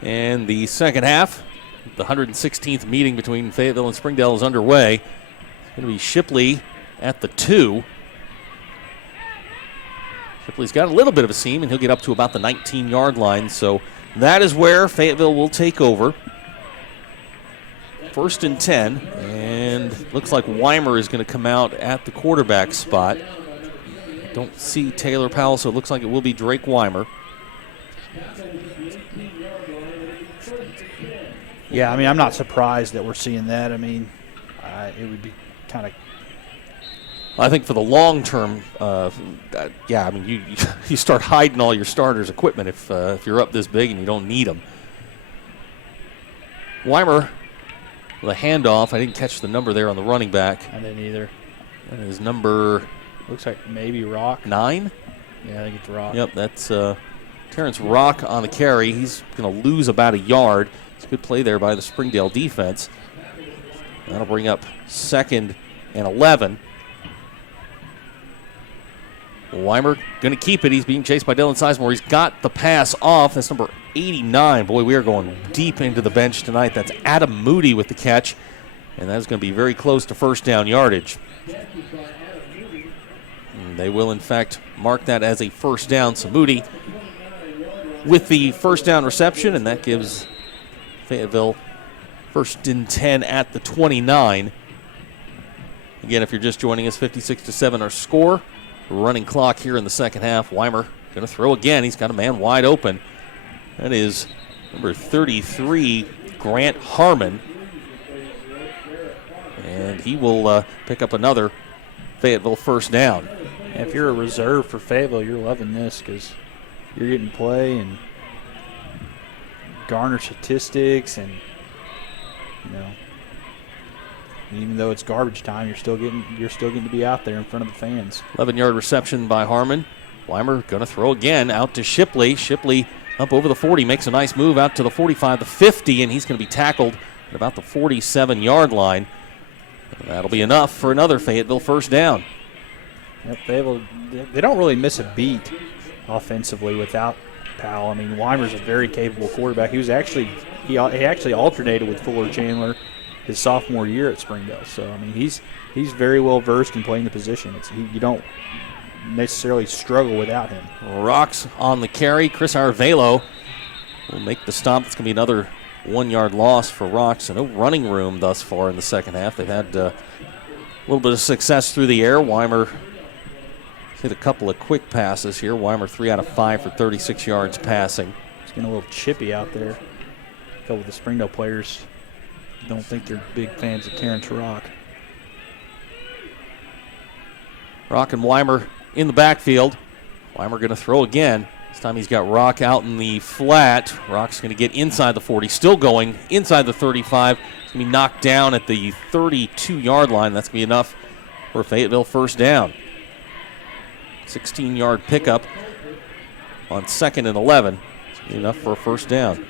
And the second half, the 116th meeting between Fayetteville and Springdale is underway. It's going to be Shipley at the 2. Shipley's got a little bit of a seam, and he'll get up to about the 19-yard line. So that is where Fayetteville will take over. 1st and 10, and looks like Weimer is going to come out at the quarterback spot. Don't see Taylor Powell, so it looks like it will be Drake Weimer. Yeah, I mean, I'm not surprised that we're seeing that. I mean, it would be kind of. I think for the long term, yeah, I mean, you start hiding all your starters' equipment if you're up this big and you don't need them. Weimer. The handoff. I didn't catch the number there on the running back. I didn't either. That is number. Looks like maybe Rock. 9? Yeah, I think it's Rock. Yep, that's Terrence Rock on the carry. He's going to lose about a yard. It's a good play there by the Springdale defense. That'll bring up 2nd and 11. Weimer going to keep it. He's being chased by Dylan Sizemore. He's got the pass off. That's number 89. Boy, we are going deep into the bench tonight. That's Adam Moody with the catch, and that's going to be very close to first down yardage. And they will, in fact, mark that as a first down. So Moody with the first down reception, and that gives Fayetteville 1st and 10 at the 29. Again, if you're just joining us, 56-7 our score. Running clock here in the second half. Weimer going to throw again. He's got a man wide open. That is number 33, Grant Harmon. And he will pick up another Fayetteville first down. And if you're a reserve for Fayetteville, you're loving this because you're getting play and garner statistics, and even though it's garbage time, you're still getting to be out there in front of the fans. 11-yard reception by Harmon. Weimer going to throw again out to Shipley. Shipley up over the 40, makes a nice move out to the 45, the 50, and he's going to be tackled at about the 47-yard line. And that'll be enough for another Fayetteville first down. Yep, Fayetteville, they don't really miss a beat offensively without Powell. I mean, Weimer's a very capable quarterback. He actually alternated with Fuller Chandler his sophomore year at Springdale. So, I mean, he's very well versed in playing the position. You don't necessarily struggle without him. Rocks on the carry. Chris Arvelo will make the stop. It's going to be another 1-yard loss for Rocks. And no running room thus far in the second half. They've had a little bit of success through the air. Weimer hit a couple of quick passes here. Weimer 3 out of 5 for 36 yards passing. It's getting a little chippy out there. A couple of the Springdale players don't think they're big fans of Terrence Rock. Rock and Weimer in the backfield. Weimer going to throw again. This time he's got Rock out in the flat. Rock's going to get inside the 40. Still going inside the 35. He's going to be knocked down at the 32-yard line. That's going to be enough for a Fayetteville first down. 16-yard pickup on 2nd and 11. It's going to be enough for a first down.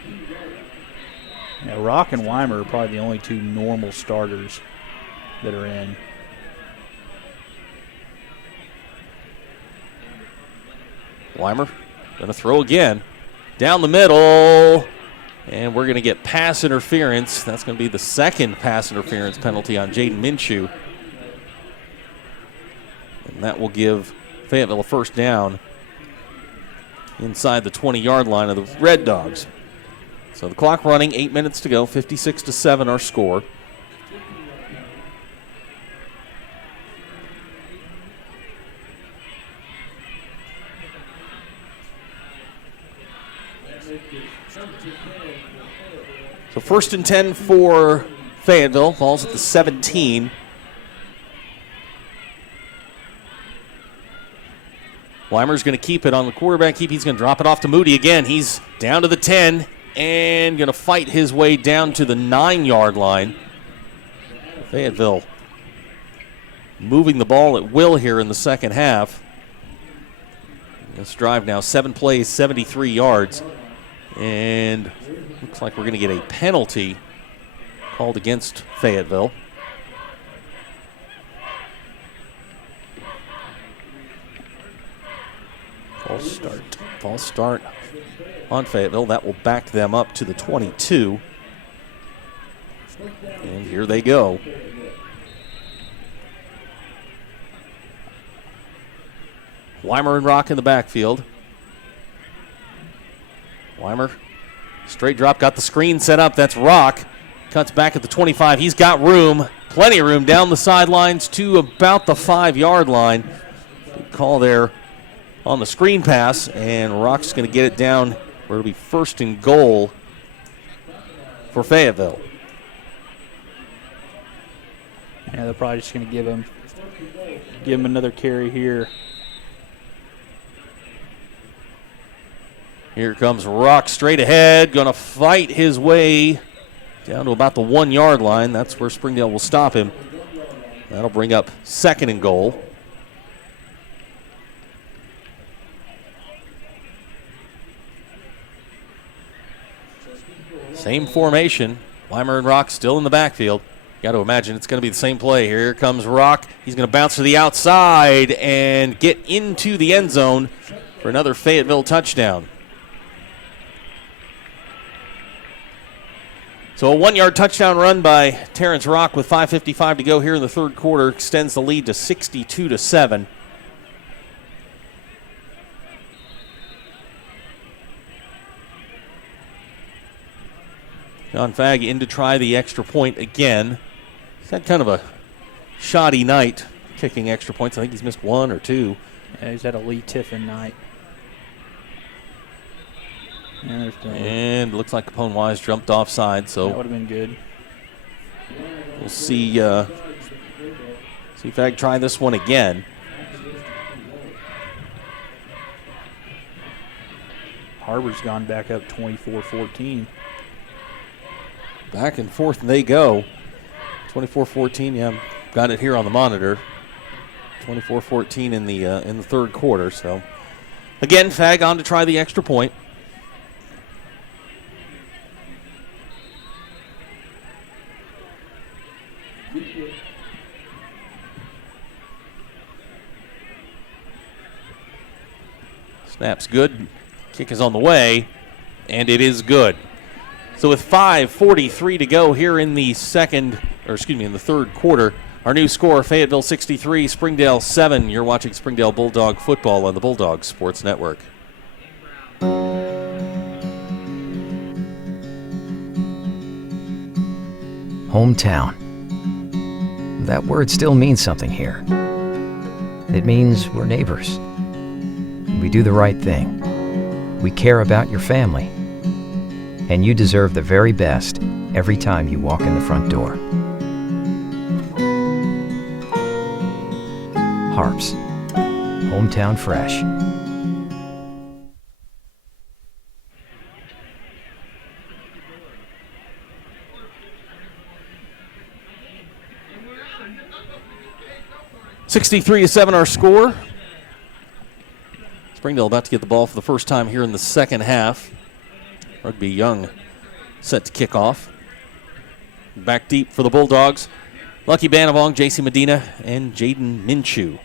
Yeah, Rock and Weimer are probably the only two normal starters that are in. Weimer going to throw again. Down the middle. And we're going to get pass interference. That's going to be the second pass interference penalty on Jaden Minshew. And that will give Fayetteville a first down inside the 20-yard line of the Red Dogs. So the clock running, 8 minutes to go, 56-7 our score. So 1st and 10 for Fayetteville, falls at the 17. Weimer's going to keep it on the quarterback keep. He's going to drop it off to Moody again. He's down to the 10 and going to fight his way down to the 9-yard line. Fayetteville moving the ball at will here in the second half. This drive now 7 plays, 73 yards. And looks like we're going to get a penalty called against Fayetteville. False start on Fayetteville. That will back them up to the 22. And here they go. Weimer and Rock in the backfield. Weimer, straight drop, got the screen set up. That's Rock. Cuts back at the 25. He's got room, plenty of room down the sidelines to about the 5-yard line. Good call there on the screen pass, and Rock's going to get it down where it'll be 1st and goal for Fayetteville. Yeah, they're probably just going to give him another carry here. Here comes Rock straight ahead, going to fight his way down to about the 1-yard line. That's where Springdale will stop him. That'll bring up 2nd and goal. Same formation. Weimer and Rock still in the backfield. Got to imagine it's going to be the same play. Here comes Rock. He's going to bounce to the outside and get into the end zone for another Fayetteville touchdown. So a 1-yard touchdown run by Terrence Rock with 5:55 to go here in the third quarter extends the lead to 62-7. John Fagg in to try the extra point again. He's had kind of a shoddy night kicking extra points. I think he's missed 1 or 2. Yeah, he's had a Lee Tiffin night. And it looks like Capone Wise jumped offside, so that would have been good. We'll see Fag try this one again. HAR-BER's gone back up 24-14. Back and forth they go. 24-14, yeah, got it here on the monitor. 24-14 in the third quarter, so again, Fag on to try the extra point. Snap's good. Kick is on the way, and it is good. So with 5:43 to go here in the third quarter, our new score, Fayetteville 63, Springdale 7. You're watching Springdale Bulldog football on the Bulldog Sports Network. Hometown. That word still means something here. It means we're neighbors. We do the right thing. We care about your family. And you deserve the very best every time you walk in the front door. HAR-BER. Hometown fresh. (63-7) our score. Springdale about to get the ball for the first time here in the second half. Rugby Young set to kick off. Back deep for the Bulldogs. Lucky Banavong, J.C. Medina, and Jaden Minshew.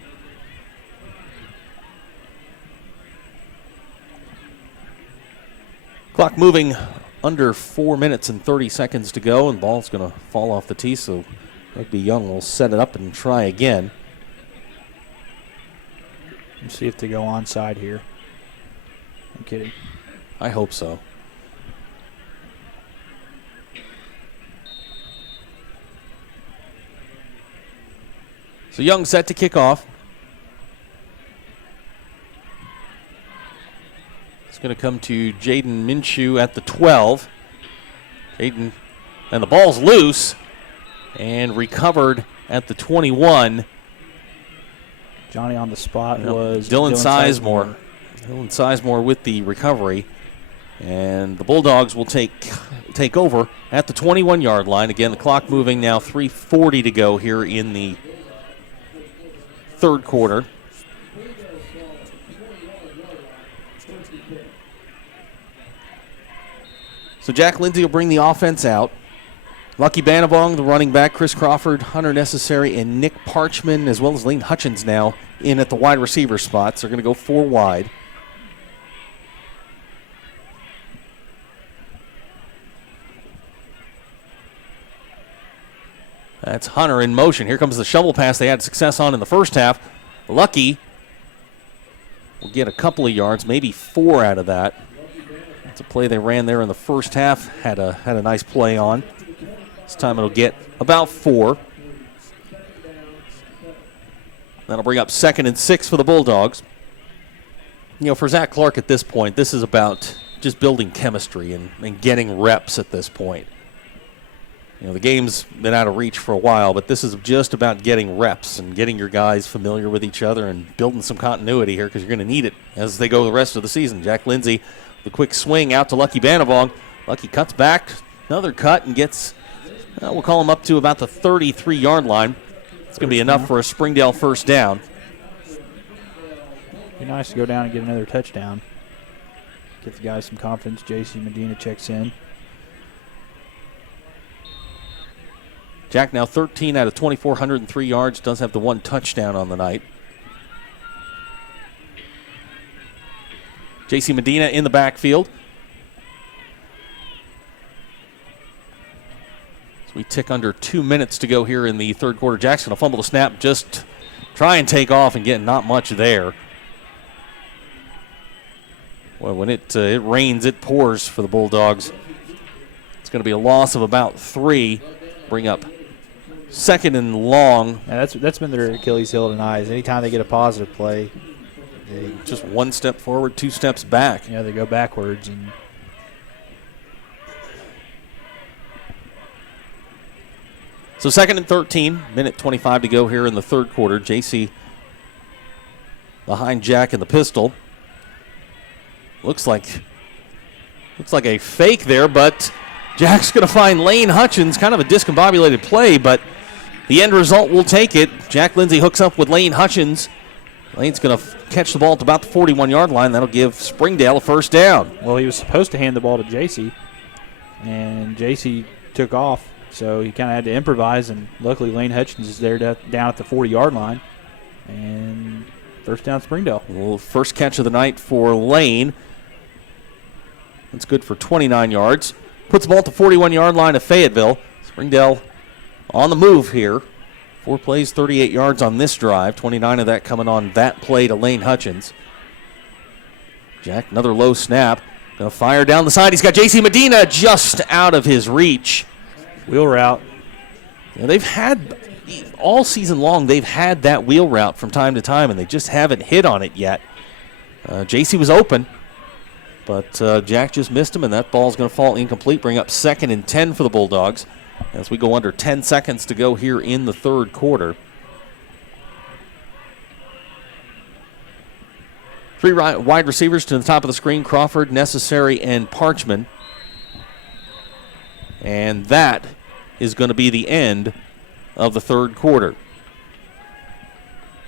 Clock moving under 4 minutes and 30 seconds to go, and ball's going to fall off the tee, so Rugby Young will set it up and try again. Let's see if they go onside here. I'm kidding. I hope so. So Young set to kick off. It's going to come to Jaden Minshew at the 12. Jaden, and the ball's loose and recovered at the 21. Johnny on the spot was Dylan Sizemore. Dylan Sizemore with the recovery. And the Bulldogs will take over at the 21-yard line. Again, the clock moving now, 3:40 to go here in the third quarter. So Jack Lindsay will bring the offense out. Lucky Banavong, the running back, Chris Crawford, Hunter Necessary, and Nick Parchman, as well as Lane Hutchins now in at the wide receiver spots. They're going to go 4 wide. That's Hunter in motion. Here comes the shovel pass they had success on in the first half. Lucky will get a couple of yards, maybe 4 out of that. That's a play they ran there in the first half. Had a nice play on. This time it'll get about 4. That'll bring up 2nd and 6 for the Bulldogs. You know, for Zach Clark at this point, this is about just building chemistry and getting reps at this point. You know, the game's been out of reach for a while, but this is just about getting reps and getting your guys familiar with each other and building some continuity here, because you're going to need it as they go the rest of the season. Jack Lindsay, the quick swing out to Lucky Banavong. Lucky cuts back, another cut, and gets, we'll call him up to about the 33-yard line. It's going to be enough for a Springdale first down. Be nice to go down and get another touchdown. Get the guys some confidence. J.C. Medina checks in. Jack now 13 out of 2,403 yards, does have the 1 touchdown on the night. J.C. Medina in the backfield. So we tick under 2 minutes to go here in the third quarter. Jackson will fumble the snap, just try and take off and get not much there. Well, when it rains, it pours for the Bulldogs. It's going to be a loss of about 3. Bring up second and long. Yeah, that's been their Achilles heel tonight. Is anytime they get a positive play, they just one step forward, 2 steps back. Yeah, they go backwards. And so 2nd and 13, minute 25 to go here in the third quarter. JC behind Jack in the pistol. Looks like a fake there, but Jack's going to find Lane Hutchins. Kind of a discombobulated play, but the end result will take it. Jack Lindsay hooks up with Lane Hutchins. Lane's going to catch the ball at about the 41-yard line. That'll give Springdale a first down. Well, he was supposed to hand the ball to JC, and JC took off, so he kind of had to improvise, and luckily Lane Hutchins is there down at the 40-yard line, and first down Springdale. Well, first catch of the night for Lane. That's good for 29 yards. Puts the ball at the 41-yard line of Fayetteville. Springdale on the move here. 4 plays, 38 yards on this drive. 29 of that coming on that play to Lane Hutchins. Jack, another low snap. Going to fire down the side. He's got J.C. Medina just out of his reach. Wheel route. Yeah, they've had, all season long, they've had that wheel route from time to time, and they just haven't hit on it yet. J.C. was open, but Jack just missed him, and that ball's going to fall incomplete, bring up 2nd and 10 for the Bulldogs as we go under 10 seconds to go here in the third quarter. 3 wide receivers to the top of the screen, Crawford, Necessary, and Parchman. And that is going to be the end of the third quarter.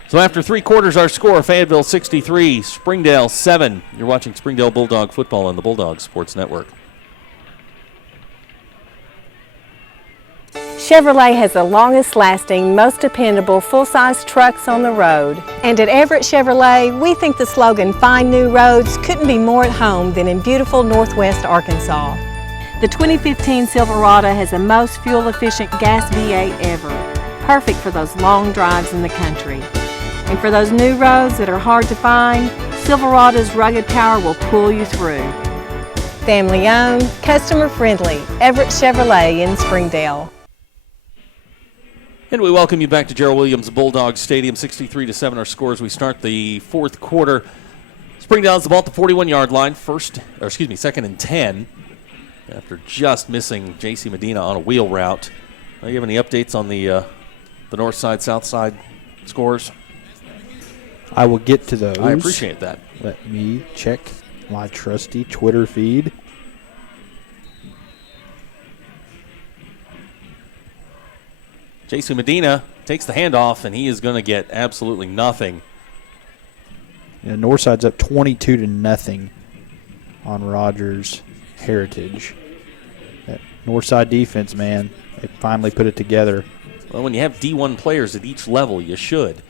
So after 3 quarters, our score, Fayetteville 63, Springdale 7. You're watching Springdale Bulldog football on the Bulldog Sports Network. Chevrolet has the longest lasting, most dependable full-size trucks on the road. And at Everett Chevrolet, we think the slogan, "Find New Roads," couldn't be more at home than in beautiful Northwest Arkansas. The 2015 Silverado has the most fuel-efficient gas V8 ever, perfect for those long drives in the country. And for those new roads that are hard to find, Silverado's rugged power will pull you through. Family-owned, customer-friendly, Everett Chevrolet in Springdale. And we welcome you back to Gerald Williams Bulldog Stadium. 63-7 our scores. We start the fourth quarter. Springdale has the ball at the 41-yard line. 2nd and 10. After just missing J.C. Medina on a wheel route. Do you have any updates on the north side, south side scores? I will get to those. I appreciate that. Let me check my trusty Twitter feed. J.C. Medina takes the handoff, and he is going to get absolutely nothing. Yeah, Northside's up 22-0 on Rogers Heritage. That Northside defense, man, they finally put it together. Well, when you have D1 players at each level, you should.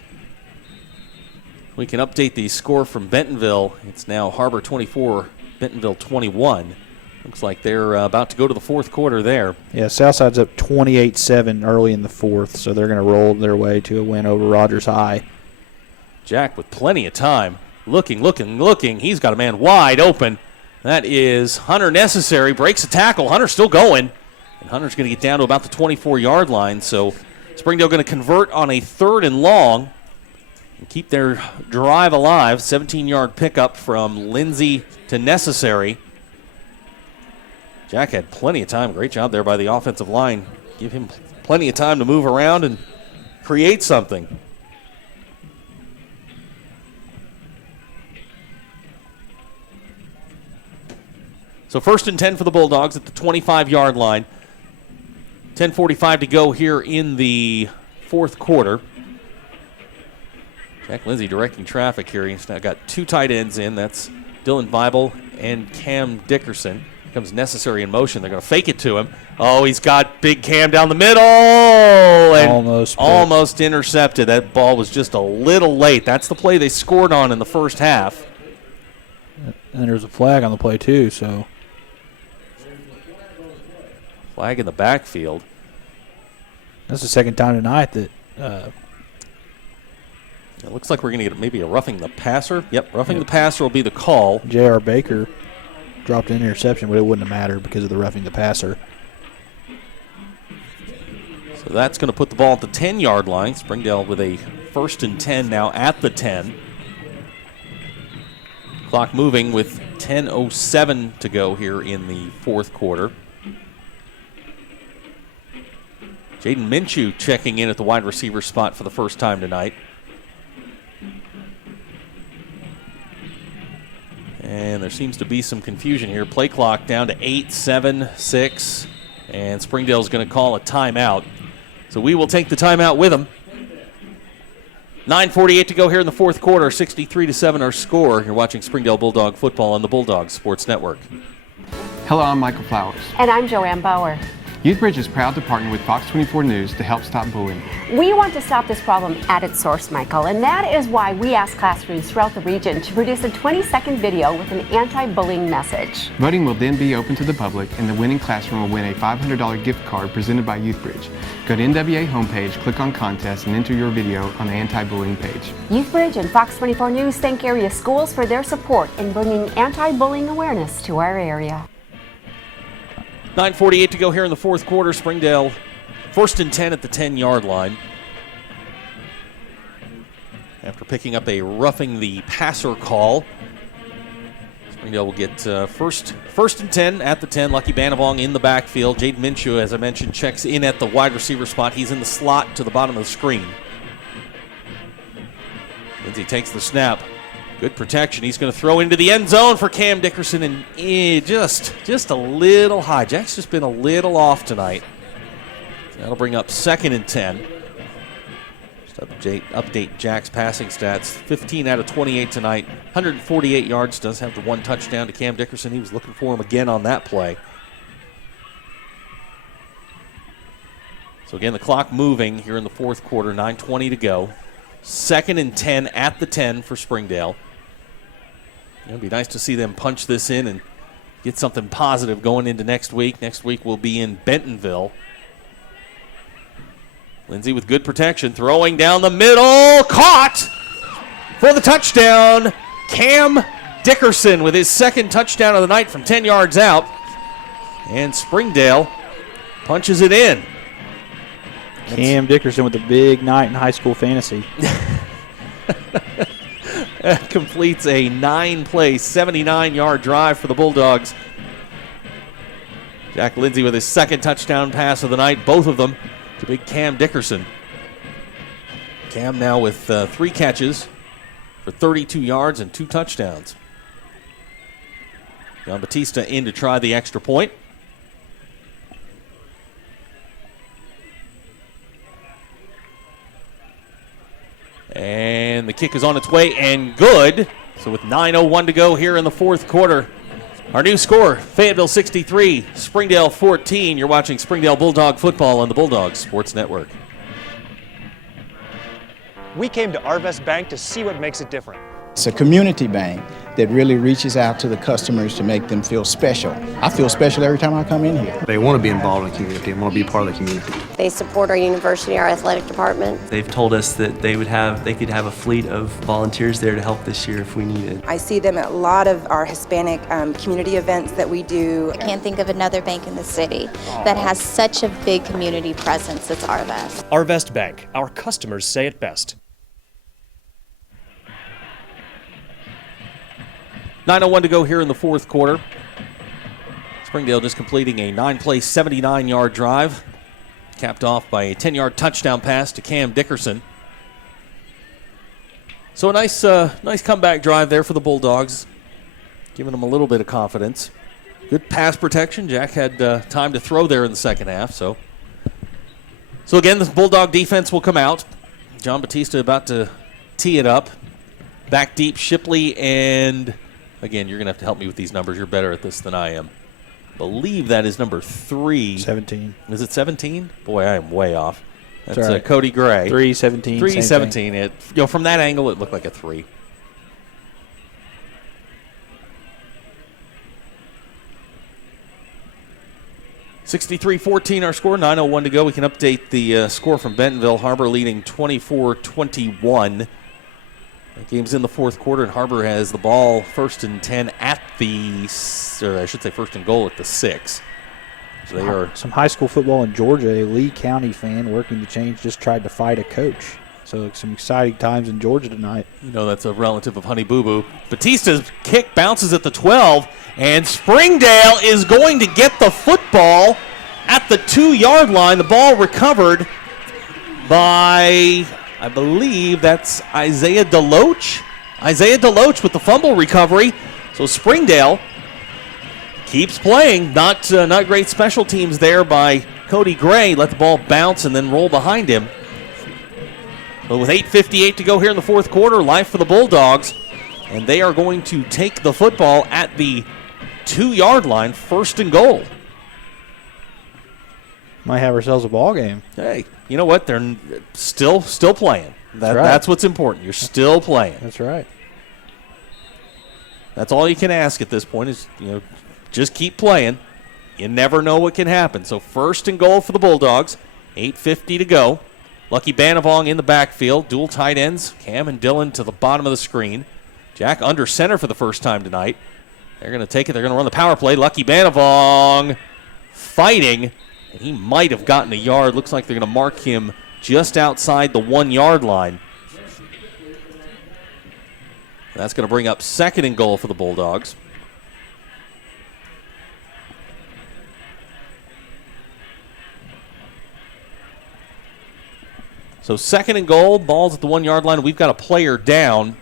We can update the score from Bentonville. It's now HAR-BER 24, Bentonville 21. Looks like they're about to go to the fourth quarter there. Yeah, Southside's up 28-7 early in the fourth, so they're going to roll their way to a win over Rogers High. Jack with plenty of time. Looking. He's got a man wide open. That is Hunter Necessary. Breaks a tackle. Hunter's still going. And Hunter's going to get down to about the 24-yard line. So Springdale going to convert on a 3rd and long and keep their drive alive. 17-yard pickup from Lindsay to Necessary. Jack had plenty of time. Great job there by the offensive line. Give him plenty of time to move around and create something. So 1st and 10 for the Bulldogs at the 25-yard line. 10:45 to go here in the fourth quarter. Jack Lindsay directing traffic here. He's now got 2 tight ends in. That's Dylan Bible and Cam Dickerson. Comes Necessary in motion. They're going to fake it to him. Oh, he's got big Cam down the middle. And almost intercepted. That ball was just a little late. That's the play they scored on in the first half. And there's a flag on the play, too, so. Flag in the backfield. That's the second time tonight that it looks like we're going to get maybe a roughing the passer. Yep, roughing the passer will be the call. J.R. Baker dropped an interception, but it wouldn't have mattered because of the roughing the passer. So that's going to put the ball at the 10-yard line. Springdale with a 1st and 10 now at the 10. Clock moving with 10:07 to go here in the fourth quarter. Jaden Minshew checking in at the wide receiver spot for the first time tonight. And there seems to be some confusion here. Play clock down to 8, 7, 6, and Springdale's going to call a timeout. So we will take the timeout with them. 9:48 to go here in the fourth quarter. 63-7 our score. You're watching Springdale Bulldog football on the Bulldogs Sports Network. Hello, I'm Michael Flowers. And I'm Joanne Bauer. YouthBridge is proud to partner with Fox 24 News to help stop bullying. We want to stop this problem at its source, Michael, and that is why we ask classrooms throughout the region to produce a 20-second video with an anti-bullying message. Voting will then be open to the public, and the winning classroom will win a $500 gift card presented by YouthBridge. Go to NWA homepage, click on contest, and enter your video on the anti-bullying page. YouthBridge and Fox 24 News thank area schools for their support in bringing anti-bullying awareness to our area. 9:48 to go here in the fourth quarter. Springdale 1st and 10 at the 10-yard line. After picking up a roughing the passer call, Springdale will get first and 10 at the 10. Lucky Banavong in the backfield. Jaden Minshew, as I mentioned, checks in at the wide receiver spot. He's in the slot to the bottom of the screen. Lindsey takes the snap. Good protection. He's going to throw into the end zone for Cam Dickerson, and just a little high. Jack's just been a little off tonight. That'll bring up 2nd and 10. Just update Jack's passing stats. 15 out of 28 tonight. 148 yards. Does have the one touchdown to Cam Dickerson. He was looking for him again on that play. So again, the clock moving here in the fourth quarter. 9:20 to go. 2nd and 10 at the 10 for Springdale. It'd be nice to see them punch this in and get something positive going into next week. Next week we'll be in Bentonville. Lindsey with good protection, throwing down the middle, caught for the touchdown. Cam Dickerson with his 2nd touchdown of the night from 10 yards out. And Springdale punches it in. Cam Dickerson with a big night in high school fantasy. Completes a 9-play, 79-yard drive for the Bulldogs. Jack Lindsey with his 2nd touchdown pass of the night, both of them to big Cam Dickerson. Cam now with 3 catches for 32 yards and 2 touchdowns. John Batista in to try the extra point. And the kick is on its way and good. So with 9:01 to go here in the fourth quarter, our new score, Fayetteville 63, Springdale 14. You're watching Springdale Bulldog football on the Bulldogs Sports Network. We came to Arvest Bank to see what makes it different. It's a community bank that really reaches out to the customers to make them feel special. I feel special every time I come in here. They want to be involved in the community and want to be part of the community. They support our university, our athletic department. They've told us that they could have a fleet of volunteers there to help this year if we needed. I see them at a lot of our Hispanic community events that we do. I can't think of another bank in the city that has such a big community presence as Arvest. Arvest Bank. Our customers say it best. 9:01 to go here in the fourth quarter. Springdale just completing a 9-play, 79-yard drive, capped off by a 10-yard touchdown pass to Cam Dickerson. So a nice comeback drive there for the Bulldogs, giving them a little bit of confidence. Good pass protection. Jack had time to throw there in the second half. So again, the Bulldog defense will come out. John Batista about to tee it up. Back deep, Shipley, and again, you're going to have to help me with these numbers. You're better at this than I am. I believe that is number 3. 17. Is it 17? Boy, I am way off. That's right. Cody Gray. 3-17. 3-17. From that angle, it looked like a 3. (63-14) our score. 9:01 to go. We can update the score from Bentonville. HAR-BER leading 24-21. The game's in the fourth quarter, and HAR-BER has the ball 1st and 10 at the, or I should say 1st and goal at the 6. They are some high school football in Georgia. A Lee County fan working to change just tried to fight a coach. So some exciting times in Georgia tonight. You know that's a relative of Honey Boo Boo. Batista's kick bounces at the 12, and Springdale is going to get the football at the 2-yard line. The ball recovered by, I believe that's Isaiah Deloach. Isaiah Deloach with the fumble recovery. So Springdale keeps playing. Not great special teams there by Cody Gray. Let the ball bounce and then roll behind him. But with 8:58 to go here in the fourth quarter, life for the Bulldogs. And they are going to take the football at the 2-yard line, 1st and goal. Might have ourselves a ball game. Hey, you know what? They're still playing. That's what's important. You're still playing. That's right. That's all you can ask at this point is, just keep playing. You never know what can happen. So 1st and goal for the Bulldogs. 8:50 to go. Lucky Banavong in the backfield. Dual tight ends. Cam and Dylan to the bottom of the screen. Jack under center for the first time tonight. They're going to take it. They're going to run the power play. Lucky Banavong fighting. And he might have gotten a yard. Looks like they're going to mark him just outside the 1-yard line. That's going to bring up 2nd and goal for the Bulldogs. So 2nd and goal, ball's at the 1-yard line. We've got a player down.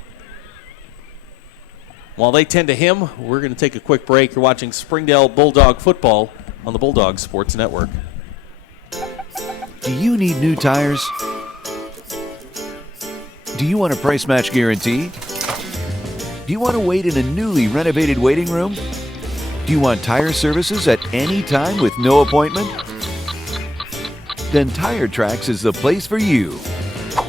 While they tend to him, we're going to take a quick break. You're watching Springdale Bulldog football on the Bulldog Sports Network. Do you need new tires? Do you want a price match guarantee? Do you want to wait in a newly renovated waiting room? Do you want tire services at any time with no appointment? Then Tire Tracks is the place for you.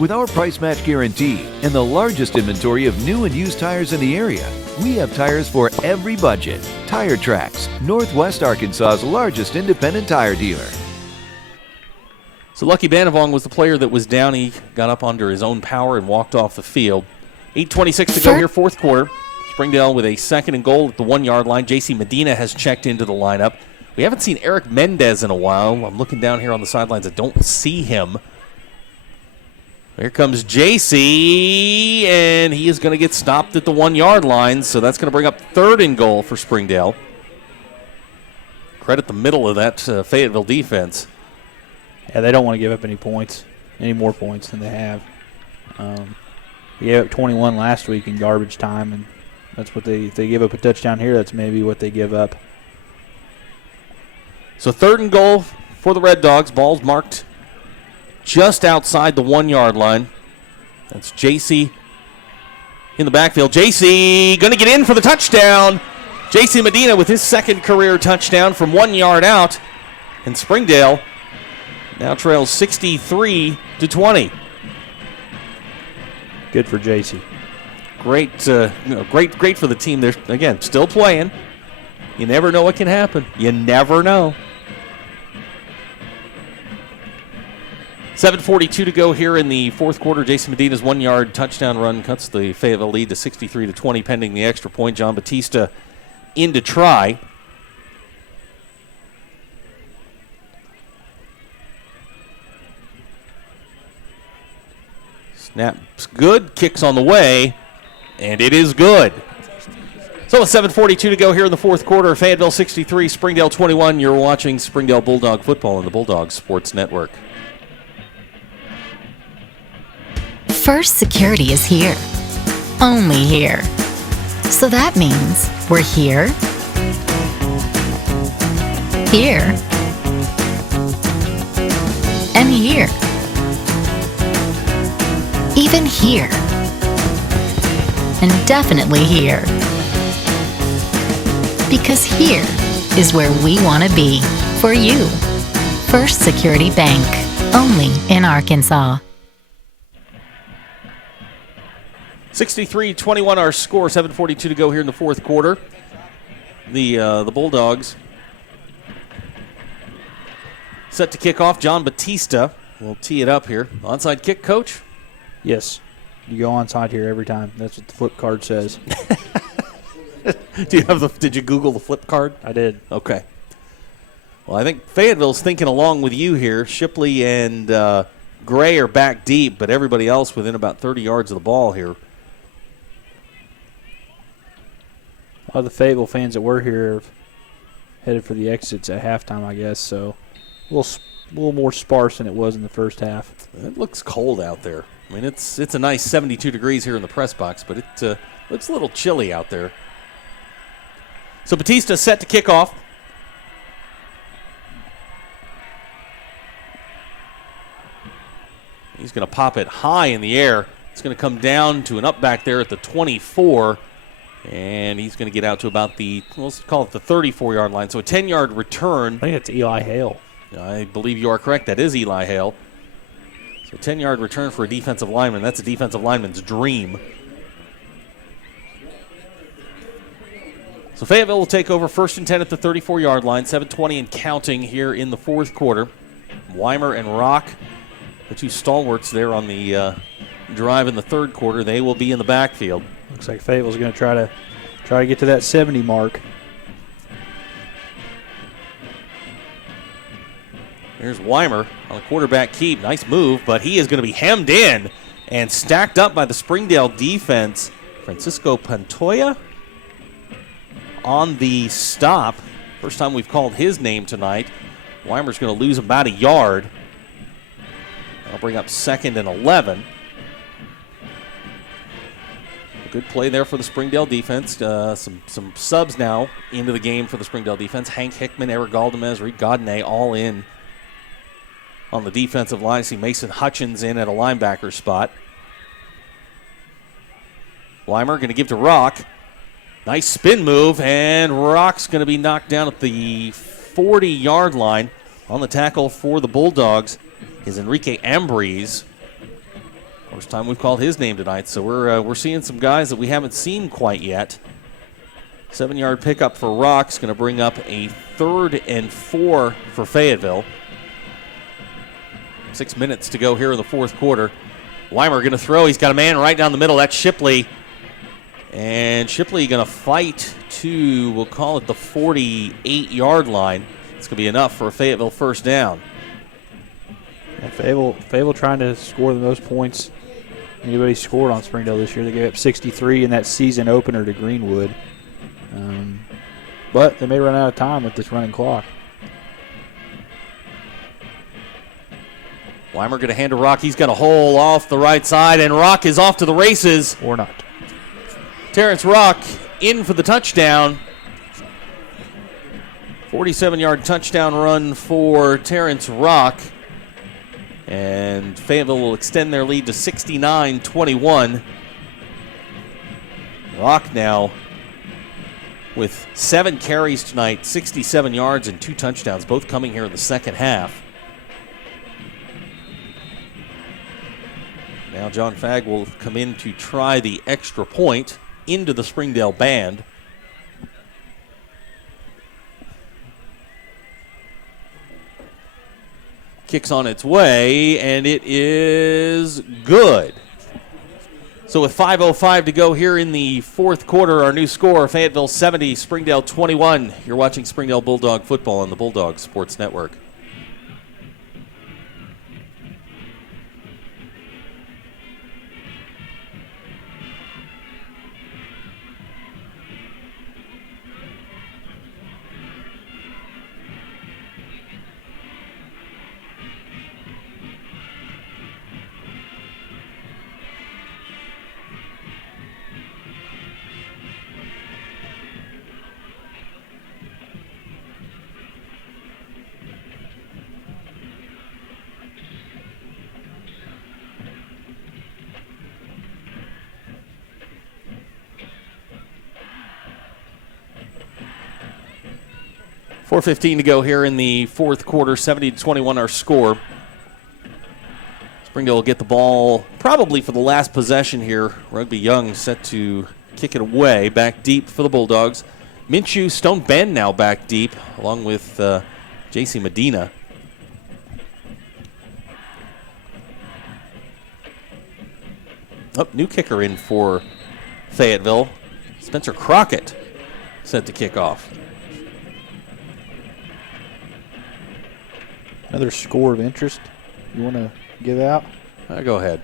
With our price match guarantee and the largest inventory of new and used tires in the area, we have tires for every budget. Tire Tracks, Northwest Arkansas's largest independent tire dealer. So Lucky Banavong was the player that was down. He got up under his own power and walked off the field. 8:26 to go here, fourth quarter. Springdale with a 2nd and goal at the 1-yard line. J.C. Medina has checked into the lineup. We haven't seen Eric Mendez in a while. I'm looking down here on the sidelines. I don't see him. Here comes J.C., and he is going to get stopped at the 1-yard line, so that's going to bring up 3rd and goal for Springdale. Credit the middle of that Fayetteville defense. Yeah, they don't want to give up any more points than they have. They gave up 21 last week in garbage time, and that's what if they give up a touchdown here, that's maybe what they give up. So 3rd and goal for the Red Dogs. Ball's marked just outside the 1-yard line. That's J.C. in the backfield. J.C. going to get in for the touchdown. J.C. Medina with his 2nd career touchdown from 1 yard out. And Springdale now trails 63-20. Good for J.C. Great for the team. They're, again, still playing. You never know what can happen. You never know. 7:42 to go here in the fourth quarter. Jason Medina's 1-yard touchdown run cuts the Fayetteville lead to 63-20, pending the extra point. John Batista in to try. Snap's good. Kicks on the way, and it is good. So with 7:42 to go here in the fourth quarter, Fayetteville 63, Springdale 21. You're watching Springdale Bulldog football on the Bulldog Sports Network. First Security is here. Only here. So that means we're here, here, and here. Even here. And definitely here. Because here is where we want to be for you. First Security Bank. Only in Arkansas. 63-21 our score, 7:42 to go here in the fourth quarter. The Bulldogs set to kick off. John Batista will tee it up here. Onside kick, Coach? Yes. You go onside here every time. That's what the flip card says. Did you Google the flip card? I did. Okay. Well, I think Fayetteville's thinking along with you here. Shipley and Gray are back deep, but everybody else within about 30 yards of the ball here. A lot of the Fayetteville fans that were here have headed for the exits at halftime, I guess, so a little more sparse than it was in the first half. It looks cold out there. I mean, it's a nice 72 degrees here in the press box, but it looks a little chilly out there. So Batista set to kick off. He's going to pop it high in the air. It's going to come down to an up back there at the 24, and he's going to get out to about let's call it the 34-yard line. So a 10-yard return. I think it's Eli Hale. I believe you are correct. That is Eli Hale. So 10-yard return for a defensive lineman. That's a defensive lineman's dream. So Fayetteville will take over 1st and 10 at the 34-yard line. 7:20 and counting here in the fourth quarter. Weimer and Rock, the two stalwarts there on the drive in the third quarter, they will be in the backfield. Looks like Fayetteville's going to try to get to that 70 mark. Here's Weimer on a quarterback keep. Nice move, but he is going to be hemmed in and stacked up by the Springdale defense. Francisco Pantoya on the stop. First time we've called his name tonight. Weimer's going to lose about a yard. That'll bring up 2nd and 11. A good play there for the Springdale defense. Some subs now into the game for the Springdale defense. Hank Hickman, Eric Galdamez, Reed Godinay all in on the defensive line. See Mason Hutchins in at a linebacker spot. Weimer going to give to Rock. Nice spin move, and Rock's going to be knocked down at the 40-yard line. On the tackle for the Bulldogs is Enrique Ambriz. First time we've called his name tonight, so we're seeing some guys that we haven't seen quite yet. 7-yard pickup for Rock's going to bring up a 3rd and 4 for Fayetteville. 6 minutes to go here in the fourth quarter. Weimer going to throw. He's got a man right down the middle. That's Shipley. And Shipley going to fight to, we'll call it the 48-yard line. It's going to be enough for a Fayetteville first down. Yeah, Fayetteville trying to score the most points anybody scored on Springdale this year. They gave up 63 in that season opener to Greenwood. But they may run out of time with this running clock. Weimer going to hand to Rock. He's got a hole off the right side, and Rock is off to the races. Or not. Terrence Rock in for the touchdown. 47-yard touchdown run for Terrence Rock. And Fayetteville will extend their lead to 69-21. Rock now with 7 carries tonight, 67 yards and 2 touchdowns, both coming here in the second half. Now John Fagg will come in to try the extra point into the Springdale band. Kicks on its way, and it is good. So with 5:05 to go here in the fourth quarter, our new score, Fayetteville 70, Springdale 21. You're watching Springdale Bulldog football on the Bulldog Sports Network. .4:15 to go here in the fourth quarter, 70-21 our score. Springdale will get the ball probably for the last possession here. Rugby Young set to kick it away, back deep for the Bulldogs. Minshew, Stone Bend now back deep, along with J.C. Medina. New kicker in for Fayetteville. Spencer Crockett set to kick off. Another score of interest you want to give out? Go ahead.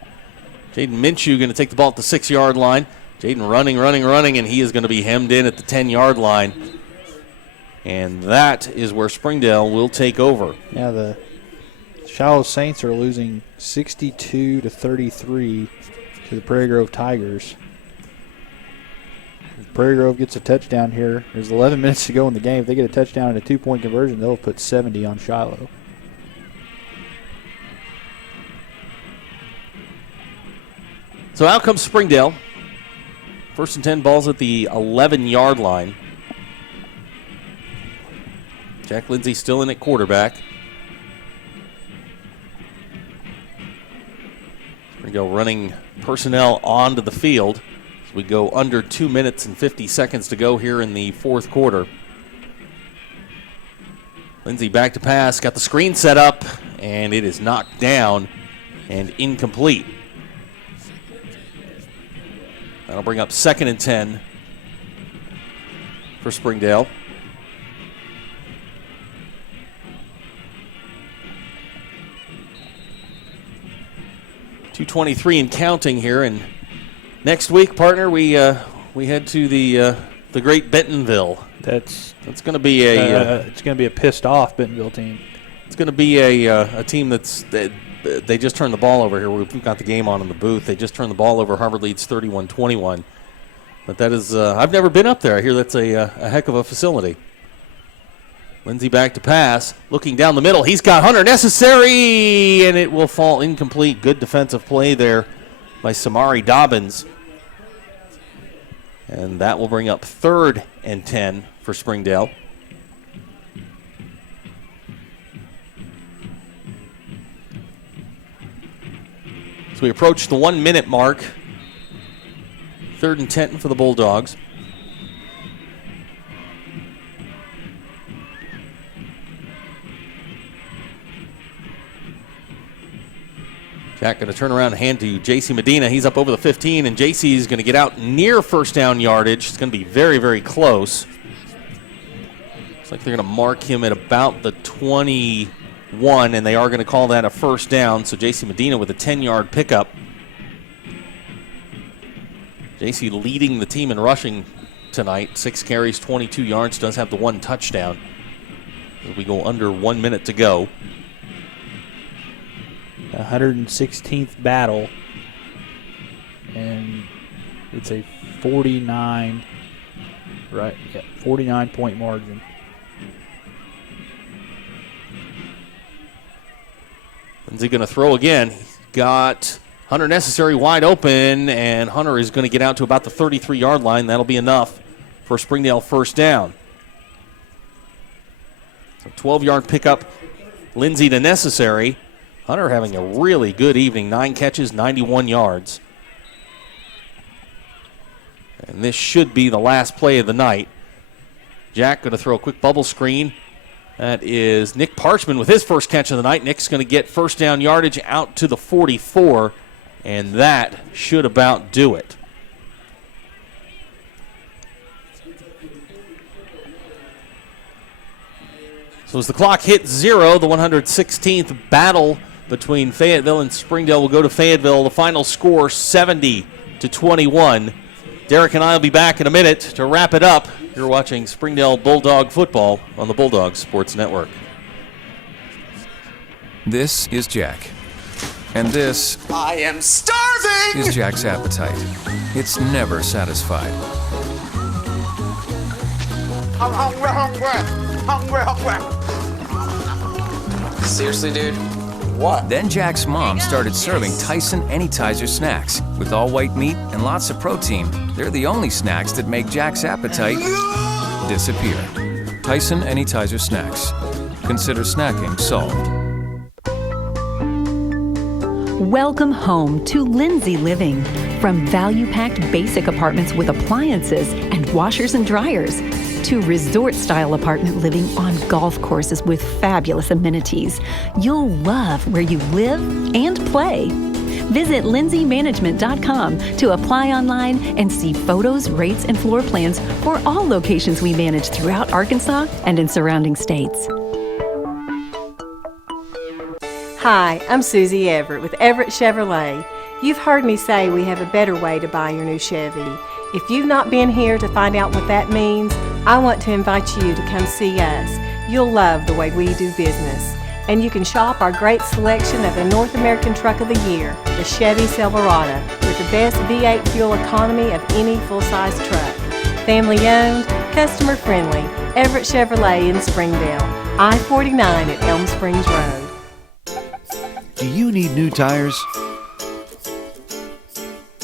Jaden Minshew going to take the ball at the 6-yard line. Jaden running, and he is going to be hemmed in at the 10-yard line. And that is where Springdale will take over. Yeah, the Shiloh Saints are losing 62-33 to the Prairie Grove Tigers. If Prairie Grove gets a touchdown here, there's 11 minutes to go in the game. If they get a touchdown and a 2-point conversion, they'll put 70 on Shiloh. So out comes Springdale. 1st and 10, balls at the 11-yard line. Jack Lindsay still in at quarterback. Springdale running personnel onto the field as we go under 2 minutes and 50 seconds to go here in the 4th quarter. Lindsay back to pass, got the screen set up, and it is knocked down and incomplete. That'll bring up 2nd and 10 for Springdale. 2:23 and counting here, and next week, partner, we head to the great Bentonville. That's going to be a it's going to be a pissed off Bentonville team. It's going to be a team they just turned the ball over here. We've got the game on in the booth. They just turned the ball over. Harvard leads 31-21. But that is I've never been up there. I hear that's a heck of a facility. Lindsay back to pass, looking down the middle. He's got Hunter necessary, and it will fall incomplete. Good defensive play there by Samari Dobbins. And that will bring up 3rd and 10 for Springdale. So we approach the 1-minute mark. 3rd and 10 for the Bulldogs. Jack going to turn around and hand to J.C. Medina. He's up over the 15, and J.C. is going to get out near first down yardage. It's going to be very, very close. Looks like they're going to mark him at about the 21, and they are going to call that a first down. So J.C. Medina with a 10-yard pickup. J.C. leading the team in rushing tonight. 6 carries, 22 yards, does have the 1 touchdown. As we go under 1 minute to go. 116th battle, and it's a 49 point margin. Lindsay going to throw again. He's got Hunter necessary wide open, and Hunter is going to get out to about the 33-yard line. That'll be enough for Springdale first down. So 12-yard pickup, Lindsay to necessary. Hunter having a really good evening. 9 catches, 91 yards. And this should be the last play of the night. Jack going to throw a quick bubble screen. That is Nick Parchman with his first catch of the night. Nick's going to get first down yardage out to the 44, and that should about do it. So as the clock hits 0, the 116th battle between Fayetteville and Springdale will go to Fayetteville. The final score, 70-21. Derek and I will be back in a minute to wrap it up. You're watching Springdale Bulldog football on the Bulldog Sports Network. This is Jack. And this I am starving! is Jack's appetite. It's never satisfied. I'm hungry. Seriously, dude? What? Then Jack's mom started serving Tyson Anytizer snacks. With all white meat and lots of protein, they're the only snacks that make Jack's appetite disappear. Tyson Anytizer snacks. Consider snacking solved. Welcome home to Lindsay Living. From value-packed basic apartments with appliances and washers and dryers, to resort-style apartment living on golf courses with fabulous amenities. You'll love where you live and play. Visit lindsaymanagement.com to apply online and see photos, rates, and floor plans for all locations we manage throughout Arkansas and in surrounding states. Hi, I'm Susie Everett with Everett Chevrolet. You've heard me say we have a better way to buy your new Chevy. If you've not been here to find out what that means, I want to invite you to come see us. You'll love the way we do business. And you can shop our great selection of the North American Truck of the Year, the Chevy Silverado, with the best V8 fuel economy of any full-size truck. Family owned, customer friendly, Everett Chevrolet in Springdale, I-49 at Elm Springs Road. Do you need new tires?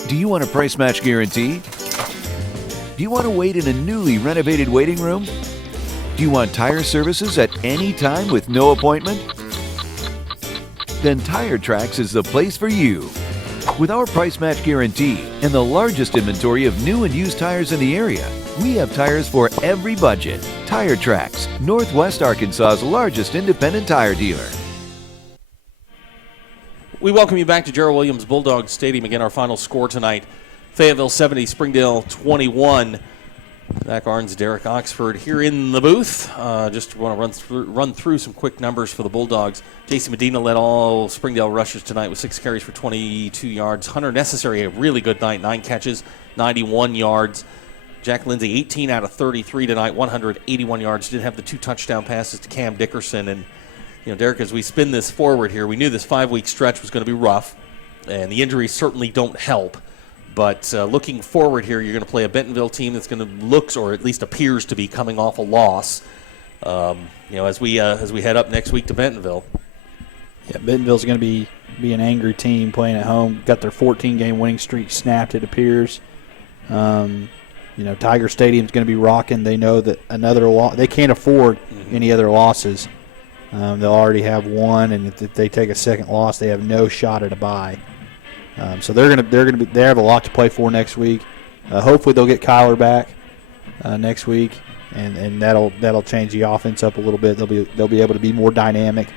Do you want a price match guarantee? Do you want to wait in a newly renovated waiting room? Do you want tire services at any time with no appointment? Then Tire Tracks is the place for you. With our price match guarantee and the largest inventory of new and used tires in the area, we have tires for every budget. Tire Tracks, Northwest Arkansas's largest independent tire dealer. We welcome you back to Gerald Williams Bulldog Stadium. Again, our final score tonight, Fayetteville 70, Springdale 21. Zach Arns, Derek Oxford here in the booth. Just want to run through some quick numbers for the Bulldogs. J.C. Medina led all Springdale rushers tonight with 6 carries for 22 yards. Hunter Necessary, a really good night, 9 catches, 91 yards. Jack Lindsay, 18 out of 33 tonight, 181 yards. Did have the 2 touchdown passes to Cam Dickerson. And, you know, Derek, as we spin this forward here, we knew this 5-week stretch was going to be rough, and the injuries certainly don't help. But looking forward here, you're going to play a Bentonville team that's going to looks, or at least appears to be, coming off a loss. As we head up next week to Bentonville. Yeah, Bentonville's going to be an angry team playing at home. Got their 14-game winning streak snapped, it appears. Tiger Stadium's going to be rocking. They know that another loss, they can't afford any other losses. They'll already have one, and if they take a second loss, they have no shot at a bye. So they have a lot to play for next week. Hopefully they'll get Kyler back next week, and that'll change the offense up a little bit. They'll be able to be more dynamic.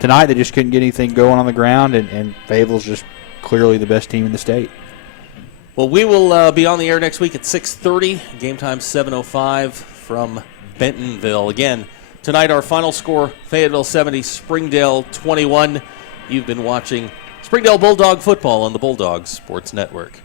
Tonight they just couldn't get anything going on the ground, and Fayetteville's just clearly the best team in the state. Well, we will be on the air next week at 6:30. Game time 7:05 from Bentonville. Again, tonight our final score: Fayetteville 70, Springdale 21. You've been watching Springdale Bulldog football on the Bulldogs Sports Network.